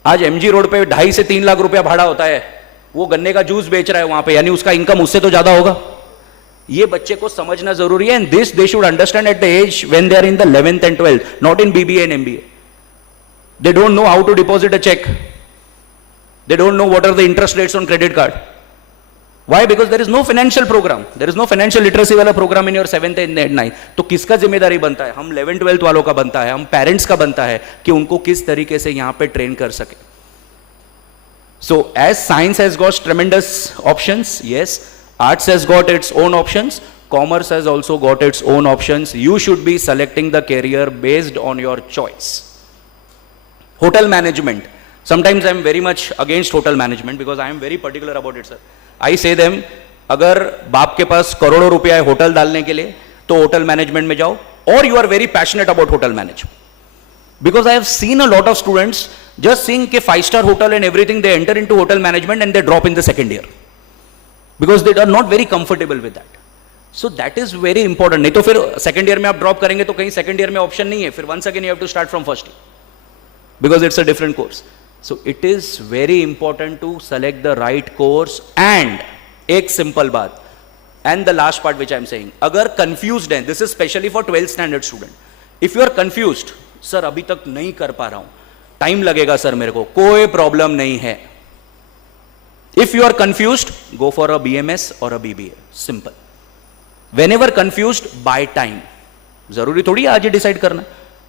आज MG रोड पे 2.5 से 3 लाख रुपया भाड़ा होता है. वो गन्ने का जूस बेच रहा है वहां पे, यानी उसका इनकम उससे तो ज्यादा होगा. ये बच्चे को समझना जरूरी है. And this they should understand at the age when they are in the 11th and 12th, not in BBA and MBA. They don't know how to deposit a check. They don't know what are the interest rates on credit card. Why? Because there is no financial program. There is no financial literacy वाला program in your 7th and 9th. तो किसका जिम्मेदारी बनता है? हम 11th 12th वालों का बनता है, हम पेरेंट्स का बनता है कि उनको किस तरीके से यहाँ पे ट्रेन कर सके. So as science has got tremendous options, yes, arts has got its own options, commerce has also got its own options. You should be selecting the career based on your choice. Hotel management. Sometimes I am very much against hotel management because I am very particular about it, sir. I say them, अगर बाप के पास करोड़ों रुपया है hotel डालने के लिए तो होटल मैनेजमेंट में जाओ, और you are very passionate about hotel management. Because I have seen a lot of students just seeing कि 5-star hotel and everything, they enter into hotel management and they drop in the second year because they are not very comfortable with that. So that is very important. नहीं तो फिर second year में आप drop करेंगे तो कहीं second year में option नहीं है, फिर once again you have to start from first year because it's a different course. So it is very important to select the right course. And एक simple बात, and the last part which I am saying, अगर confused हैं, this is specially for 12th standard student. If you are confused, sir अभी तक नहीं कर पा रहा हूं, टाइम लगेगा सर मेरे को, कोई प्रॉब्लम नहीं है. If you are confused, go for a BMS or a BBA. Simple. Whenever confused, buy time. जरूरी थोड़ी आज ही डिसाइड करना.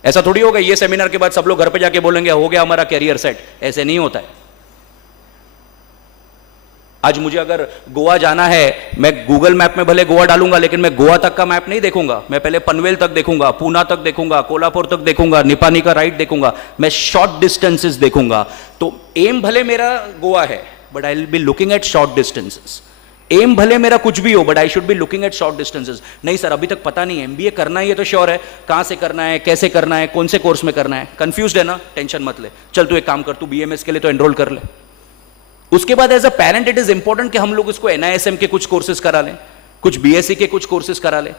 ऐसा थोड़ी होगा ये सेमिनार के बाद सब लोग घर पे जाके बोलेंगे हो गया हमारा कैरियर सेट. ऐसे नहीं होता है. आज मुझे अगर गोवा जाना है, मैं गूगल मैप में भले गोवा डालूंगा लेकिन मैं गोवा तक का मैप नहीं देखूंगा. मैं पहले पनवेल तक देखूंगा, पूना तक देखूंगा, कोल्हापुर तक देखूंगा, निपानी का राइट देखूंगा, मैं शॉर्ट डिस्टेंसेस देखूंगा. तो एम भले मेरा गोवा है but I will be looking at short distances. Um भले मेरा कुछ भी हो but I should be looking at short distances. नहीं सर अभी तक पता नहीं है, MBA करना ही है तो श्योर है, कहां से करना है, कैसे करना है, कौन से कोर्स में करना है. कंफ्यूज्ड है ना, टेंशन मत ले, चल तू एक काम कर, तू BMS के लिए तो एनरोल कर ले. उसके बाद as a parent it is important कि हम लोग इसको NISM के कुछ कोर्सेज करा लें, कुछ BSc के कुछ कोर्सेज करा लें,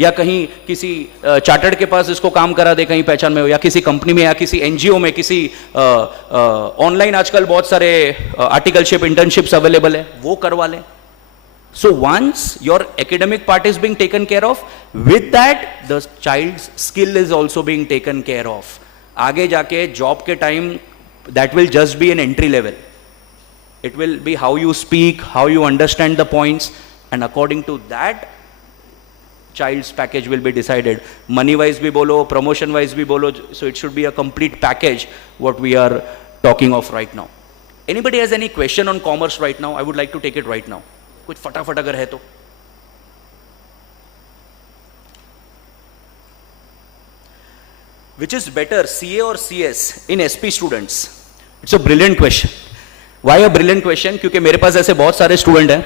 या कहीं किसी चार्टर्ड के पास इसको काम करा दे कहीं पहचान में हो, या किसी कंपनी में, या किसी NGO में, किसी ऑनलाइन आजकल बहुत सारे आर्टिकलशिप इंटर्नशिप्स अवेलेबल है, वो करवा लें. So once your academic part is being taken care of, with that the child's skill is also being taken care of. आगे जाके जॉब के time that will just be an entry level. It will be how you speak, how you understand the points, and according to that child's package will be decided. Money wise भी बोलो, promotion wise भी बोलो, so it should be a complete package what we are talking of right now. Anybody has any question on commerce right now? I would like to take it right now. कुछ फटाफट अगर है तो. Which is better, CA or CS in SP students? It's a brilliant question. Why a brilliant question? क्योंकि मेरे पास ऐसे बहुत सारे स्टूडेंट हैं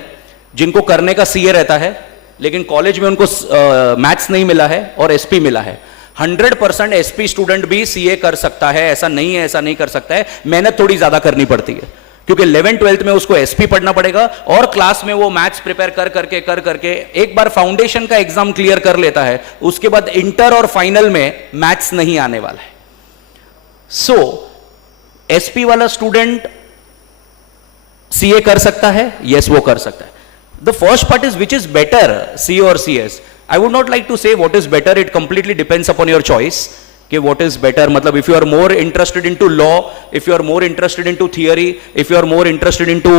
जिनको करने का CA रहता है लेकिन कॉलेज में उनको मैथ्स नहीं मिला है और SP मिला है. 100% SP स्टूडेंट भी CA कर सकता है, ऐसा नहीं है, ऐसा नहीं कर सकता है. मेहनत थोड़ी ज्यादा करनी पड़ती है क्योंकि 11th 12th में उसको SP पढ़ना पड़ेगा और क्लास में वो मैथ्स प्रिपेयर कर करके एक बार फाउंडेशन का एग्जाम क्लियर कर लेता है, उसके बाद इंटर और फाइनल में मैथ्स नहीं आने वाला है. सो SP वाला स्टूडेंट CA कर सकता है? यस, वो कर सकता है. The first part is which is better, CA और CS. I would not like to say what is better, it completely depends upon your choice. कि what is better, मतलब if you are more interested into law, if you are more interested into theory, if you are more interested into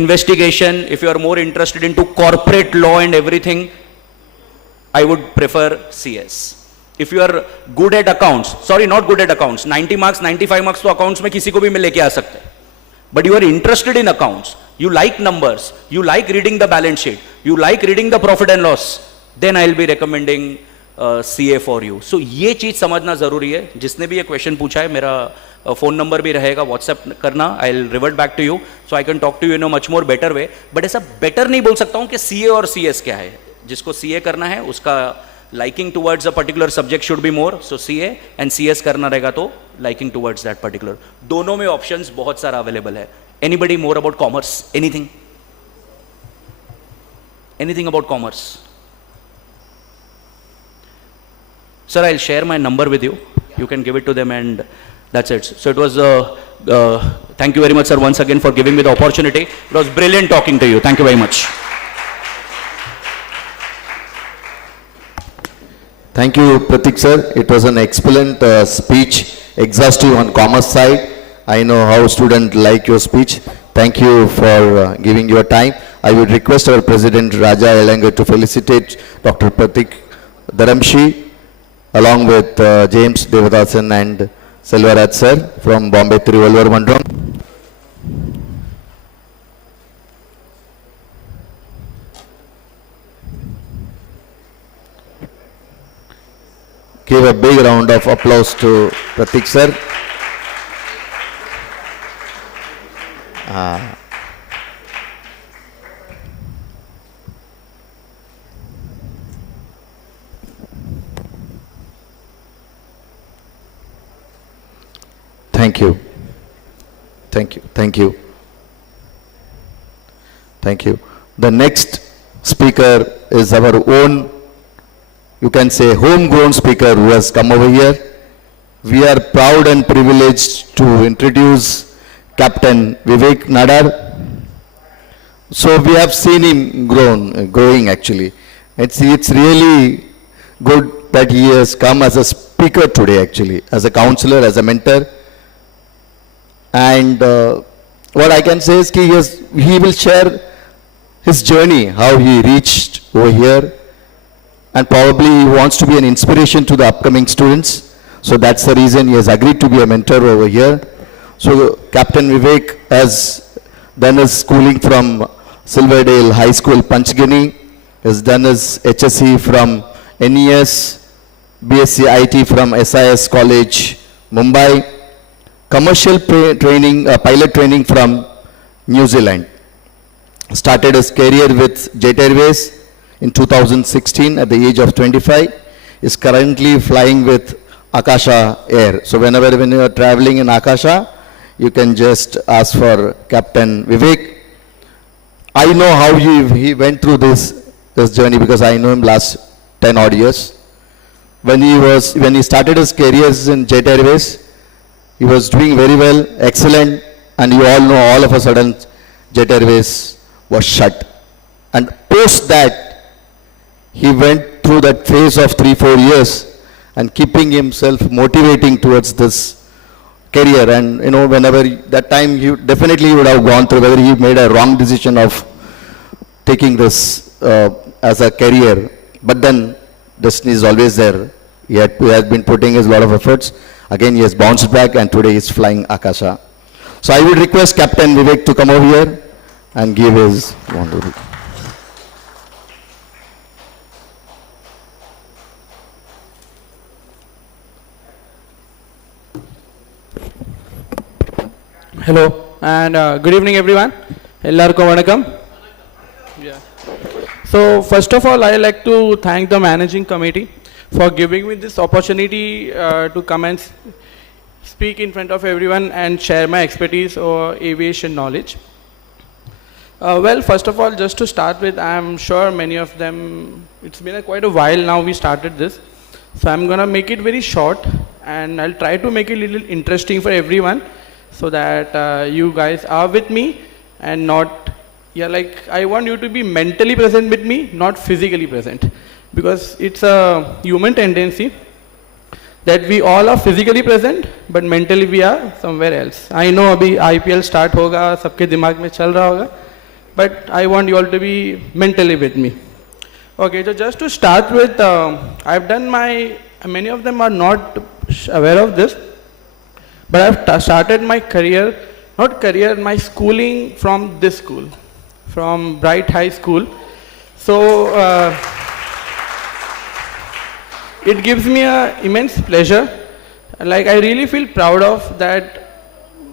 investigation, if you are more interested into corporate law and everything, I would prefer CS. If you are good at accounts, sorry, not good at accounts, 90 marks, 95 marks तो accounts में किसी को भी मैं लेके आ सकते हैं. But you are interested in accounts, you like numbers, you like reading the balance sheet, you like reading the profit and loss, then I will be recommending CA for you. So ये चीज समझना जरूरी है. जिसने भी ये question पूछा है, मेरा फोन नंबर भी रहेगा, व्हाट्सएप करना, I will revert back to you so I can talk to you in a much more better way. But ऐसा बेटर नहीं बोल सकता हूं कि CA और CS क्या है. जिसको CA करना है उसका liking towards a particular subject should be more, so CA and CS करना रहेगा तो liking towards that particular. दोनों में options बहुत सारा available है. Anybody more about commerce? Anything? Anything about commerce? Sir, I'll share my number with you. You can give it to them and that's it. So it was, thank you very much, sir, once again for giving me the opportunity. It was brilliant talking to you. Thank you very much. Thank you, Pratik sir. It was an excellent speech, exhaustive on commerce side. I know how students like your speech. Thank you for giving your time. I would request our President Raja Elangar to felicitate Dr. Pratik Dharamshi along with James Devadasan and Selvaraj sir from Bombay Trivallur Mandram. Give a big round of applause to Pratik sir. Thank you. Thank you. Thank you. Thank you. The next speaker is our own, you can say, homegrown speaker who has come over here. We are proud and privileged to introduce Captain Vivek Nadar. So we have seen him growing actually. It's really good that he has come as a speaker today actually, as a counselor, as a mentor. And what I can say is he will share his journey, how he reached over here, and probably he wants to be an inspiration to the upcoming students. So that's the reason he has agreed to be a mentor over here. So Captain Vivek has done his schooling from Silverdale High School, Panchgani, has done his HSC from NES, BSc IT from SIS College, Mumbai, commercial training, pilot training from New Zealand. Started his career with Jet Airways in 2016 at the age of 25. Is currently flying with Akasha Air. So when you are traveling in Akasha, you can just ask for Captain Vivek. I know how he went through this journey because I know him last 10 odd years. When he started his careers in Jet Airways, he was doing very well, excellent, and you all know all of a sudden Jet Airways was shut. And post that, he went through that phase of 3-4 years and keeping himself motivating towards this career. And you know, whenever that time he definitely would have gone through whether he made a wrong decision of taking this as a career. But then destiny is always there. He has been putting his lot of efforts. Again, he has bounced back and today he is flying Akasha. So I would request Captain Vivek to come over here and give his wonderful. Hello and good evening everyone. Ellarku vanakkam. Yeah. So first of all, I like to thank the managing committee for giving me this opportunity to come and speak in front of everyone and share my expertise or aviation knowledge. Well, first of all, just to start with, I am sure many of them, it's been quite a while now we started this. So I'm gonna make it very short and I'll try to make it a little interesting for everyone so that you guys are with me and not, I want you to be mentally present with me, not physically present. Because it's a human tendency that we all are physically present, but mentally we are somewhere else. I know abhi IPL start hoga, sabke dimag mein chal raha hoga, but I want you all to be mentally with me. Okay, so just to start with, I've done my many of them are not aware of this, but I've started my career, not career, my schooling from this school, from Bright High School. So it gives me a immense pleasure. Like I really feel proud of that.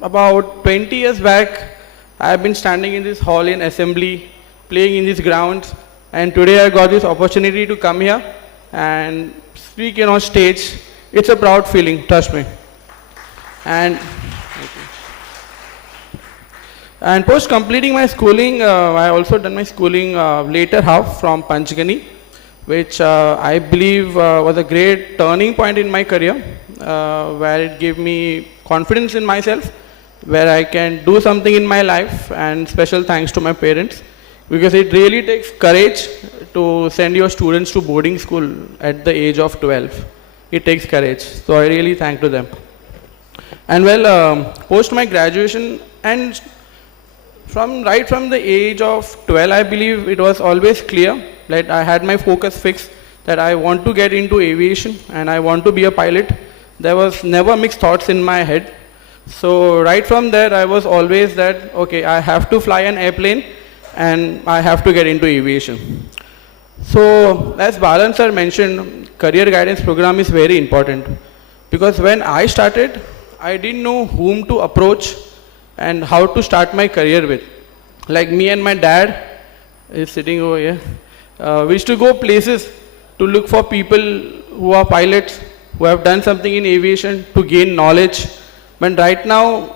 About 20 years back, I have been standing in this hall in assembly, playing in these grounds, and today I got this opportunity to come here and speak on stage. It's a proud feeling, trust me. And post completing my schooling, I also done my schooling later half from Panchgani, which I believe was a great turning point in my career, where it gave me confidence in myself, where I can do something in my life, and special thanks to my parents, because it really takes courage to send your students to boarding school at the age of 12. It takes courage, so I really thank to them. And well, post my graduation, and right from the age of 12, I believe it was always clear that I had my focus fixed, that I want to get into aviation and I want to be a pilot. There was never mixed thoughts in my head. So right from there, I was always that, okay, I have to fly an airplane and I have to get into aviation. So as Balan sir mentioned, career guidance program is very important, because when I started, I didn't know whom to approach and how to start my career with. Like me and my dad is sitting over here. We used to go places to look for people who are pilots, who have done something in aviation, to gain knowledge. But right now,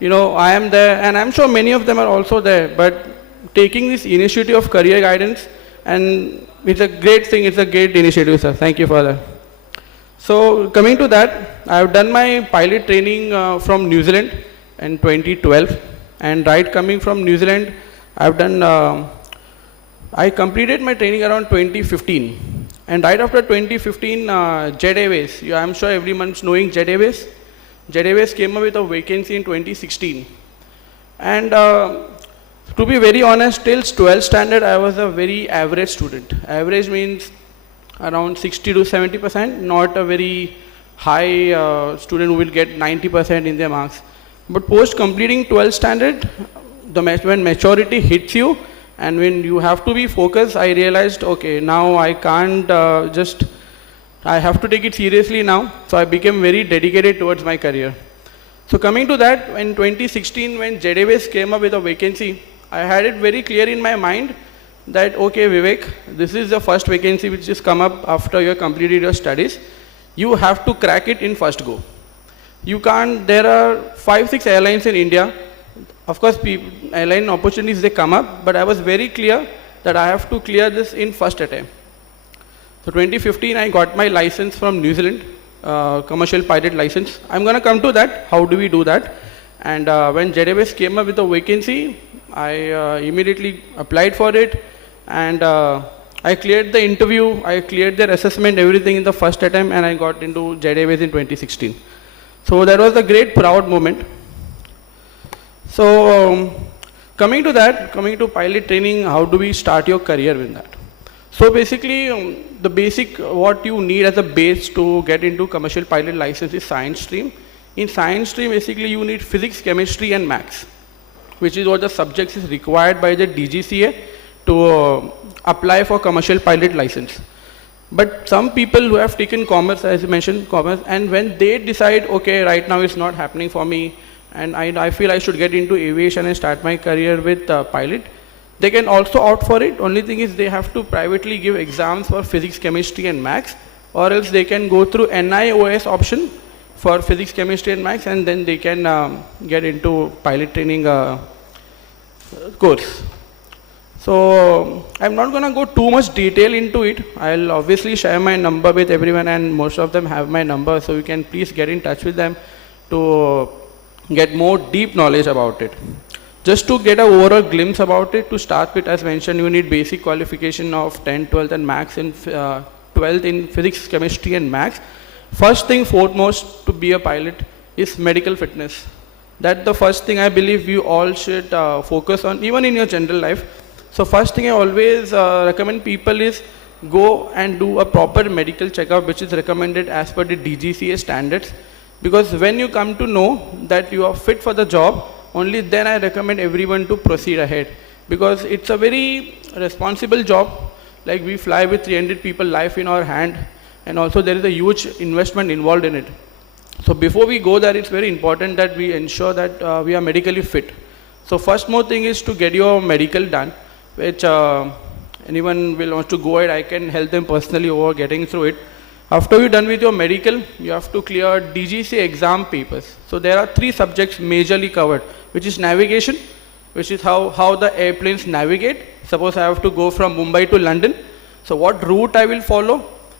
you know, I am there, and I'm sure many of them are also there, but taking this initiative of career guidance, and it's a great thing, it's a great initiative, sir. Thank you for that. So coming to that, I've done my pilot training from New Zealand in 2012, and right coming from New Zealand, I've done, I completed my training around 2015. And right after 2015, Jet Airways, I'm sure everyone's knowing Jet Airways. Jet Airways came up with a vacancy in 2016. And to be very honest, till 12th standard, I was a very average student. Average means around 60 to 70%, not a very high student who will get 90% in their marks. But post completing 12th standard, when maturity hits you and when you have to be focused, I realized, okay, now I can't I have to take it seriously now. So I became very dedicated towards my career. So coming to that, in 2016, when Jet Airways came up with a vacancy, I had it very clear in my mind that, okay, Vivek, this is the first vacancy which has come up after you have completed your studies. You have to crack it in first go. You can't, there are 5-6 airlines in India. Of course, airline opportunities, they come up, but I was very clear that I have to clear this in first attempt. So 2015, I got my license from New Zealand, commercial pilot license. I'm going to come to that, how do we do that. And when Jet Airways came up with a vacancy, I immediately applied for it, and I cleared the interview, I cleared their assessment, everything in the first attempt, and I got into Jet Airways in 2016. So that was a great proud moment. So coming to that, coming to pilot training, how do we start your career with that? So basically, the basic what you need as a base to get into commercial pilot license is science stream. In science stream, basically you need physics, chemistry and maths, which is what the subjects is required by the DGCA to apply for commercial pilot license. But some people who have taken commerce, as I mentioned, commerce, and when they decide, okay, right now it's not happening for me, and I feel I should get into aviation and start my career with pilot, they can also opt for it. Only thing is they have to privately give exams for physics, chemistry and maths, or else they can go through NIOS option for physics, chemistry and maths, and then they can get into pilot training course. So I'm not going to go too much detail into it. I'll obviously share my number with everyone, and most of them have my number, so you can please get in touch with them to get more deep knowledge about it. Just to get an overall glimpse about it, to start with, as mentioned, you need basic qualification of 10th, 12th and max in 12th in physics, chemistry and maths. First thing foremost to be a pilot is medical fitness. That's the first thing I believe you all should focus on, even in your general life. So first thing I always recommend people is go and do a proper medical checkup which is recommended as per the DGCA standards. Because when you come to know that you are fit for the job, only then I recommend everyone to proceed ahead. Because it's a very responsible job. Like we fly with 300 people life in our hand, and also there is a huge investment involved in it. So before we go there, it's very important that we ensure that we are medically fit. So first more thing is to get your medical done, which anyone will want to go ahead, I can help them personally over getting through it. After you're done with your medical, you have to clear DGC exam papers. So there are 3 subjects majorly covered, which is navigation, which is how the airplanes navigate. Suppose I have to go from Mumbai to London. So what route I will follow,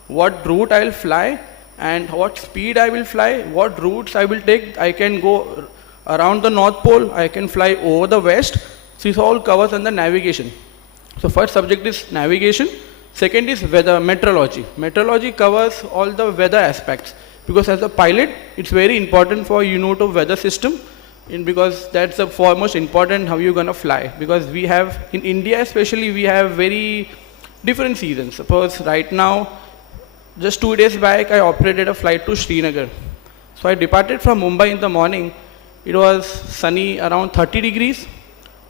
what route I will fly, and what speed I will fly, what routes I will take. I can go around the North Pole, I can fly over the West. So this all covers under navigation. So first subject is navigation. Second is weather, meteorology. Meteorology covers all the weather aspects. Because as a pilot, it's very important for you know to weather system. Because that's the foremost important how you're going to fly. Because we have, in India especially, we have very different seasons. Suppose right now, just 2 days back, I operated a flight to Srinagar. So I departed from Mumbai in the morning. It was sunny, around 30 degrees,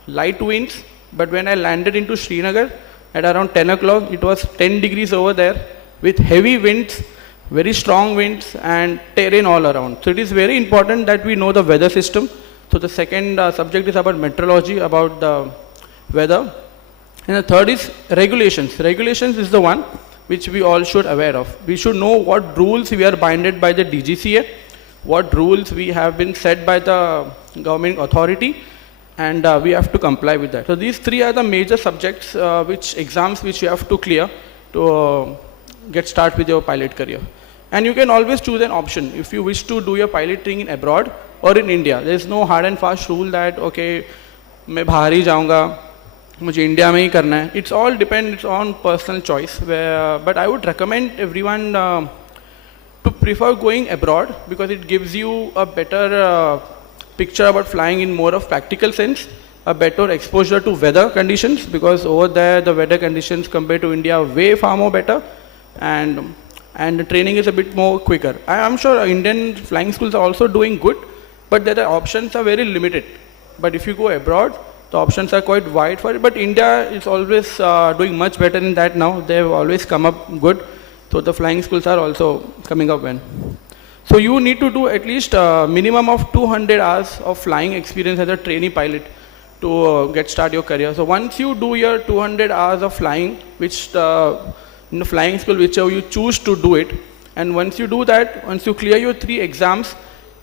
light winds. But when I landed into Srinagar at around 10 o'clock, it was 10 degrees over there with heavy winds, very strong winds and terrain all around. So it is very important that we know the weather system. So the second subject is about meteorology, about the weather. And the third is regulations. Regulations is the one which we all should aware of. We should know what rules we are binded by the DGCA, what rules we have been set by the government authority, and we have to comply with that. So these 3 are the major subjects, exams which you have to clear to get start with your pilot career. And you can always choose an option if you wish to do your pilot training in abroad or in India. There is no hard and fast rule that okay, मैं बाहर ही जाऊँगा, मुझे India में ही करना है. It's all depends on personal choice. But I would recommend everyone to prefer going abroad because it gives you a better picture about flying in more of practical sense, a better exposure to weather conditions because over there the weather conditions compared to India are way far more better, and the training is a bit more quicker. I am sure Indian flying schools are also doing good, but their options are very limited. But if you go abroad, the options are quite wide for it. But India is always doing much better in that now. They have always come up good. So the flying schools are also coming up well. So you need to do at least a minimum of 200 hours of flying experience as a trainee pilot to get start your career. So once you do your 200 hours of flying, which in the flying school, whichever you choose to do it, and once you do that, once you clear your 3 exams,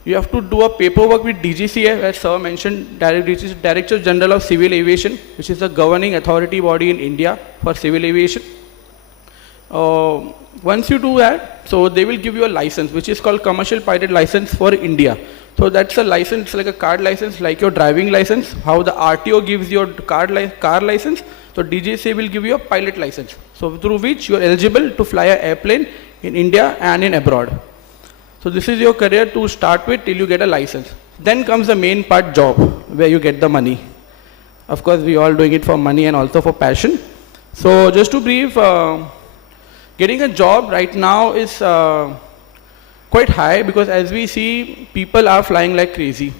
you have to do a paperwork with DGCA, as sir mentioned, Director General of Civil Aviation, which is the governing authority body in India for civil aviation. Once you do that, so they will give you a license, which is called Commercial Pilot License for India. So that's a license, like a card license, like your driving license, how the RTO gives your car license. So DGCA will give you a pilot license, so through which you are eligible to fly an airplane in India and in abroad. So this is your career to start with till you get a license. Then comes the main part, job, where you get the money. Of course, we all doing it for money and also for passion. So just to brief, getting a job right now is quite high because as we see, people are flying like crazy.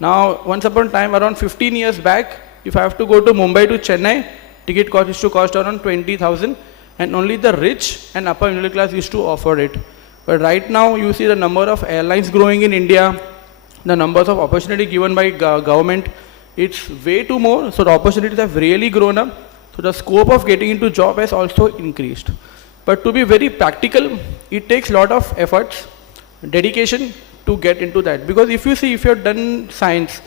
Now, once upon a time, around 15 years back, if I have to go to Mumbai to Chennai, ticket cost used to cost around 20,000, and only the rich and upper middle class used to afford it. But right now, you see the number of airlines growing in India, the numbers of opportunity given by government, it's way too more. So the opportunities have really grown up. So the scope of getting into job has also increased. But to be very practical, it takes a lot of efforts, dedication to get into that. Because if you see, if you have done science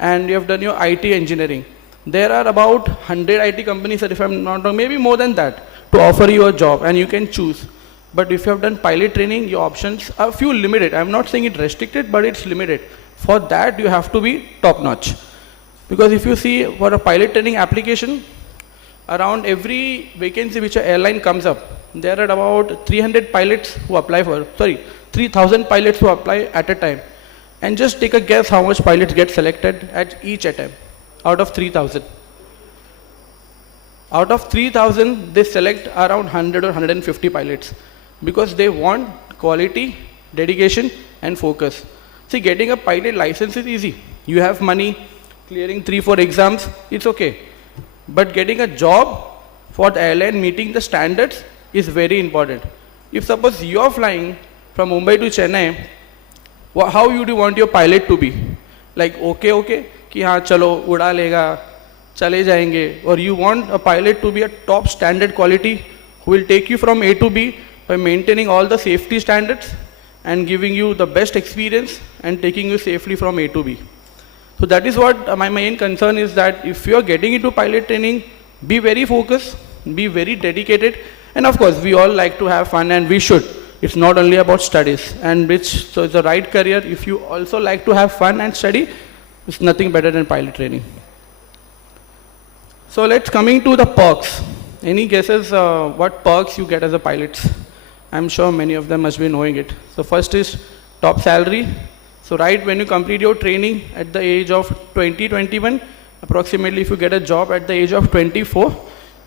and you have done your IT engineering, there are about 100 IT companies, if I'm not wrong, maybe more than that, to offer you a job and you can choose. But if you have done pilot training, your options are few limited. I'm not saying it restricted, but it's limited. For that, you have to be top notch. Because if you see for a pilot training application, around every vacancy which an airline comes up, there are about 300 pilots who apply for, 3,000 pilots who apply at a time. And just take a guess how much pilots get selected at each attempt out of 3,000. Out of 3,000, they select around 100 or 150 pilots because they want quality, dedication, and focus. See, getting a pilot license is easy. You have money, clearing 3-4 exams, it's okay. But getting a job for the airline meeting the standards is very important. If suppose you are flying from Mumbai to Chennai, how you do want your pilot to be? Like okay, कि हाँ चलो उड़ा लेगा, चले जाएंगे, or you want a pilot to be a top standard quality who will take you from A to B by maintaining all the safety standards and giving you the best experience and taking you safely from A to B. So that is what my main concern is, that if you are getting into pilot training, be very focused, be very dedicated, and of course we all like to have fun and we should. It's not only about studies, and so it's the right career. If you also like to have fun and study, it's nothing better than pilot training. So let's coming to the perks. Any guesses what perks you get as a pilot? I'm sure many of them must be knowing it. So first is top salary. So right when you complete your training at the age of 20, 21, approximately if you get a job at the age of 24,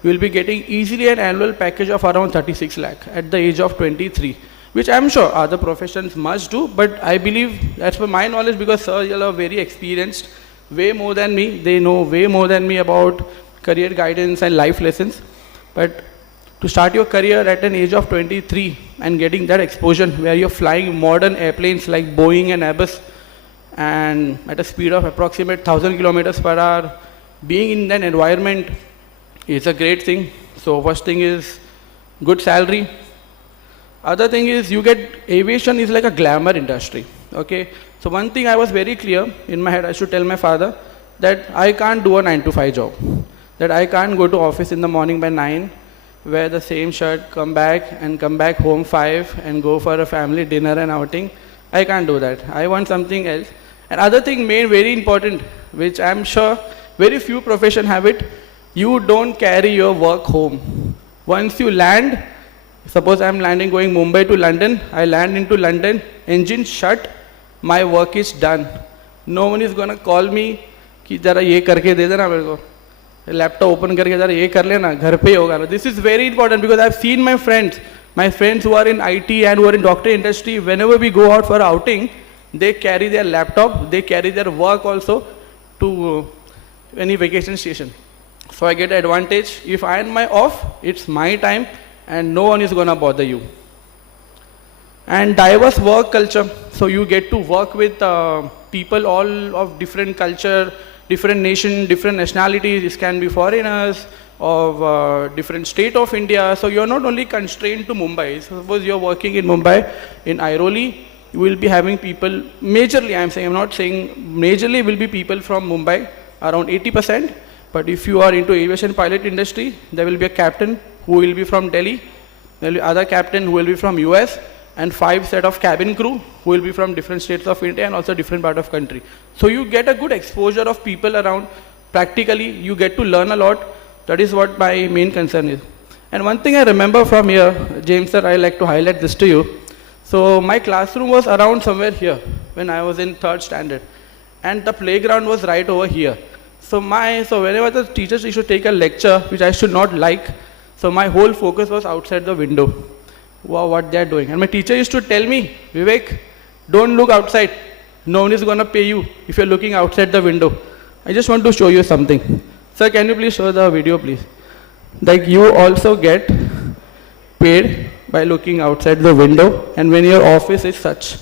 you will be getting easily an annual package of around 36 lakh at the age of 23, which I'm sure other professions must do, but I believe, as per my knowledge, because sir, you are very experienced, way more than me, they know way more than me about career guidance and life lessons. But to start your career at an age of 23 and getting that exposure where you're flying modern airplanes like Boeing and Airbus and at a speed of approximate 1,000 kilometers per hour, being in that environment is a great thing. So first thing is good salary. Other thing is you get, aviation is like a glamour industry, okay? So one thing I was very clear in my head, I should tell my father that I can't do a 9 to 5 job, that I can't go to office in the morning by 9, wear the same shirt, come back home 5 and go for a family dinner and outing. I can't do that. I want something else. And other thing, very important, which I'm sure very few profession have it, you don't carry your work home. Once you land, suppose I'm landing going Mumbai to London, I land into London, engine shut, my work is done. No one is gonna call me कि जरा ये करके दे देना मेरे को, laptop open करके जरा ये कर लेना, घर पे ही होगा ना. This is very important because I've seen my friends who are in IT and who are in doctor industry, whenever we go out for outing, they carry their laptop, they carry their work also to any vacation station. So I get advantage. If I am my off, it's my time and no one is gonna bother you. And diverse work culture. So you get to work with people all of different culture, different nation, different nationalities. This can be foreigners of different state of India. So you're not only constrained to Mumbai. So suppose you're working in Mumbai, in Airoli, you will be having people, majorly I'm not saying, majorly will be people from Mumbai, around 80%. But if you are into aviation pilot industry, there will be a captain who will be from Delhi, there will be other captain who will be from US, and 5 set of cabin crew who will be from different states of India and also different part of country. So you get a good exposure of people around. Practically, you get to learn a lot. That is what my main concern is. And one thing I remember from here, James sir, I like to highlight this to you. So my classroom was around somewhere here when I was in 3rd standard. And the playground was right over here. So whenever the teachers used to take a lecture, which I should not like, so my whole focus was outside the window. Wow, what they are doing. And my teacher used to tell me, Vivek, don't look outside. No one is going to pay you if you're looking outside the window. I just want to show you something. Sir, can you please show the video, please? Like you also get paid by looking outside the window, and when your office is such.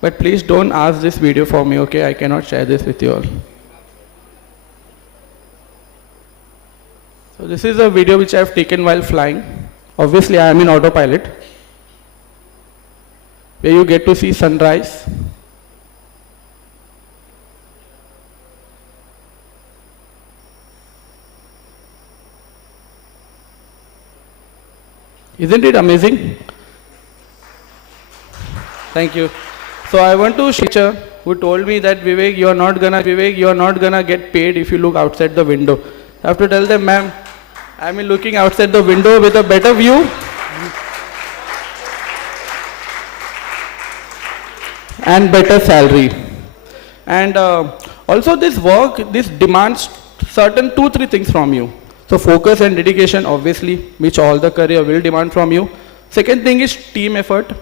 But please don't ask this video for me, okay? I cannot share this with you all. So this is a video which I have taken while flying. Obviously, I am in autopilot, where you get to see sunrise. Isn't it amazing? Thank you. So I want to show a teacher who told me that Vivek, you're not gonna get paid if you look outside the window. I have to tell them, ma'am, I'm looking outside the window with a better view. and better salary. And also this work, this demands certain 2-3 things from you. So focus and dedication, obviously, which all the career will demand from you. Second thing is team effort,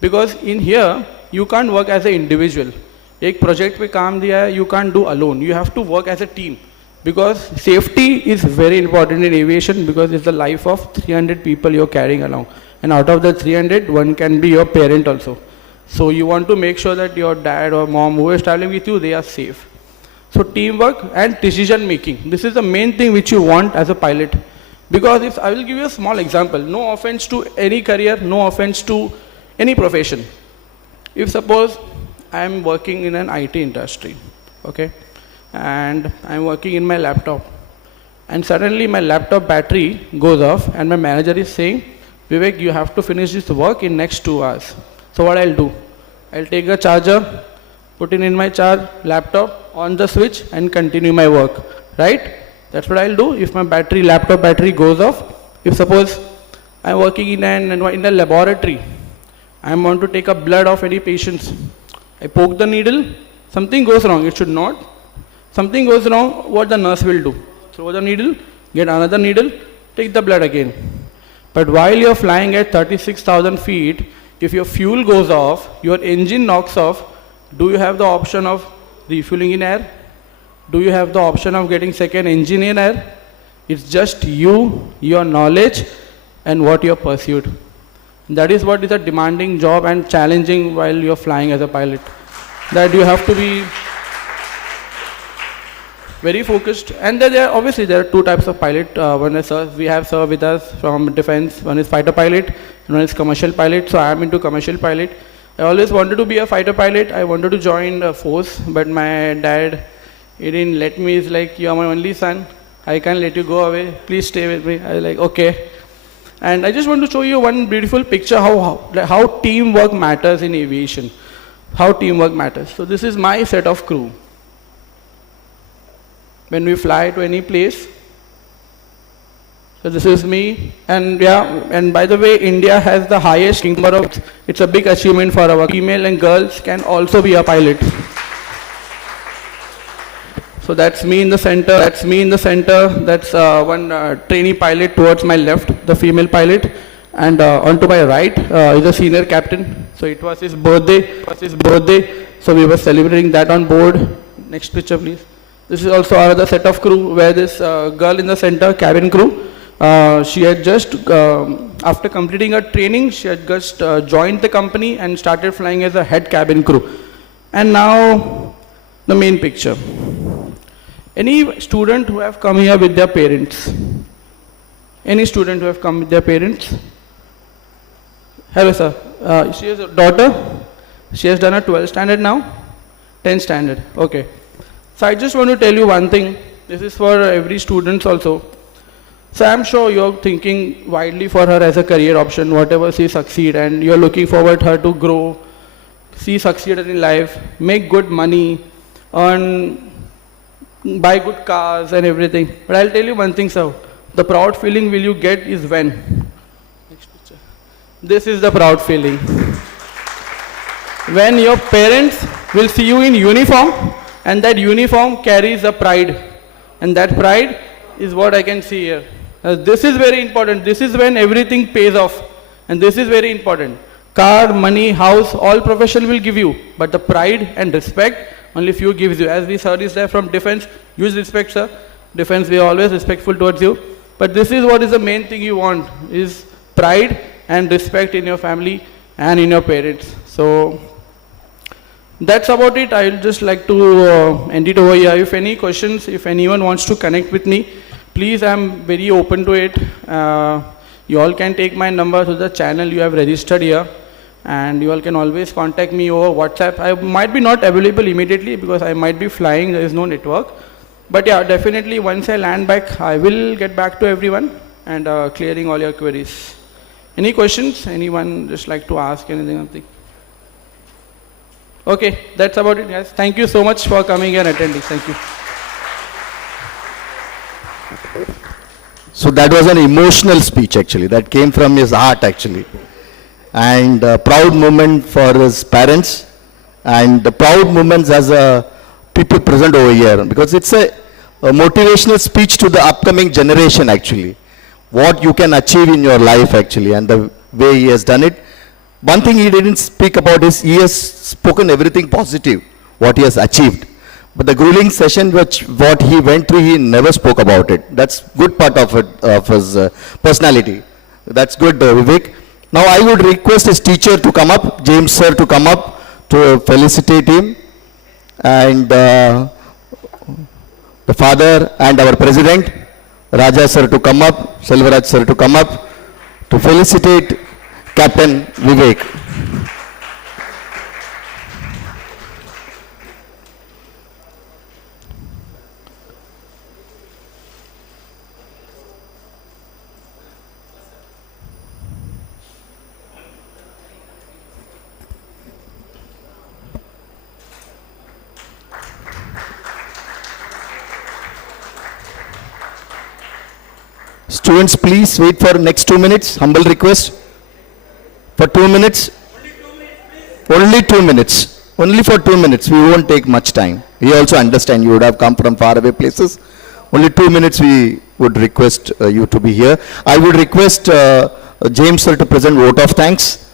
because in here you can't work as an individual. एक project पे काम दिया है, you can't do alone. You have to work as a team, because safety is very important in aviation, because it's the life of 300 people you're carrying along, and out of the 300, one can be your parent also. So you want to make sure that your dad or mom who is traveling with you, they are safe. So teamwork and decision making, this is the main thing which you want as a pilot. Because if I will give you a small example, no offense to any career, no offense to any profession. If suppose I am working in an IT industry, okay, and I am working in my laptop, and suddenly my laptop battery goes off, and my manager is saying, Vivek, you have to finish this work in next 2 hours. So what I'll do? I'll take a charger, put it in my laptop, on the switch, and continue my work, right? That's what I'll do if my laptop battery goes off. If suppose I'm working in a laboratory, I want to take a blood of any patients. I poke the needle, something goes wrong, it should not. Something goes wrong, what the nurse will do? Throw the needle, get another needle, take the blood again. But while you're flying at 36,000 feet, if your fuel goes off, your engine knocks off, do you have the option of refueling in air? Do you have the option of getting second engine in air? It's just you, your knowledge, and what you have pursued. That is what is a demanding job and challenging while you're flying as a pilot. That you have to be very focused. And then obviously there are 2 types of pilot. One is we have sir with us from defense. One is fighter pilot, and one is commercial pilot. So I am into commercial pilot. I always wanted to be a fighter pilot. I wanted to join the force, but my dad, he didn't let me. He's like, you are my only son. I can't let you go away. Please stay with me. I was like, okay. And I just want to show you one beautiful picture how teamwork matters in aviation. How teamwork matters. So this is my set of crew. When we fly to any place, so this is me, and and by the way, India has the highest number of, it's a big achievement for our female and girls can also be a pilot. So that's me in the center, that's one trainee pilot towards my left, the female pilot, and on to my right is a senior captain. So it was his birthday, so we were celebrating that on board. Next picture please. This is also another set of crew where this girl in the center, cabin crew, she had just, after completing her training, she had just joined the company and started flying as a head cabin crew. And now, the main picture. Any student who have come here with their parents? Any student who have come with their parents? Hello sir. She has a daughter. She has done a 12th standard now. 10th standard. Okay. So I just want to tell you one thing. This is for every student also. So I'm sure you're thinking widely for her as a career option, whatever she succeed, and you're looking forward her to grow, she succeeded in life, make good money, earn, buy good cars and everything. But I'll tell you one thing, sir. The proud feeling will you get is when? Next picture. This is the proud feeling. When your parents will see you in uniform, and that uniform carries a pride. And that pride is what I can see here. This is very important. This is when everything pays off. And this is very important. Car, money, house, all profession will give you. But the pride and respect, only few gives you. As we sir is there from defense, use respect, sir. Defense, we are always respectful towards you. But this is what is the main thing you want, is pride and respect in your family and in your parents. So that's about it. I will just like to end it over here. If any questions, if anyone wants to connect with me, please, I am very open to it. You all can take my number to the channel you have registered here, and you all can always contact me over WhatsApp. I might be not available immediately because I might be flying, there is no network. But yeah, definitely once I land back, I will get back to everyone and clearing all your queries. Any questions? Anyone just like to ask anything? Okay, that's about it, guys. Thank you so much for coming and attending. Thank you. So that was an emotional speech actually, that came from his heart actually. And a proud moment for his parents and the proud moments as people present over here, because it's a motivational speech to the upcoming generation actually, what you can achieve in your life actually, and the way he has done it. One thing he didn't speak about is he has spoken everything positive, what he has achieved. But the grueling session, what he went through, he never spoke about it. That's good part of it, of his personality. That's good, Vivek. Now I would request his teacher to come up, James sir, to come up to felicitate him, and the father and our president, Raja sir, to come up, Selvaraj sir, to come up to felicitate Captain Vivek. Students, please wait for next 2 minutes. Humble request. For 2 minutes. Only 2 minutes. Only for 2 minutes. We won't take much time. We also understand you would have come from faraway places. Only 2 minutes we would request you to be here. I would request James sir to present vote of thanks.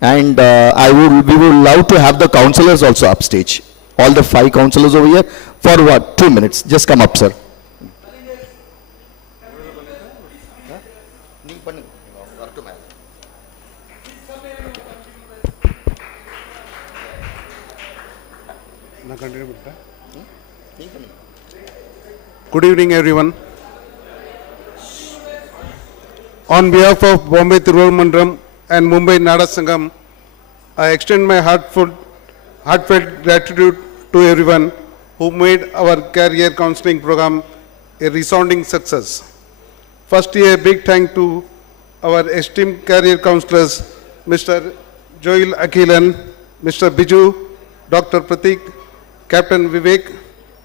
And we would love to have the councillors also upstage. All the 5 councillors over here. For what? 2 minutes. Just come up, sir. Good evening, everyone. On behalf of Bombay Tiruvallur Mandram and Mumbai Nada Sangam, I extend my heartfelt gratitude to everyone who made our career counseling program a resounding success. Firstly, a big thank to our esteemed career counselors, Mr. Joel Akhilan, Mr. Biju, Dr. Pratik, Captain Vivek,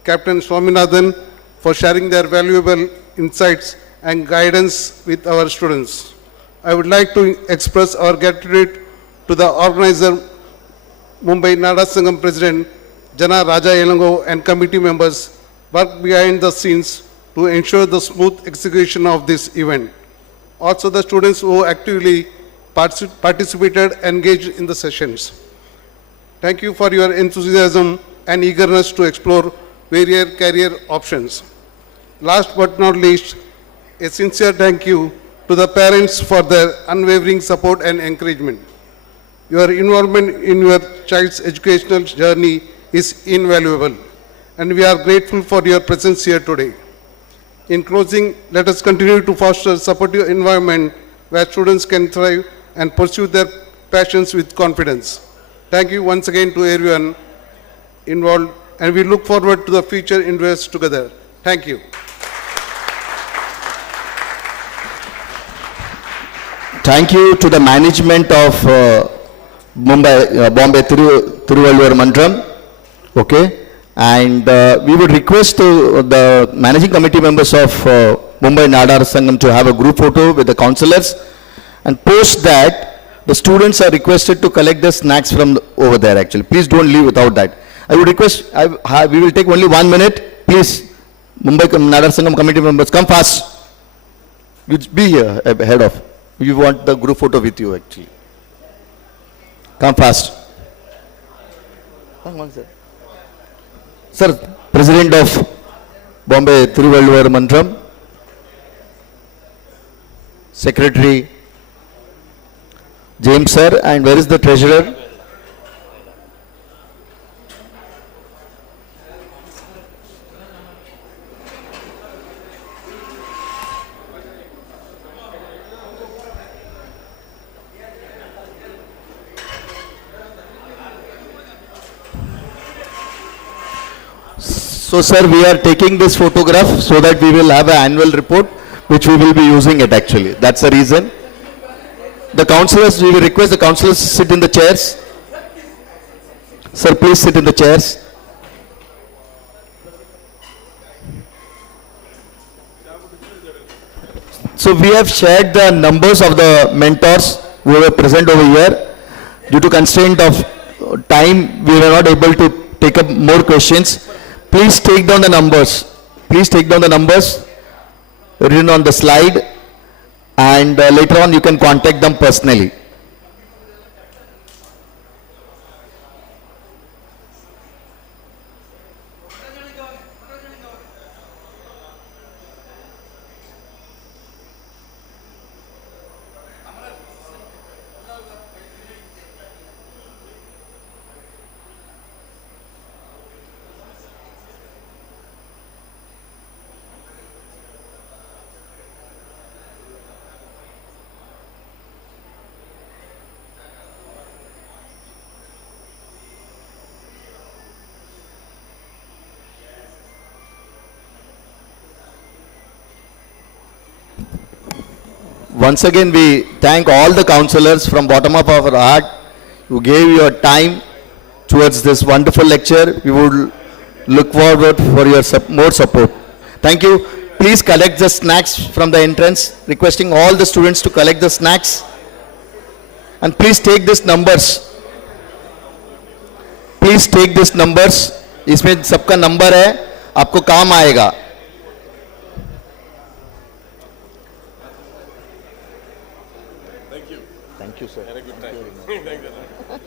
Captain Swaminathan, for sharing their valuable insights and guidance with our students. I would like to express our gratitude to the organizer, Mumbai Nada Sangam President, Jana Raja Yelango, and committee members worked behind the scenes to ensure the smooth execution of this event. Also the students who actively participated and engaged in the sessions. Thank you for your enthusiasm and eagerness to explore various career options. Last but not least, a sincere thank you to the parents for their unwavering support and encouragement. Your involvement in your child's educational journey is invaluable, and we are grateful for your presence here today. In closing, let us continue to foster a supportive environment where students can thrive and pursue their passions with confidence. Thank you once again to everyone involved, and we look forward to the future endeavors together. Thank you. Thank you to the management of Bombay Tiruvallur Mandram. Okay, and we would request the managing committee members of Mumbai Nada Sangam to have a group photo with the councillors, and post that the students are requested to collect the snacks from over there actually. Please don't leave without that. I would request, we will take only 1 minute. Please, Mumbai Nada Sangam committee members, come fast. You be here ahead of. We want the group photo with you actually. Come fast. Come on, sir. Sir, President of Bombay Tiruvallur Mandram, Secretary James sir, and where is the treasurer? So sir, we are taking this photograph so that we will have an annual report which we will be using it actually. That's the reason. The councillors, we will request the councillors to sit in the chairs. Sir, please sit in the chairs. So we have shared the numbers of the mentors who were present over here. Due to constraint of time, we were not able to take up more questions. Please take down the numbers. Please take down the numbers written on the slide, and later on you can contact them personally. Once again, we thank all the counselors from bottom of our heart who gave your time towards this wonderful lecture. We would look forward for your more support. Thank you. Please collect the snacks from the entrance, requesting all the students to collect the snacks. And please take these numbers. Please take these numbers. इसमें सबका number है, आपको काम आएगा. Thank you, sir. Had a good time. Thank you.